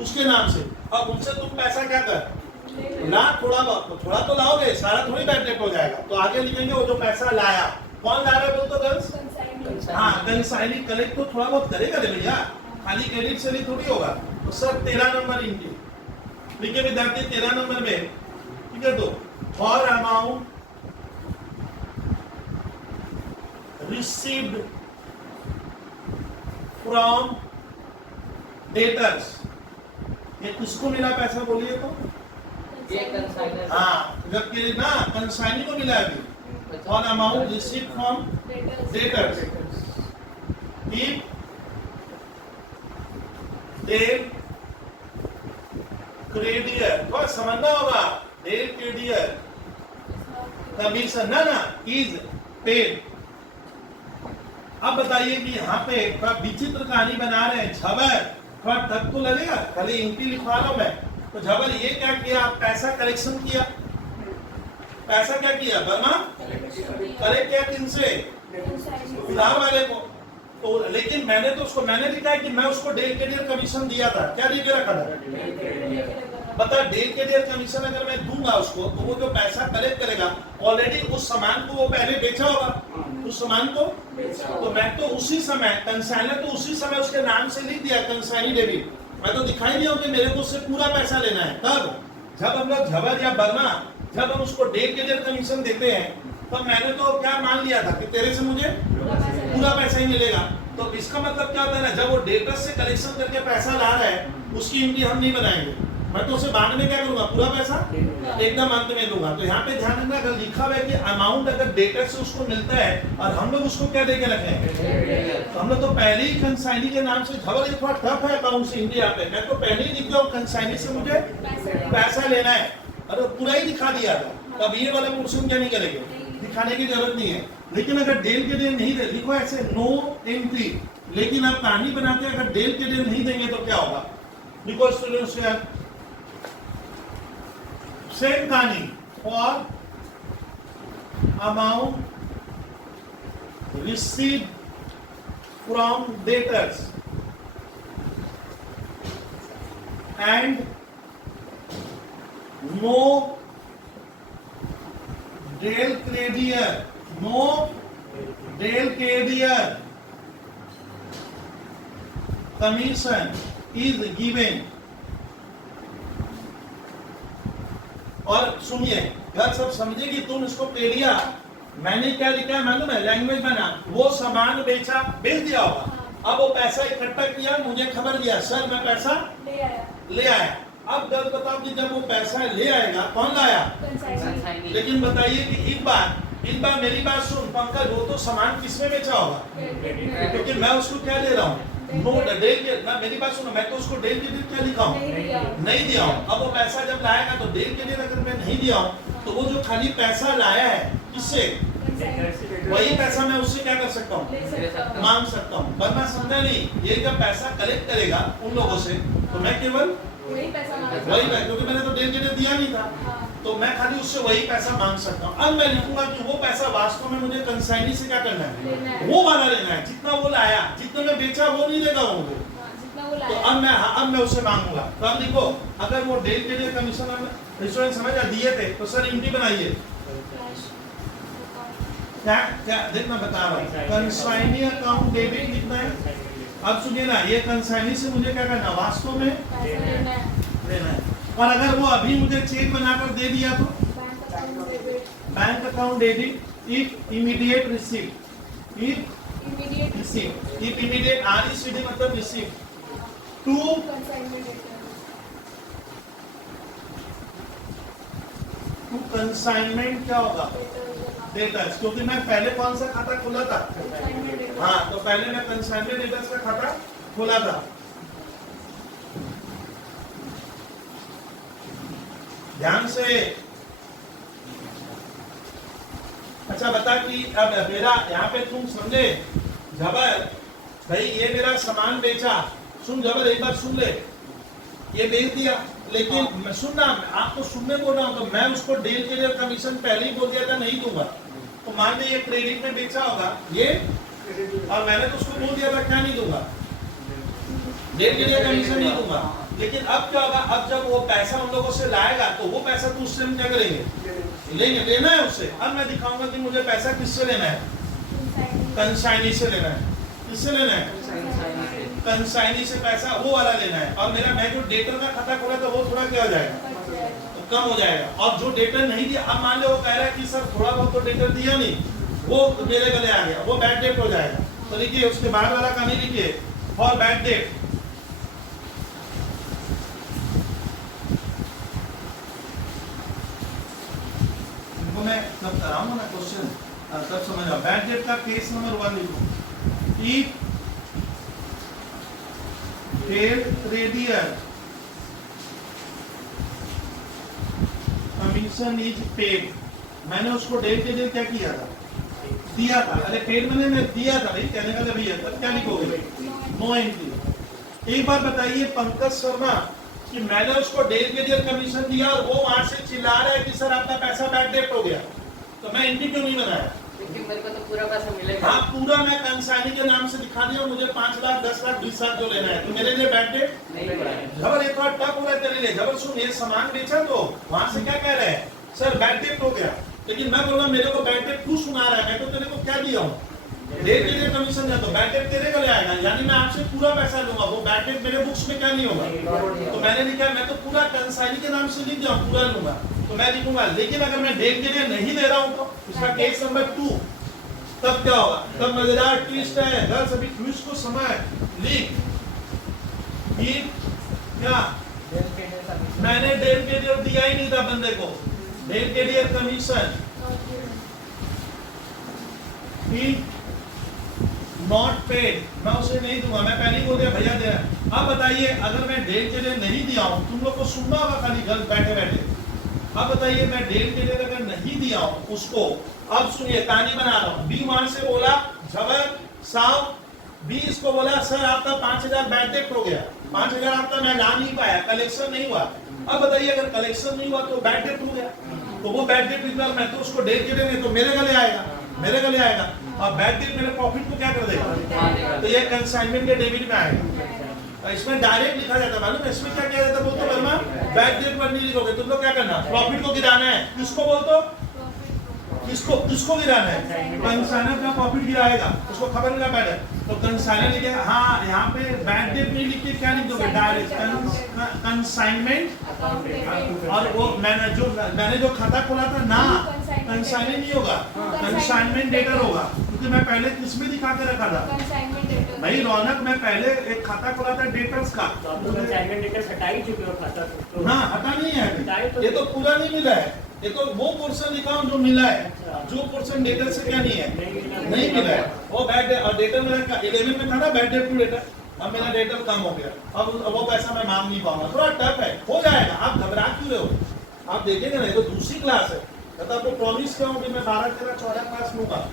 उसके नाम से, अब उनसे तुम पैसा क्या कर ला, थोड़ा बहुत, थोड़ा तो लाओगे, सारा थोड़ी बैड डेट हो जाएगा। तो आगे लिखेंगे वो जो पैसा लाया, कौन ला रहा है बोल तो गर्ल्स, कंसाइनमेंट, हाँ कंसाइनी कलेक्ट तो थोड़ा बहुत करेगा रे भैया, खाली क्रेडिट से नहीं थोड़ी होगा। तो सर 13 नंबर इनके लिखे विद्यार्थी, 13 नंबर में ठीक है, तो for amount received from debtors, ये किसको मिला पैसा बोलिए तो, ये कंसाइनर हाँ जबकि ना कंसाइनी को मिला अभी, for amount received from debtors if they creditor, तो समझना होगा, they creditor कमीशन ना is paid। अब बताइए कि यहाँ पे थोड़ा विचित्र कहानी बना रहे हैं, झबर थोड़ा तक तो लगेगा, खाली इंटी लिखवा रहा हूं मैं, तो झबर ये क्या किया, पैसा कलेक्शन किया, पैसा क्या किया वर्मा, कलेक्ट किया किनसे, उधार वाले को। तो लेकिन मैंने तो उसको, मैंने लिखा है कि मैं उसको डेल के डेल कमीशन दिया था, क्या लिख के रखा था, बता डेल के डेल कमीशन अगर मैं दूंगा उसको, तो वो जो पैसा कलेक्ट करेगा ऑलरेडी उस सामान को वो पहले बेचा होगा, उस सामान को, तो मैं तो उसी समय कंसाइनर तो उसी समय उसके नाम से लिख दिया कंसाइनी डेबिट, मैं तो दिखाई दिया कि मेरे को उससे पूरा पैसा लेना है। तब जब हम लोग झबर या बर्मा, जब हम उसको डेल के डेल कमीशन देते हैं, तब मैंने तो क्या मान लिया था कि तेरे से मुझे पूरा पैसा ही मिलेगा। तो इसका मतलब क्या होता है ना, जब वो डेटर से कलेक्शन करके पैसा ला रहा है, उसकी एंट्री हम नहीं बनाएंगे, मैं तो उसे बाद में क्या करूंगा, पूरा पैसा एकदम अंत में दूंगा। तो यहाँ पे ध्यान रखना, अगर लिखा हुआ है कि अमाउंट अगर डेटर से उसको मिलता है और हम लोग उसको क्या देके रखेंगे, तो हम लोग तो पहले ही कंसाइनी के नाम से, झबर ये थोड़ा टफ है अकाउंट से हिंदी, यहाँ पे मैं तो पहले ही लिख दूं कंसाइनी से मुझे पैसा लेना है, और पूरा ही दिखा दिया था, तब ये वाला पोर्शन क्या नहीं करेंगे, दिखाने की जरूरत नहीं है। लेकिन अगर डेल के डेल नहीं दे, लिखो ऐसे नो एंट्री, लेकिन आप कहानी बनाते हैं अगर डेल के डेल नहीं देंगे तो क्या होगा, लिखो स्टूडेंट्स सेम कहानी, for amount receive from debtors and no del credere, no del credere commission is given. और सुनिए घर सब समझे कि तुम इसको पेड़िया, मैंने क्या लिखा है मालूम है, लैंग्वेज बना, वो सामान बेचा, बेच दिया होगा, अब वो पैसा इकट्ठा किया, मुझे खबर दिया सर मैं पैसा ले आया। अब गलत बताओ कि जब वो पैसा ले आएगा कौन लाया, कंसाइनमेंट, लेकिन बताइए कि एक बार मेरी बात सुन पंकज, वो तो सामान किसमें बेचा होगा, क्योंकि मैं उसको क्या ले रहा हूँ, नो डेल के ना, मेरी बात सुनो, मैं तो उसको डेल के डेल क्या लिखा हूँ, नहीं दिया हूँ। अब वो पैसा जब लाएगा तो डेल के डेल अगर मैं नहीं दिया हूँ, तो वो जो खाली पैसा लाया है किससे, वही पैसा मैं उससे क्या कर सकता हूँ, मांग सकता हूँ। वरना समझा नहीं, ये जब पैसा कलेक्ट करेगा उन लोगों से, तो मैं केवल वही पैसा, क्योंकि मैंने तो डेल के डेल दिया नहीं था, तो मैं खाली उससे वही पैसा मांग सकता हूँ। अब मैं लिखूंगा कि वो पैसा वास्तव में मुझे कंसाइनी से क्या करना है, वो वाला लेना है, जितना वो लाया, जितने में बेचा वो नहीं देगा वो, तो अब मैं उससे मांगूंगा। तो अब देखो अगर वो डेल के लिए कमीशन रेस्टोरेंट समझ दिए थे तो सर इनकी बनाइए, क्या क्या देखना बता रहा हूँ, कंसाइनी अकाउंट डेबिट लिखना है। अब सुनिए ना, ये कंसाइनी से मुझे क्या करना, वास्तव में लेना है। और अगर वो अभी मुझे चेक बनाकर दे दिया तो bank account debit if immediate receive, if receive, if immediate RECD मतलब रिसीव टू टू कंसाइनमेंट क्या होगा, डेटर्स, क्योंकि मैं पहले कौन सा खाता खोला था, हाँ, तो पहले मैं कंसाइनमेंट डेटर्स का खाता खोला था। ध्यान से। अच्छा बता कि अब मेरा यहाँ पे तुम समझे जबर, भाई ये मेरा सामान बेचा, सुन जबर एक बार सुन ले, ये बेच दिया, लेकिन मैं सुनना, आपको सुनने बोल रहा हूँ, तो मैं उसको डील के लिए कमीशन पहले ही बोल दिया था नहीं दूंगा, तो मान लीजिए ये क्रेडिट में बेचा होगा ये, और मैंने तो उसको बोल दिया था क्या नहीं दूंगा, डील के लिए कमीशन नहीं दूंगा, लेकिन अब क्या होगा, अब जब वो पैसा उन लोगों से लाएगा तो वो पैसा तो उससे हम क्या करेंगे, लेंगे, लेना है उससे। अब मैं दिखाऊंगा कि मुझे पैसा किससे लेना है, कंसाइनी से लेना है, किससे लेना है, कंसाइनी से पैसा वो वाला लेना है, और मेरा मैं जो डेटर का खाता खोला था वो थोड़ा क्या हो जाएगा, तो कम हो जाएगा, और जो डेटर नहीं दिया, अब मान लो वो कह रहा है कि सर थोड़ा बहुत तो डेटर दिया नहीं, वो मेरे गले आ गया, वो बैड डेट हो जाएगा, तो लिखिए उसके बाद वाला कहानी लिखिए, फॉर बैड डेट, मैं तब कराऊंगा ना क्वेश्चन, तब समझ आओ। बैड डेट का केस नंबर 1 लिखो, if trade credere commission is paid, मैंने उसको डेट के लिए क्या किया था, दिया था, अरे पेड मैंने मैं दिया था भाई, कहने का भैया तब क्या लिखोगे, नो एंट्री। एक बार बताइए पंकज शर्मा कि मैंने उसको डेट के लिए कमीशन दिया और वो वहां से चिल्ला रहा है कि सर आपका पैसा बैड डेट हो गया, तो मैं एंट्री क्यों नहीं बनाया, क्योंकि मेरे को तो पूरा पैसा मिलेगा। हाँ पूरा मैं कंसाइनी के नाम से दिखा दिया, मुझे 5 लाख 10 लाख 20 लाख जो लेना है, तो मेरे लिए बैड डेट नहीं बनाया। जबर एक बार टफ हो रहा है तेरे लिए, जबर सुन, ये सामान बेचा तो वहां से क्या कह रहे हैं, सर बैड डेट हो गया, लेकिन मैं बोल रहा मेरे को बैड डेट क्यों सुना रहा है, मैं तो तेरे को क्या दिया हूँ, डेट के लिए कमीशन दिया, तो बैड डेट तेरे को ले आएगा, यानी मैं आपसे पूरा पैसा लूंगा, वो बैड डेट मेरे बुक्स में क्या नहीं होगा, तो मैंने लिखा मैं तो पूरा कंसाइनी के नाम से लिख दिया, पूरा लूंगा, तो मैं लिखूंगा, लेकिन अगर मैं डेट के लिए नहीं दे रहा हूँ तो इसका केस नंबर 2, तब क्या होगा, तब मजेदार ट्विस्ट है, घर सभी ट्विस्ट को समय लिख कि क्या मैंने डेट के लिए दिया ही नहीं था बंदे को, डेट के लिए कमीशन नॉट पेड, मैं उसे नहीं दूंगा, मैं पहले ही बोल दिया भैया दे रहा है। अब बताइए अगर मैं डेट के लिए नहीं दिया हूं, तुम लोग को सुनना होगा खाली घर बैठे बैठे, अब बताइए मैं डेट के लिए अगर नहीं दिया हूं उसको, अब सुनिए कहानी बना रहा हूं, बी वहां से बोला झबर साहब, बी इसको बोला सर आपका 5000 बैड डेट हो गया, 5000 आपका मैं ला नहीं पाया, कलेक्शन नहीं हुआ, अब बताइए अगर कलेक्शन नहीं हुआ तो बैड डेट हो गया, तो वो बैड डेट इतना मैं तो उसको डेट के लिए नहीं, तो मेरे गले आएगा, मेरे गले आएगा, और बैड डेट मेरे प्रॉफिट को क्या कर देगा, तो ये कंसाइनमेंट के डेबिट में आएगा, इसमें डायरेक्ट लिखा जाता है, मालूम है इसमें क्या किया जाता है, बोलते वर्मा बैड डेट पर नहीं लिखोगे, तुम लोग क्या करना, प्रॉफिट को गिराना है, किसको बोलते, किसको गिराना है, कंसाइनर का प्रॉफिट गिराएगा, उसको खबर मिला बैड है, तो कंसाइनर लिखे, हाँ यहाँ पे बैड डेट नहीं लिख के क्या लिख दोगे, डायरेक्ट कंसाइनमेंट, और वो मैंने जो खाता खोला था ना, कंसाइनमेंट नहीं होगा, कंसाइनमेंट डेटर होगा, क्योंकि मैं पहले किसमें दिखा के रखा था, भाई रौनक मैं पहले एक खाता खोला था डेटर्स का, हटा ही चुके हो खाता, हाँ हटा नहीं है, ये तो पूरा नहीं मिला है, ये तो वो पोर्शन दिखाऊं जो मिला है, जो पोर्शन डेटर से क्या नहीं है, नहीं मिला है, वो बैड और डेटर मेरा 11 में था ना बैड डेट टू डेटर, अब मेरा डेटर कम हो गया, अब वो पैसा मैं मांग नहीं पाऊंगा, थोड़ा टफ है, हो जाएगा, आप घबरा क्यों रहे हो, आप देखेंगे ना, ये तो दूसरी क्लास है, तो आपको प्रॉमिस किया हूँ कि मैं 12 13 14 क्लास लूंगा,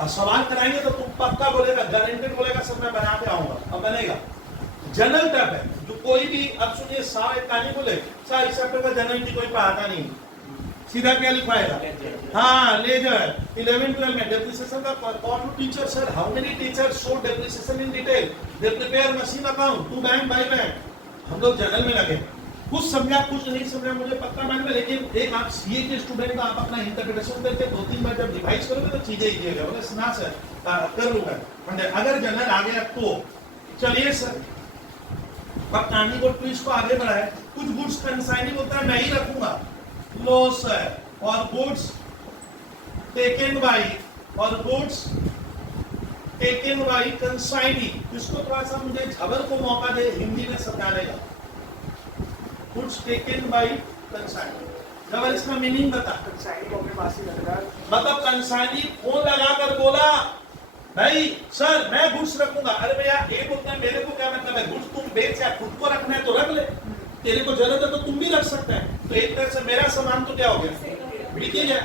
और सवाल कराएंगे तो तुम पक्का बोलेगा, गारंटेड बोलेगा सर मैं बना के आऊंगा, अब बनेगा, जनरल टैप है, जो कोई भी, अब सुनिए सा एक कहानी बोले, सा इस चैप्टर का जनरल की कोई पढ़ाता नहीं, सीधा क्या लिखवाएगा, हाँ लेजर 11-12 में डेप्रिसिएशन का call to teacher sir, how many teachers show depreciation in detail, they prepare machine account to bank by bank, हम लोग जनरल में लगे, कुछ समझा कुछ नहीं समझा मुझे पक्का मालूम है, लेकिन एक आप सीए के स्टूडेंट का आप अपना इंटरप्रिटेशन करके 2-3 बार जब रिवाइज करोगे तो चीजें इजी हो जाएगा, सुना सर कर लूंगा, अगर जनरल आ गया तो चलिए सर, अब कहानी को ट्विस्ट को आगे बढ़ाए, कुछ गुड्स कंसाइनिंग होता है मैं ही रखूंगा, लो सर, और गुड्स टेकन बाय, और गुड्स टेकन बाय कंसाइनी, इसको थोड़ा सा मुझे झबर को मौका दे हिंदी में समझाने का, गुड्स टेकन बाय कंसाइनी, जब इसका मीनिंग बता। कंसाइनी को अपने पास ही रख रहा है। मतलब कंसाइनी फोन लगाकर बोला भाई सर मैं गुड्स रखूंगा। अरे भैया एक होता है, मेरे को क्या मतलब है, गुड्स तुम बेच या खुद को रखना है तो रख ले, तेरे को जरूरत है तो तुम भी रख सकता है। तो एक तरह से मेरा सामान तो क्या हो गया, बिक ही गया।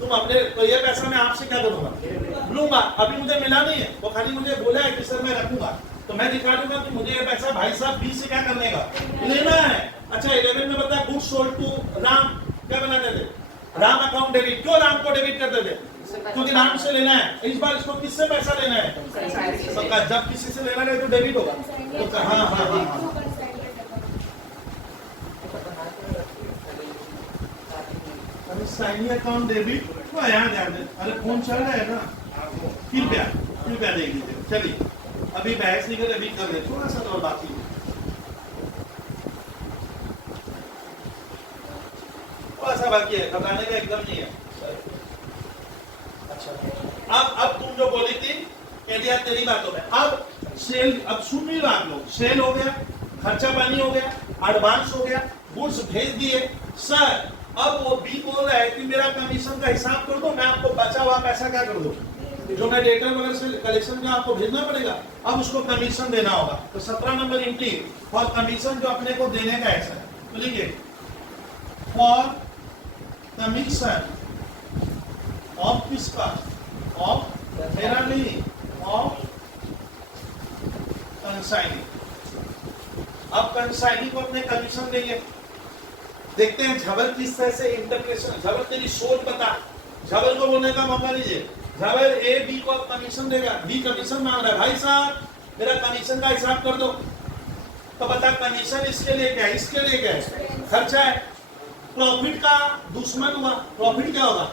तुम अपने, तो ये पैसा मैं आपसे क्या करूंगा, लूंगा। अभी मुझे मिला नहीं है, वो खाली मुझे बोला है कि सर मैं रखूंगा, तो मैं दिखा दूंगा कि मुझे ये पैसा भाई साहब बी से क्या करने का, लेना है। अच्छा 11 में बताया गुड सोल्ड टू राम, क्या बनाते थे, राम अकाउंट डेबिट। क्यों राम को डेबिट करते थे, क्योंकि राम से लेना है। इस बार इसको किससे पैसा लेना है, सबका। जब किसी से लेना है तो डेबिट होगा। तो हाँ हाँ हाँ साइनी अकाउंट डेबिट तो याद याद है। अरे फोन चल रहा है ना, कृपया देख लीजिए। चलिए अभी बहस नहीं कर, अभी कर दे थोड़ा सा और बाकी है, थोड़ा सा बाकी है, घबराने का एकदम नहीं है। अच्छा अब तुम जो बोली थी कह दिया तेरी बातों में। अब सेल, अब सुन ली बात लोग, सेल हो गया, खर्चा पानी हो गया, एडवांस हो गया, गुड्स भेज दिए। सर अब वो बी बोल रहा है कि मेरा कमीशन का हिसाब कर दो, मैं आपको बचा हुआ पैसा क्या कर दूं, जो मैं डेटर वगैरह से कलेक्शन का आपको भेजना पड़ेगा। अब उसको कमीशन देना होगा। तो 17 नंबर एंट्री और कमीशन जो अपने को देने का ऐसा है, तो लिखिए फॉर कमीशन ऑफ किसका, ऑफ मेरा नहीं, ऑफ कंसाइनी। अब कंसाइनी को अपने कमीशन देंगे। देखते हैं झबर किस तरह से इंटरप्रेशन, झबर तेरी सोच बता, झबर को बोलने का मौका दीजिए। झबर ए बी को कमीशन देगा, बी कमीशन मांग रहा है, भाई साहब मेरा कमीशन का हिसाब कर दो। तो बता कमीशन इसके लिए क्या है, इसके लिए क्या है, खर्चा है। प्रॉफिट का दुश्मन हुआ, प्रॉफिट क्या होगा,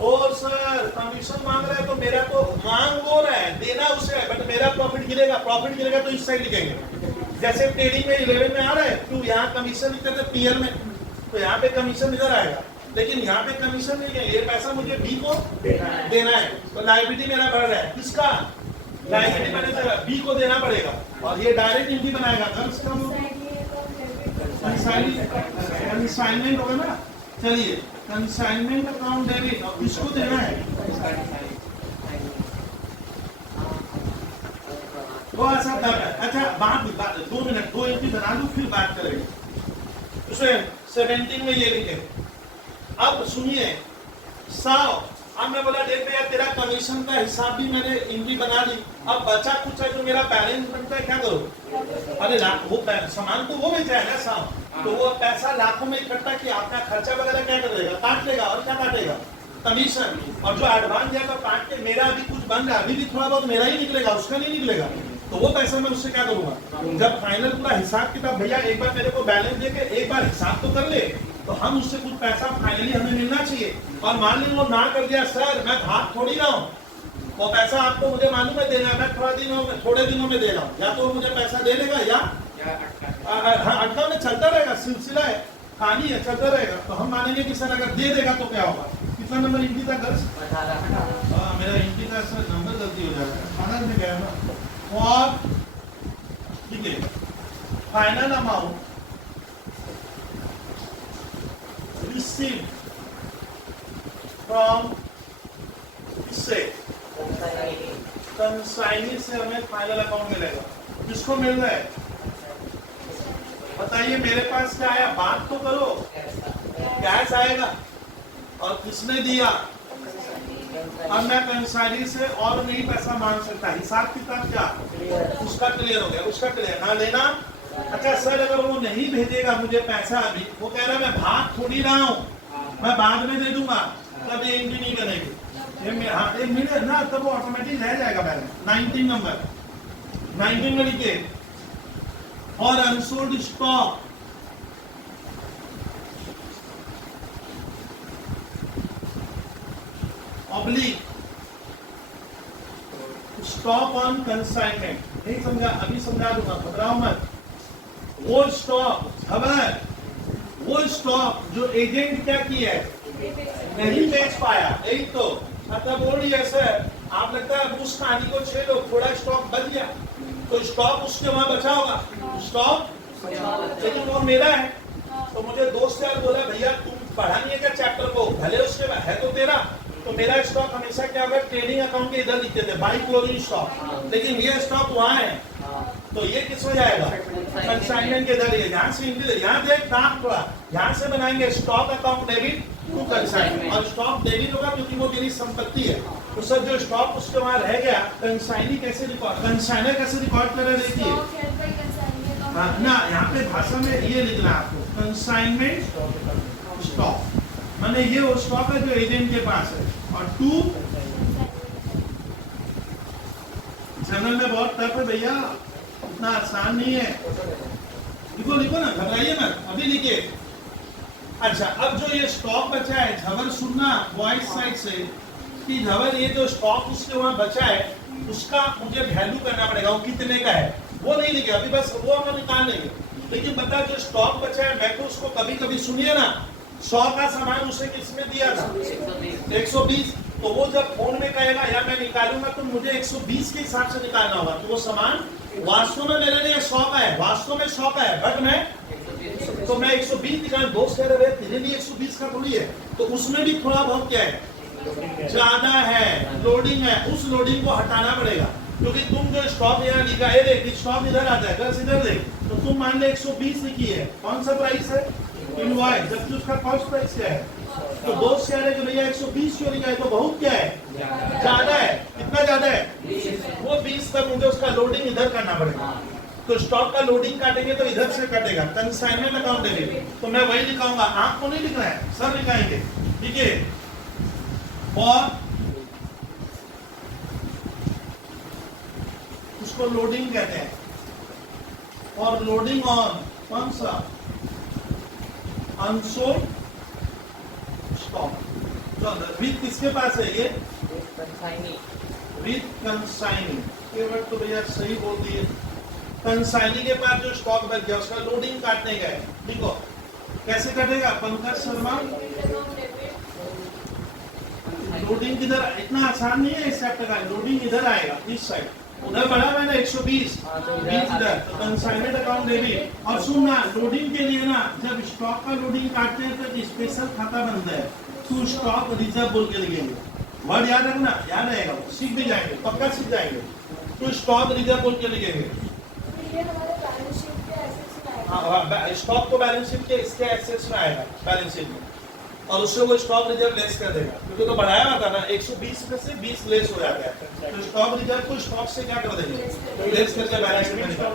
ओ सर कमीशन मांग रहा है तो मेरा तो मांग वो रहा है, देना उसे है, बट मेरा प्रॉफिट गिरेगा। प्रॉफिट गिरेगा तो इस साइड लिखेंगे। जैसे ट्रेडिंग में 11 में आ रहा है, तू यहाँ कमीशन लिखते थे पीयर में, तो यहाँ पे कमीशन इधर आएगा, लेकिन यहाँ पे कमीशन नहीं है। ये पैसा मुझे बी को देना है, तो लायबिलिटी मेरा बढ़ रहा है। किसका लायबिलिटी बनेगा, बी को देना पड़ेगा, और ये डायरेक्ट इनकी बनाएगा। कंसाइनमेंट होगा ना। चलिए कंसाइनमेंट अकाउंट डेबिट, और किसको देना है, वो ऐसा कर रहा है। अच्छा बात 2 मिनट 2 एंट्री बना दूं फिर बात करेंगे। उसे 17 में ये लिखे। अब सुनिए 100, अब मैं बोला देख भैया तेरा कमीशन का हिसाब भी मैंने एंट्री बना दी, अब बचा कुछ है जो मेरा बैलेंस बनता है, क्या करो। अरे वो सामान तो वो बेचा है ना साहब, तो वो पैसा लाखों में इकट्ठा किया, अपना खर्चा वगैरह क्या कर देगा, काट लेगा। और क्या काटेगा, कमीशन। और जो एडवांस दिया तो काट के मेरा अभी कुछ बन रहा है, अभी भी थोड़ा बहुत मेरा ही निकलेगा, उसका नहीं निकलेगा। तो वो पैसा मैं उससे क्या करूंगा, जब फाइनल पूरा हिसाब किताब, भैया एक बार मेरे को बैलेंस देके एक बार हिसाब तो कर ले, तो हम उससे कुछ पैसा फाइनली हमें मिलना चाहिए। और मान ली वो ना कर दिया, सर मैं भाग थोड़ी रहा हूँ, वो पैसा आपको मुझे मालूम है देना है, मैं थोड़े दिनों में दे रहा हूँ, या तो वो मुझे पैसा दे देगा या अटका में चलता रहेगा, सिलसिला है, कहानी है, चलता रहेगा। तो हम मानेंगे कि सर अगर दे देगा तो क्या होगा। कितना नंबर इनकी था गर्ल्स, मेरा इनकी का सर नंबर गलती हो जाएगा, फाइनल में गया ना। और ठीक है, फाइनल अमाउंट रिसीव फ्रॉम इससे कंसाइनी से हमें फाइनल अकाउंट मिलेगा। किसको मिल रहा है बताइए, मेरे पास क्या आया, बात तो करो। कैश आएगा, और किसने दिया, अब मैं कंसाइनी से और नहीं पैसा मांग सकता। हिसाब किताब क्या उसका क्लियर हो गया, उसका क्लियर ना लेना। अच्छा सर अगर वो नहीं भेजेगा मुझे पैसा, अभी वो कह रहा है मैं भाग थोड़ी रहा हूँ, मैं बाद में दे दूंगा, तब ये एंट्री नहीं करेगी। हाँ एक मिनट ना, तब वो ऑटोमेटिक रह जाएगा बैलेंस। 19 नंबर 19 में लिखिए, और unsold stock oblique stock on consignment. नहीं समझा, अभी समझा दूंगा, घबराओ मत। वो स्टॉक खबर, वो स्टॉक जो एजेंट क्या किया है, नहीं बेच पाया, यही तो मतलब बोल रही है सर। आप लगता है उस कहानी को छेड़ो, थोड़ा स्टॉक बच गया तो स्टॉक उसके वहां बचा होगा, स्टॉक लेकिन वो मेरा है, तो मुझे दोस्त यार बोला भैया तुम पढ़ा नहीं है क्या चैप्टर को, भले उसके बाद है तो तेरा, तो मेरा स्टॉक हमेशा क्या होगा ट्रेडिंग अकाउंट के इधर लिखते थे बाई क्लोजिंग स्टॉक, लेकिन ये स्टॉक वहाँ है, तो ये किस हो जाएगा कंसाइनमेंट के इधर, यहाँ से यहाँ देख काम थोड़ा, यहाँ से बनाएंगे stock account debit to consignment, और स्टॉक डेबिट होगा क्योंकि वो मेरी संपत्ति है, तो सर जो स्टॉक उसके वहाँ रह गया कंसाइनी कैसे रिकॉर्ड, कंसाइनर कैसे रिकॉर्ड कर रहे देखिए, हाँ ना यहाँ पे भाषा में ये लिखना है आपको कंसाइनमेंट स्टॉक, माने ये वो स्टॉक है जो एजेंट के पास है, और टू जनरल में बहुत टफ है भैया, इतना आसान नहीं है, लिखो लिखो ना, घबराइए ना, अभी लिखिए। अच्छा अब जो ये स्टॉक बचा है, झबर सुनना वॉइस साइड से कि झबर ये जो स्टॉक उसके वहां बचा है उसका मुझे वैल्यू करना पड़ेगा, वो कितने का है वो नहीं लिखे अभी, बस वो हम निकाल लेंगे, लेकिन बता जो स्टॉक बचा है मैं तो उसको कभी कभी सुनिए ना 100 का सामान उसे किसमें दिया था 120, तो वो जब फोन में कहेगा या मैं निकालूंगा तो मुझे 120 के हिसाब से निकालना होगा, तो वो सामान वास्तव में मेरे लिए 100 का है, वास्तव में 100 का है, बट मैं तो मैं 120 निकाल, दोस्त कह रहे तेरे लिए 120 का थोड़ी है, तो उसमें भी थोड़ा बहुत क्या है ज्यादा है, लोडिंग है, उस लोडिंग को हटाना पड़ेगा, क्योंकि तुम जो स्टॉक यहाँ लिखा है देख स्टॉक इधर आता है, बस इधर देख, तो तुम मान ले 120 लिखी है, कौन सा प्राइस है इनवॉइस, जबकि उसका कॉस्ट प्राइस क्या है, तो दोस्त कह रहे कि भैया 120 क्यों लिखा है, तो बहुत क्या है ज्यादा है, कितना ज्यादा है वो 20 तक मुझे उसका लोडिंग इधर करना पड़ेगा, तो स्टॉक का लोडिंग काटेंगे तो इधर से कटेगा कंसाइनमेंट अकाउंट डेबिट, तो मैं वही लिखाऊंगा, आपको नहीं लिखना है सर लिखाएंगे, ठीक है, और उसको लोडिंग कहते हैं, और लोडिंग ऑन कौन सा अनसोल्ड स्टॉक, विथ किसके पास है ये विथ कंसाइनी, ये वर्ड तो भैया सही बोल दिए, कंसाइनी के पास जो स्टॉक बच गया उसका लोडिंग काटने गए, देखो कैसे कटेगा पंकज शर्मा, लोडिंग किधर, इतना आसान नहीं है इस चैप्टर का, लोडिंग इधर आएगा इस साइड, उधर बढ़ा मैंने 120 इधर, तो कंसाइनमेंट अकाउंट डेबिट, और सुनना लोडिंग के लिए ना जब स्टॉक का लोडिंग काटते हैं तो स्पेशल खाता बनता है, तो स्टॉक रिजर्व बोल के लिखेंगे, वर्ड याद रखना, याद रहेगा, सीख भी जाएंगे, पक्का सीख जाएंगे, तो स्टॉक रिजर्व बोल के लिखेंगे, स्टॉक को बैलेंस शीट के इसके एसेट्स में आएगा बैलेंस शीट में, और उससे वो स्टॉक रिजर्व लेस कर देगा, क्योंकि तो बढ़ाया हुआ था ना 120 में से 20 लेस हो जाता है, तो स्टॉक रिजर्व को स्टॉक से क्या कर देंगे लेस करके बैलेंस शीट में निकाल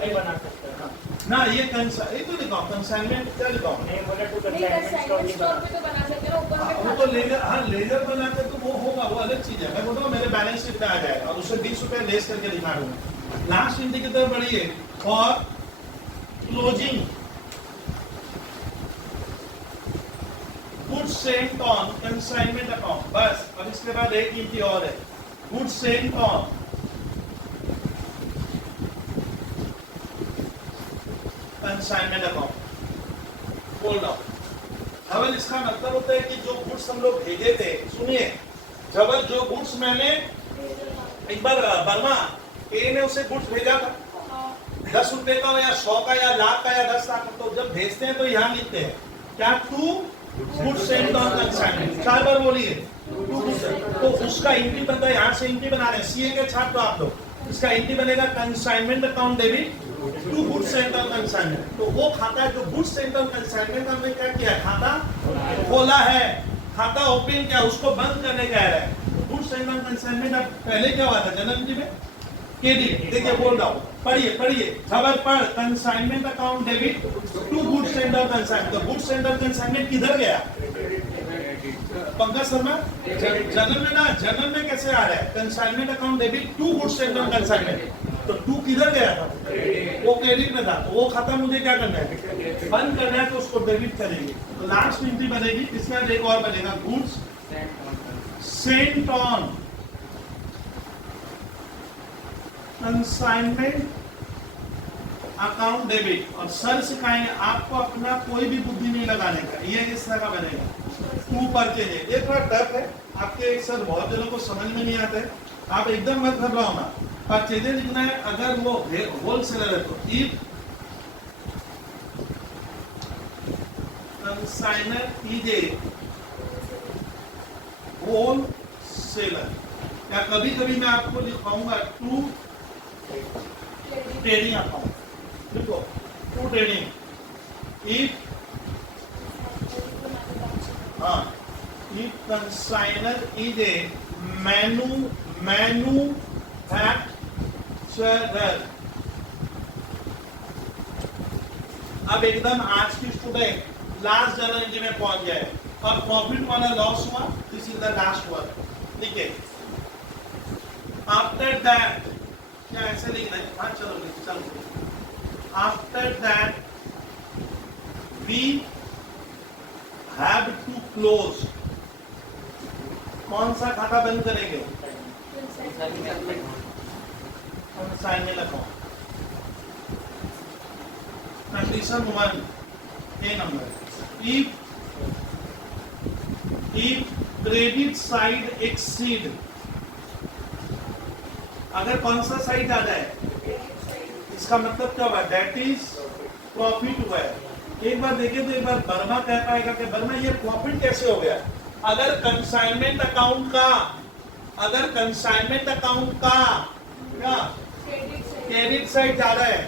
ना, ये तो लिखाओ कंसाइनमेंट क्या लिखाओ, वो तो लेजर, हाँ लेजर बनाते तो वो होगा, वो अलग चीज है, मैं बोलता हूँ मेरे बैलेंस शीट में आ जाएगा, और उससे 20 रुपए लेस करके दिखा दूंगा, लास्ट इंडिकेटर बढ़िए, और closing goods sent on consignment account, बस, अब इसके बाद एक नीति और है, goods sent on consignment account hold on, अब इसका मतलब होता है कि जो गुड्स हम लोग भेजे थे, सुनिए जब जो गुड्स मैंने एक बार वर्मा ए ने उसे गुड्स भेजा था 10 रुपए का या 100 का या लाख का या 10 लाख, तो जब भेजते हैं तो यहाँ लिखते हैं क्या to goods sent on consignment, 4 बार बोलिए, तो उसका एंट्री बनता है, यहाँ से एंट्री बना रहे हैं सीए के छात्र आप लोग, इसका एंट्री बनेगा consignment account debit to goods sent on consignment, तो वो खाता जो गुड्स सेंट ऑन कंसाइनमेंट हमने क्या किया, खाता खोला है, खाता ओपन किया, उसको बंद करने का है, गुड्स सेंट ऑन कंसाइनमेंट अब पहले क्या हुआ था जनरल एंट्री में केडी, देखिए बोल रहा हूँ, पढ़िए खबर पढ़, consignment account debit to goods sent on consignment, तो गुड्स सेंट ऑन कंसाइनमेंट किधर गया पंकज शर्मा, जनरल में कैसे आ रहा है consignment account debit to goods sent on consignment, तो टू किधर गया था वो क्रेडिट में था, तो वो खाता मुझे क्या करना है बंद करना है, तो उसको डेबिट करेंगे, तो लास्ट एंट्री बनेगी, इसके बाद एक और बनेगा goods sent on consignment account debit, और सर सिखाएंगे आपको अपना कोई भी बुद्धि नहीं लगाने का, ये इस तरह का बनेगा, टू परचेज, ये थोड़ा टफ है, आपके सर बहुत जनों को समझ में नहीं आता है, आप एकदम मत घबराओ ना, परचेज लिखना है, अगर वो होलसेलर है तो if consignor is a wholesaler, या कभी कभी मैं आपको लिखाऊंगा टू ट्रेडिंग अकाउंट, देखो to trading if consignor is a manufacturer. अब एकदम आज की स्टूडेंट लास्ट जर्नल एंट्री में पहुंच गए और प्रॉफिट वाला लॉस हुआ, this is the last word, ठीक है। आफ्टर दैट क्या ऐसे लिखना है? हाँ चलो चलो। After that we have to close, कौन सा खाता बंद करेंगे? Consignment account. Condition 1 a number, if credit side exceed, अगर कौन सा साइड आ जाए, इसका मतलब क्या हुआ? दैट इज प्रॉफिट हुआ है। एक बार देखें तो एक बार वर्मा कह पाएगा कि वर्मा ये प्रॉफिट कैसे हो गया? अगर कंसाइनमेंट अकाउंट का क्या क्रेडिट साइड जा रहा है,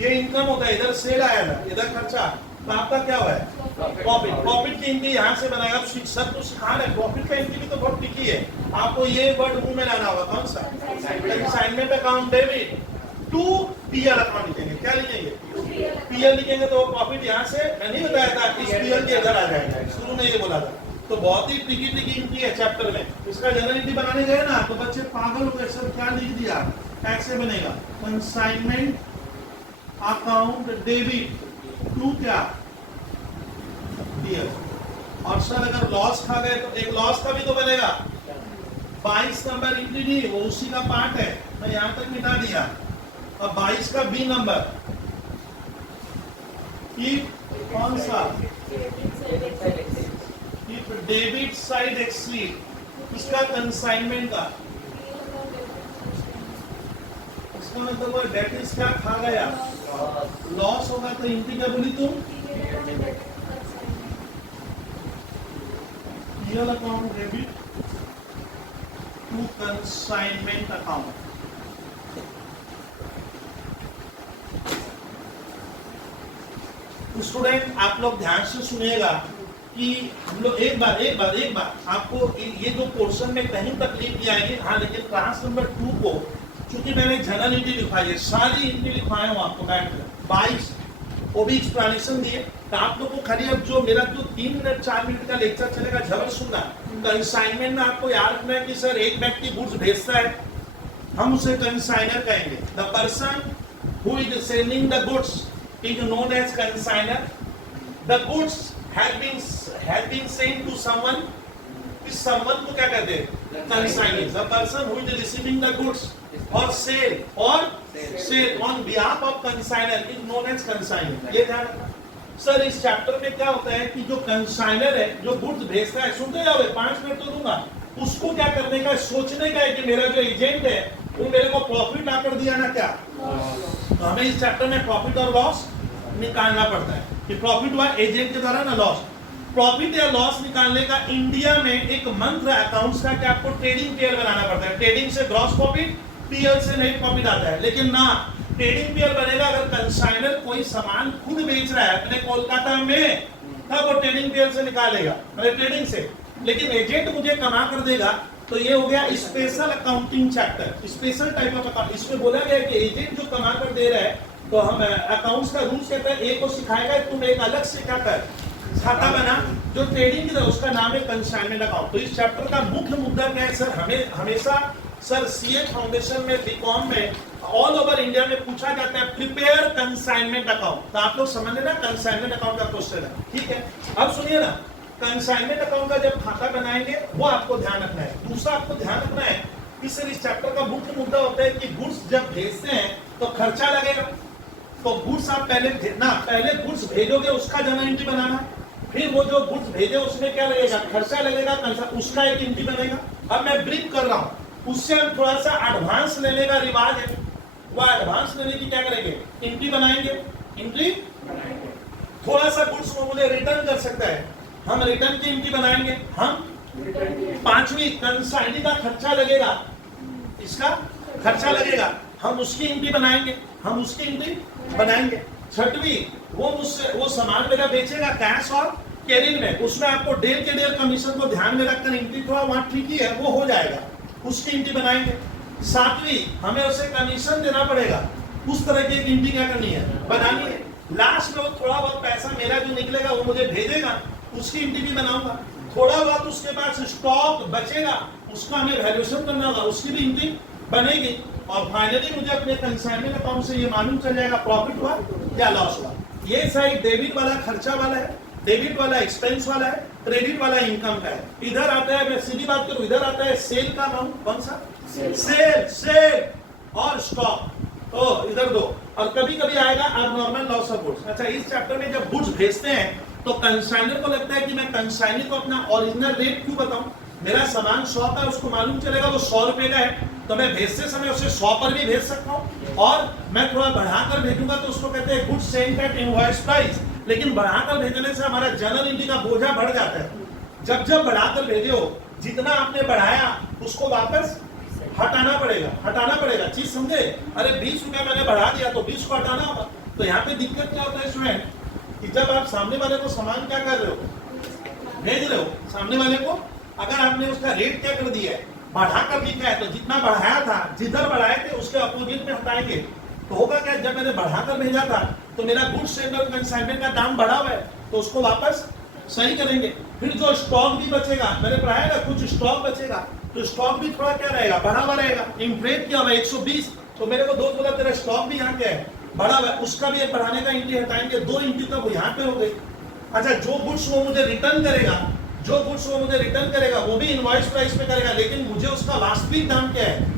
ये इनकम होता है, इधर सेल आया था, इधर खर्चा, तो आपका क्या हुआ है? प्रॉफिट। प्रॉफिट की एंट्री यहाँ से बनाएगा। सर तो सिखा रहे प्रॉफिट का एंट्री भी तो बहुत ट्रिकी है, आपको ये वर्ड मुंह में लाना होगा। कौन सा? Consignment account debit to PL account लिखेंगे। क्या लिखेंगे? पीएल लिखेंगे तो प्रॉफिट यहाँ से, मैं नहीं बताया था इस पीएल के इधर आ जाएगा, शुरू में ये बोला था। तो बहुत ही ट्रिकी एंट्री है चैप्टर में। इसका जनरल एंट्री बनाने गए ना तो बच्चे पागल हो गए, सर क्या लिख दिया? ऐसे बनेगा कंसाइनमेंट अकाउंट डेबिट टू क्या? पीएल। और सर अगर लॉस खा गए तो एक लॉस का भी तो बनेगा। 22 नंबर एंट्री नहीं, वो उसी का पार्ट है, मैं यहां तक मिटा दिया। अब 22 का बी नंबर, कौन सा? डेबिट साइड एक्सीड, इसका कंसाइनमेंट का, इसका मतलब डेट इज क्या खा गया? लॉस होगा तो एंट्री क्या बोली तुम? PL account debit to consignment account. Student आप लोग ध्यान से सुनिएगा कि हम लोग एक बार आपको ये जो पोर्शन में कहीं तकलीफ नहीं आएगी। हाँ, लेकिन क्लास नंबर 2 को चूंकि मैंने जनरल एंट्री लिखवाई है, सारी एंट्री लिखवाए हूँ आपको बैठ कर 22, वो भी एक्सप्लेनेशन दिए। तो आप लोग को खाली अब जो मेरा जो 3 मिनट 4 मिनट का लेक्चर चलेगा झबर सुनना। कंसाइनमेंट में आपको याद रखना है कि सर एक व्यक्ति गुड्स भेजता है, हम उसे कंसाइनर कहेंगे। The person who is sending the goods is known as consigner. The goods have been sent to someone. इस someone को क्या कहते हैं? Consignee. The person who is receiving the goods or sale on behalf of consigner is known as consignee. ये ध्यान रखना। Sir इस chapter में क्या होता है कि जो कंसाइनर है, जो गुड्स भेजता है, सुनते जाओगे 5 मिनट तो दूंगा, उसको क्या करने का, सोचने का है कि मेरा जो एजेंट है वो मेरे को प्रॉफिट ना कर दिया ना क्या। तो हमें इस चैप्टर में प्रॉफिट और लॉस निकालना पड़ता है कि प्रॉफिट हुआ एजेंट के द्वारा ना लॉस। प्रॉफिट या लॉस निकालने का इंडिया में एक मंत्र है अकाउंट्स का कि आपको ट्रेडिंग पीएल बनाना पड़ता है। ट्रेडिंग से ग्रॉस प्रॉफिट, पीएल से नेट प्रॉफिट आता है। लेकिन ना, ट्रेडिंग पीएल बनेगा अगर कंसाइनर कोई सामान खुद बेच रहा है अपने कोलकाता में, तब वो ट्रेडिंग पीएल से निकालेगा, मतलब ट्रेडिंग से। लेकिन एजेंट मुझे कमा कर देगा, तो ये हो गया special accounting chapter, special type of account. इसमें बोला गया कि एजेंट जो कमा कर दे रहा है, तो हम अकाउंट्स का रूल्स कहते हैं, एक को सिखाएगा तुम एक अलग से क्या कर खाता बना जो ट्रेडिंग की, उसका नाम है कंसाइनमेंट अकाउंट। तो इस चैप्टर का मुख्य मुद्दा क्या है सर? हमें हमेशा सर सीए फाउंडेशन में, बीकॉम में, ऑल ओवर इंडिया में पूछा जाता है प्रिपेयर कंसाइनमेंट अकाउंट। तो आप लोग समझ लेना कंसाइनमेंट अकाउंट का क्वेश्चन है, ठीक है। अब सुनिए ना, कंसाइनमेंट अकाउंट का जब खाता बनाएंगे वो आपको ध्यान रखना है। दूसरा आपको ध्यान रखना है कि सर इस चैप्टर का मुख्य मुद्दा होता है कि गुड्स जब भेजते हैं तो खर्चा लगेगा। तो गुड्स आप पहले गुड्स भेजोगे, उसका जनरल एंट्री बनाना, फिर वो जो गुड्स भेजे उसमें क्या लगेगा, खर्चा लगेगा, उसका एक एंट्री बनेगा। अब मैं ब्रीफ कर रहा हूँ, उससे हम थोड़ा सा एडवांस लेने का रिवाज है, वो एडवांस लेने की क्या करेंगे, एंट्री बनाएंगे, एंट्री बनाएंगे। थोड़ा सा गुड्स वो मुझे रिटर्न कर सकता है, हम रिटर्न की एंट्री बनाएंगे। हम पांचवी कंसाइनी का खर्चा लगेगा, इसका खर्चा लगेगा, हम उसकी एंट्री बनाएंगे, हम उसकी एंट्री बनाएंगे। छठवीं वो सामान मेरा बेचेगा कैश और कैरिंग में, उसमें आपको डेल के डेल कमीशन को ध्यान में रखकर एंट्री थोड़ा वहां ठीक ही है वो हो जाएगा, उसकी एंट्री बनाएंगे। सातवीं हमें उसे कमीशन देना पड़ेगा, उस तरह की एक एंट्री क्या करनी है, बनानी है। लास्ट में वो थोड़ा बहुत पैसा मेरा जो निकलेगा वो मुझे भेजेगा, उसकी एंट्री भी बनाऊंगा। थोड़ा बहुत उसके पास स्टॉक बचेगा, उसका हमें वैल्यूएशन करना होगा, उसकी भी एंट्री बनेगी। और फाइनली मुझे अपने कंसाइनमेंट अकाउंट से ये मालूम चल जाएगा प्रॉफिट हुआ या लॉस हुआ। ये साइड डेबिट वाला खर्चा वाला है, डेबिट वाला एक्सपेंस वाला है, क्रेडिट वाला इनकम का है। इधर आता है, मैं सीधी बात करूं, इधर आता है सेल का अमाउंट, कौन सा सेल और स्टॉक, तो इधर दो। और कभी कभी आएगा अबनॉर्मल लॉस ऑफ गुड्स। अच्छा, इस चैप्टर में जब गुड्स भेजते हैं तो कंसाइनर को लगता है कि मैं कंसाइनर को अपना ओरिजिनल रेट क्यों बताऊं, मेरा सामान 100 का, उसको मालूम चलेगा वो 100 रुपए का है, तो मैं भेजते समय उसे 100 पर भी भेज सकता हूं, और मैं थोड़ा बढ़ाकर भेजूंगा तो उसको कहते हैं goods sent at invoice price. लेकिन बढ़ाकर भेजने से हमारा जनरल एंट्री का बोझा बढ़ जाता है। जब बढ़ाकर भेजे हो, जितना आपने बढ़ाया उसको वापस हटाना पड़ेगा, चीज समझे। अरे 20 रुपया मैंने बढ़ा दिया तो 20 को हटाना होगा। तो यहाँ पे दिक्कत क्या होता है स्टूडेंट, कि जब आप सामने वाले को सामान क्या कर रहे हो, भेज रहे हो, सामने वाले को अगर आपने उसका रेट क्या कर दिया है, बढ़ाकर लिखा है, तो जितना बढ़ाया था, जिधर बढ़ाए थे उसके अपोजिट में हटाएंगे। तो होगा क्या, जब मैंने बढ़ाकर भेजा था तो मेरा गुड्स सेंड और कंसाइनमेंट का दाम बढ़ा हुआ है, तो उसको वापस सही करेंगे। फिर जो स्टॉक भी बचेगा, मैंने पढ़ाया ना, कुछ स्टॉक बचेगा, तो स्टॉक भी थोड़ा क्या रहेगा, बढ़ा हुआ रहेगा। इम्प्रेट किया हुआ 120, तो मेरे को दोस्त बोला तेरा स्टॉक भी यहाँ क्या है, बढ़ा हुआ है, उसका भी एक बढ़ाने का एंट्री हटाएंगे। 2 एंट्री तक यहाँ पे हो गई। अच्छा, जो गुड्स वो मुझे रिटर्न करेगा, वो भी इनवॉइस प्राइस पे करेगा, लेकिन मुझे उसका वास्तविक दाम क्या है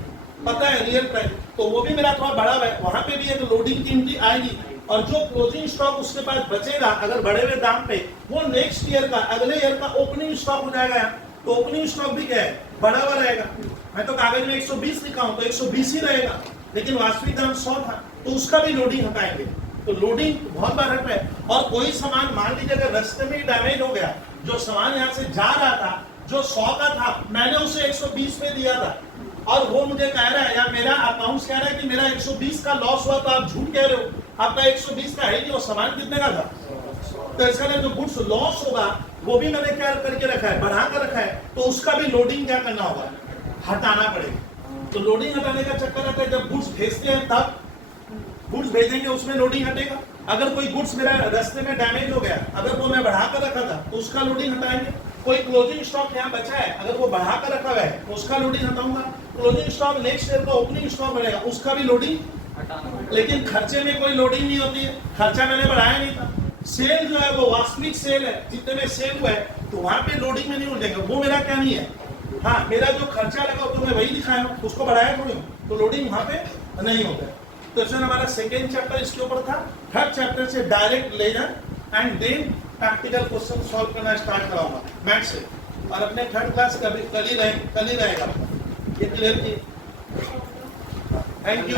पता है, रियल प्राइस, तो वो भी मेरा थोड़ा बढ़ा हुआ है, वहां पे भी एक लोडिंग की एंट्री आएगी। और जो क्लोजिंग स्टॉक उसके पास बचेगा अगर बढ़े हुए दाम पे, वो नेक्स्ट ईयर का, अगले ईयर का ओपनिंग स्टॉक हो जाएगा यहाँ, तो ओपनिंग स्टॉक भी क्या है, बढ़ा हुआ रहेगा। मैं तो कागज में 120 लिखा हूं तो 120 ही रहेगा, लेकिन वास्तविक दाम 100 था, तो उसका भी लोडिंग हटाएंगे। तो लोडिंग बहुत बार हट है। और कोई सामान मान लीजिए अगर रास्ते में डैमेज हो गया, जो सामान यहाँ से जा रहा था जो 100 का था, मैंने उसे 120 में दिया था, और वो मुझे कह रहा है, या मेरा अकाउंट कह रहा है कि मेरा 120 का लॉस हुआ, तो आप झूठ कह रहे हो, आपका 120 का है कि वो सामान कितने का था। तो इसका जो गुड्स लॉस होगा वो भी मैंने क्या करके रखा है, बढ़ा कर रखा है, तो उसका भी लोडिंग क्या करना होगा, हटाना पड़ेगा। तो लोडिंग हटाने का चक्कर आता है, जब गुड्स भेजते हैं तब गुड्स भेजेंगे उसमें लोडिंग हटेगा। अगर कोई गुड्स मेरा रास्ते में डैमेज हो गया, अगर वो मैं बढ़ा कर रखा था तो उसका लोडिंग हटाएंगे। कोई क्लोजिंग स्टॉक यहाँ बचा है, अगर वो बढ़ा कर रखा हुआ है तो उसका लोडिंग हटाऊंगा। क्लोजिंग स्टॉक नेक्स्ट ईयर का ओपनिंग स्टॉक बनेगा, उसका भी लोडिंग। लेकिन खर्चे में कोई लोडिंग नहीं होती है, खर्चा मैंने बढ़ाया नहीं था। सेल जो है वो वास्तविक सेल है, जितने में सेल हुआ है, तो वहां पे लोडिंग में नहीं उलझेगा, वो मेरा क्या नहीं है। हाँ, मेरा जो खर्चा लगा तो मैं वही दिखाया हूँ, उसको बढ़ाया थोड़ी, तो लोडिंग वहां पे नहीं होता है। तो इसमें हमारा सेकेंड चैप्टर इसके ऊपर था। थर्ड चैप्टर से डायरेक्ट लेना and then practical question solve करना स्टार्ट कराऊंगा मैथ से, और अपने थर्ड क्लास का भी कल ही रहेगा। ये क्लियर की। Thank you.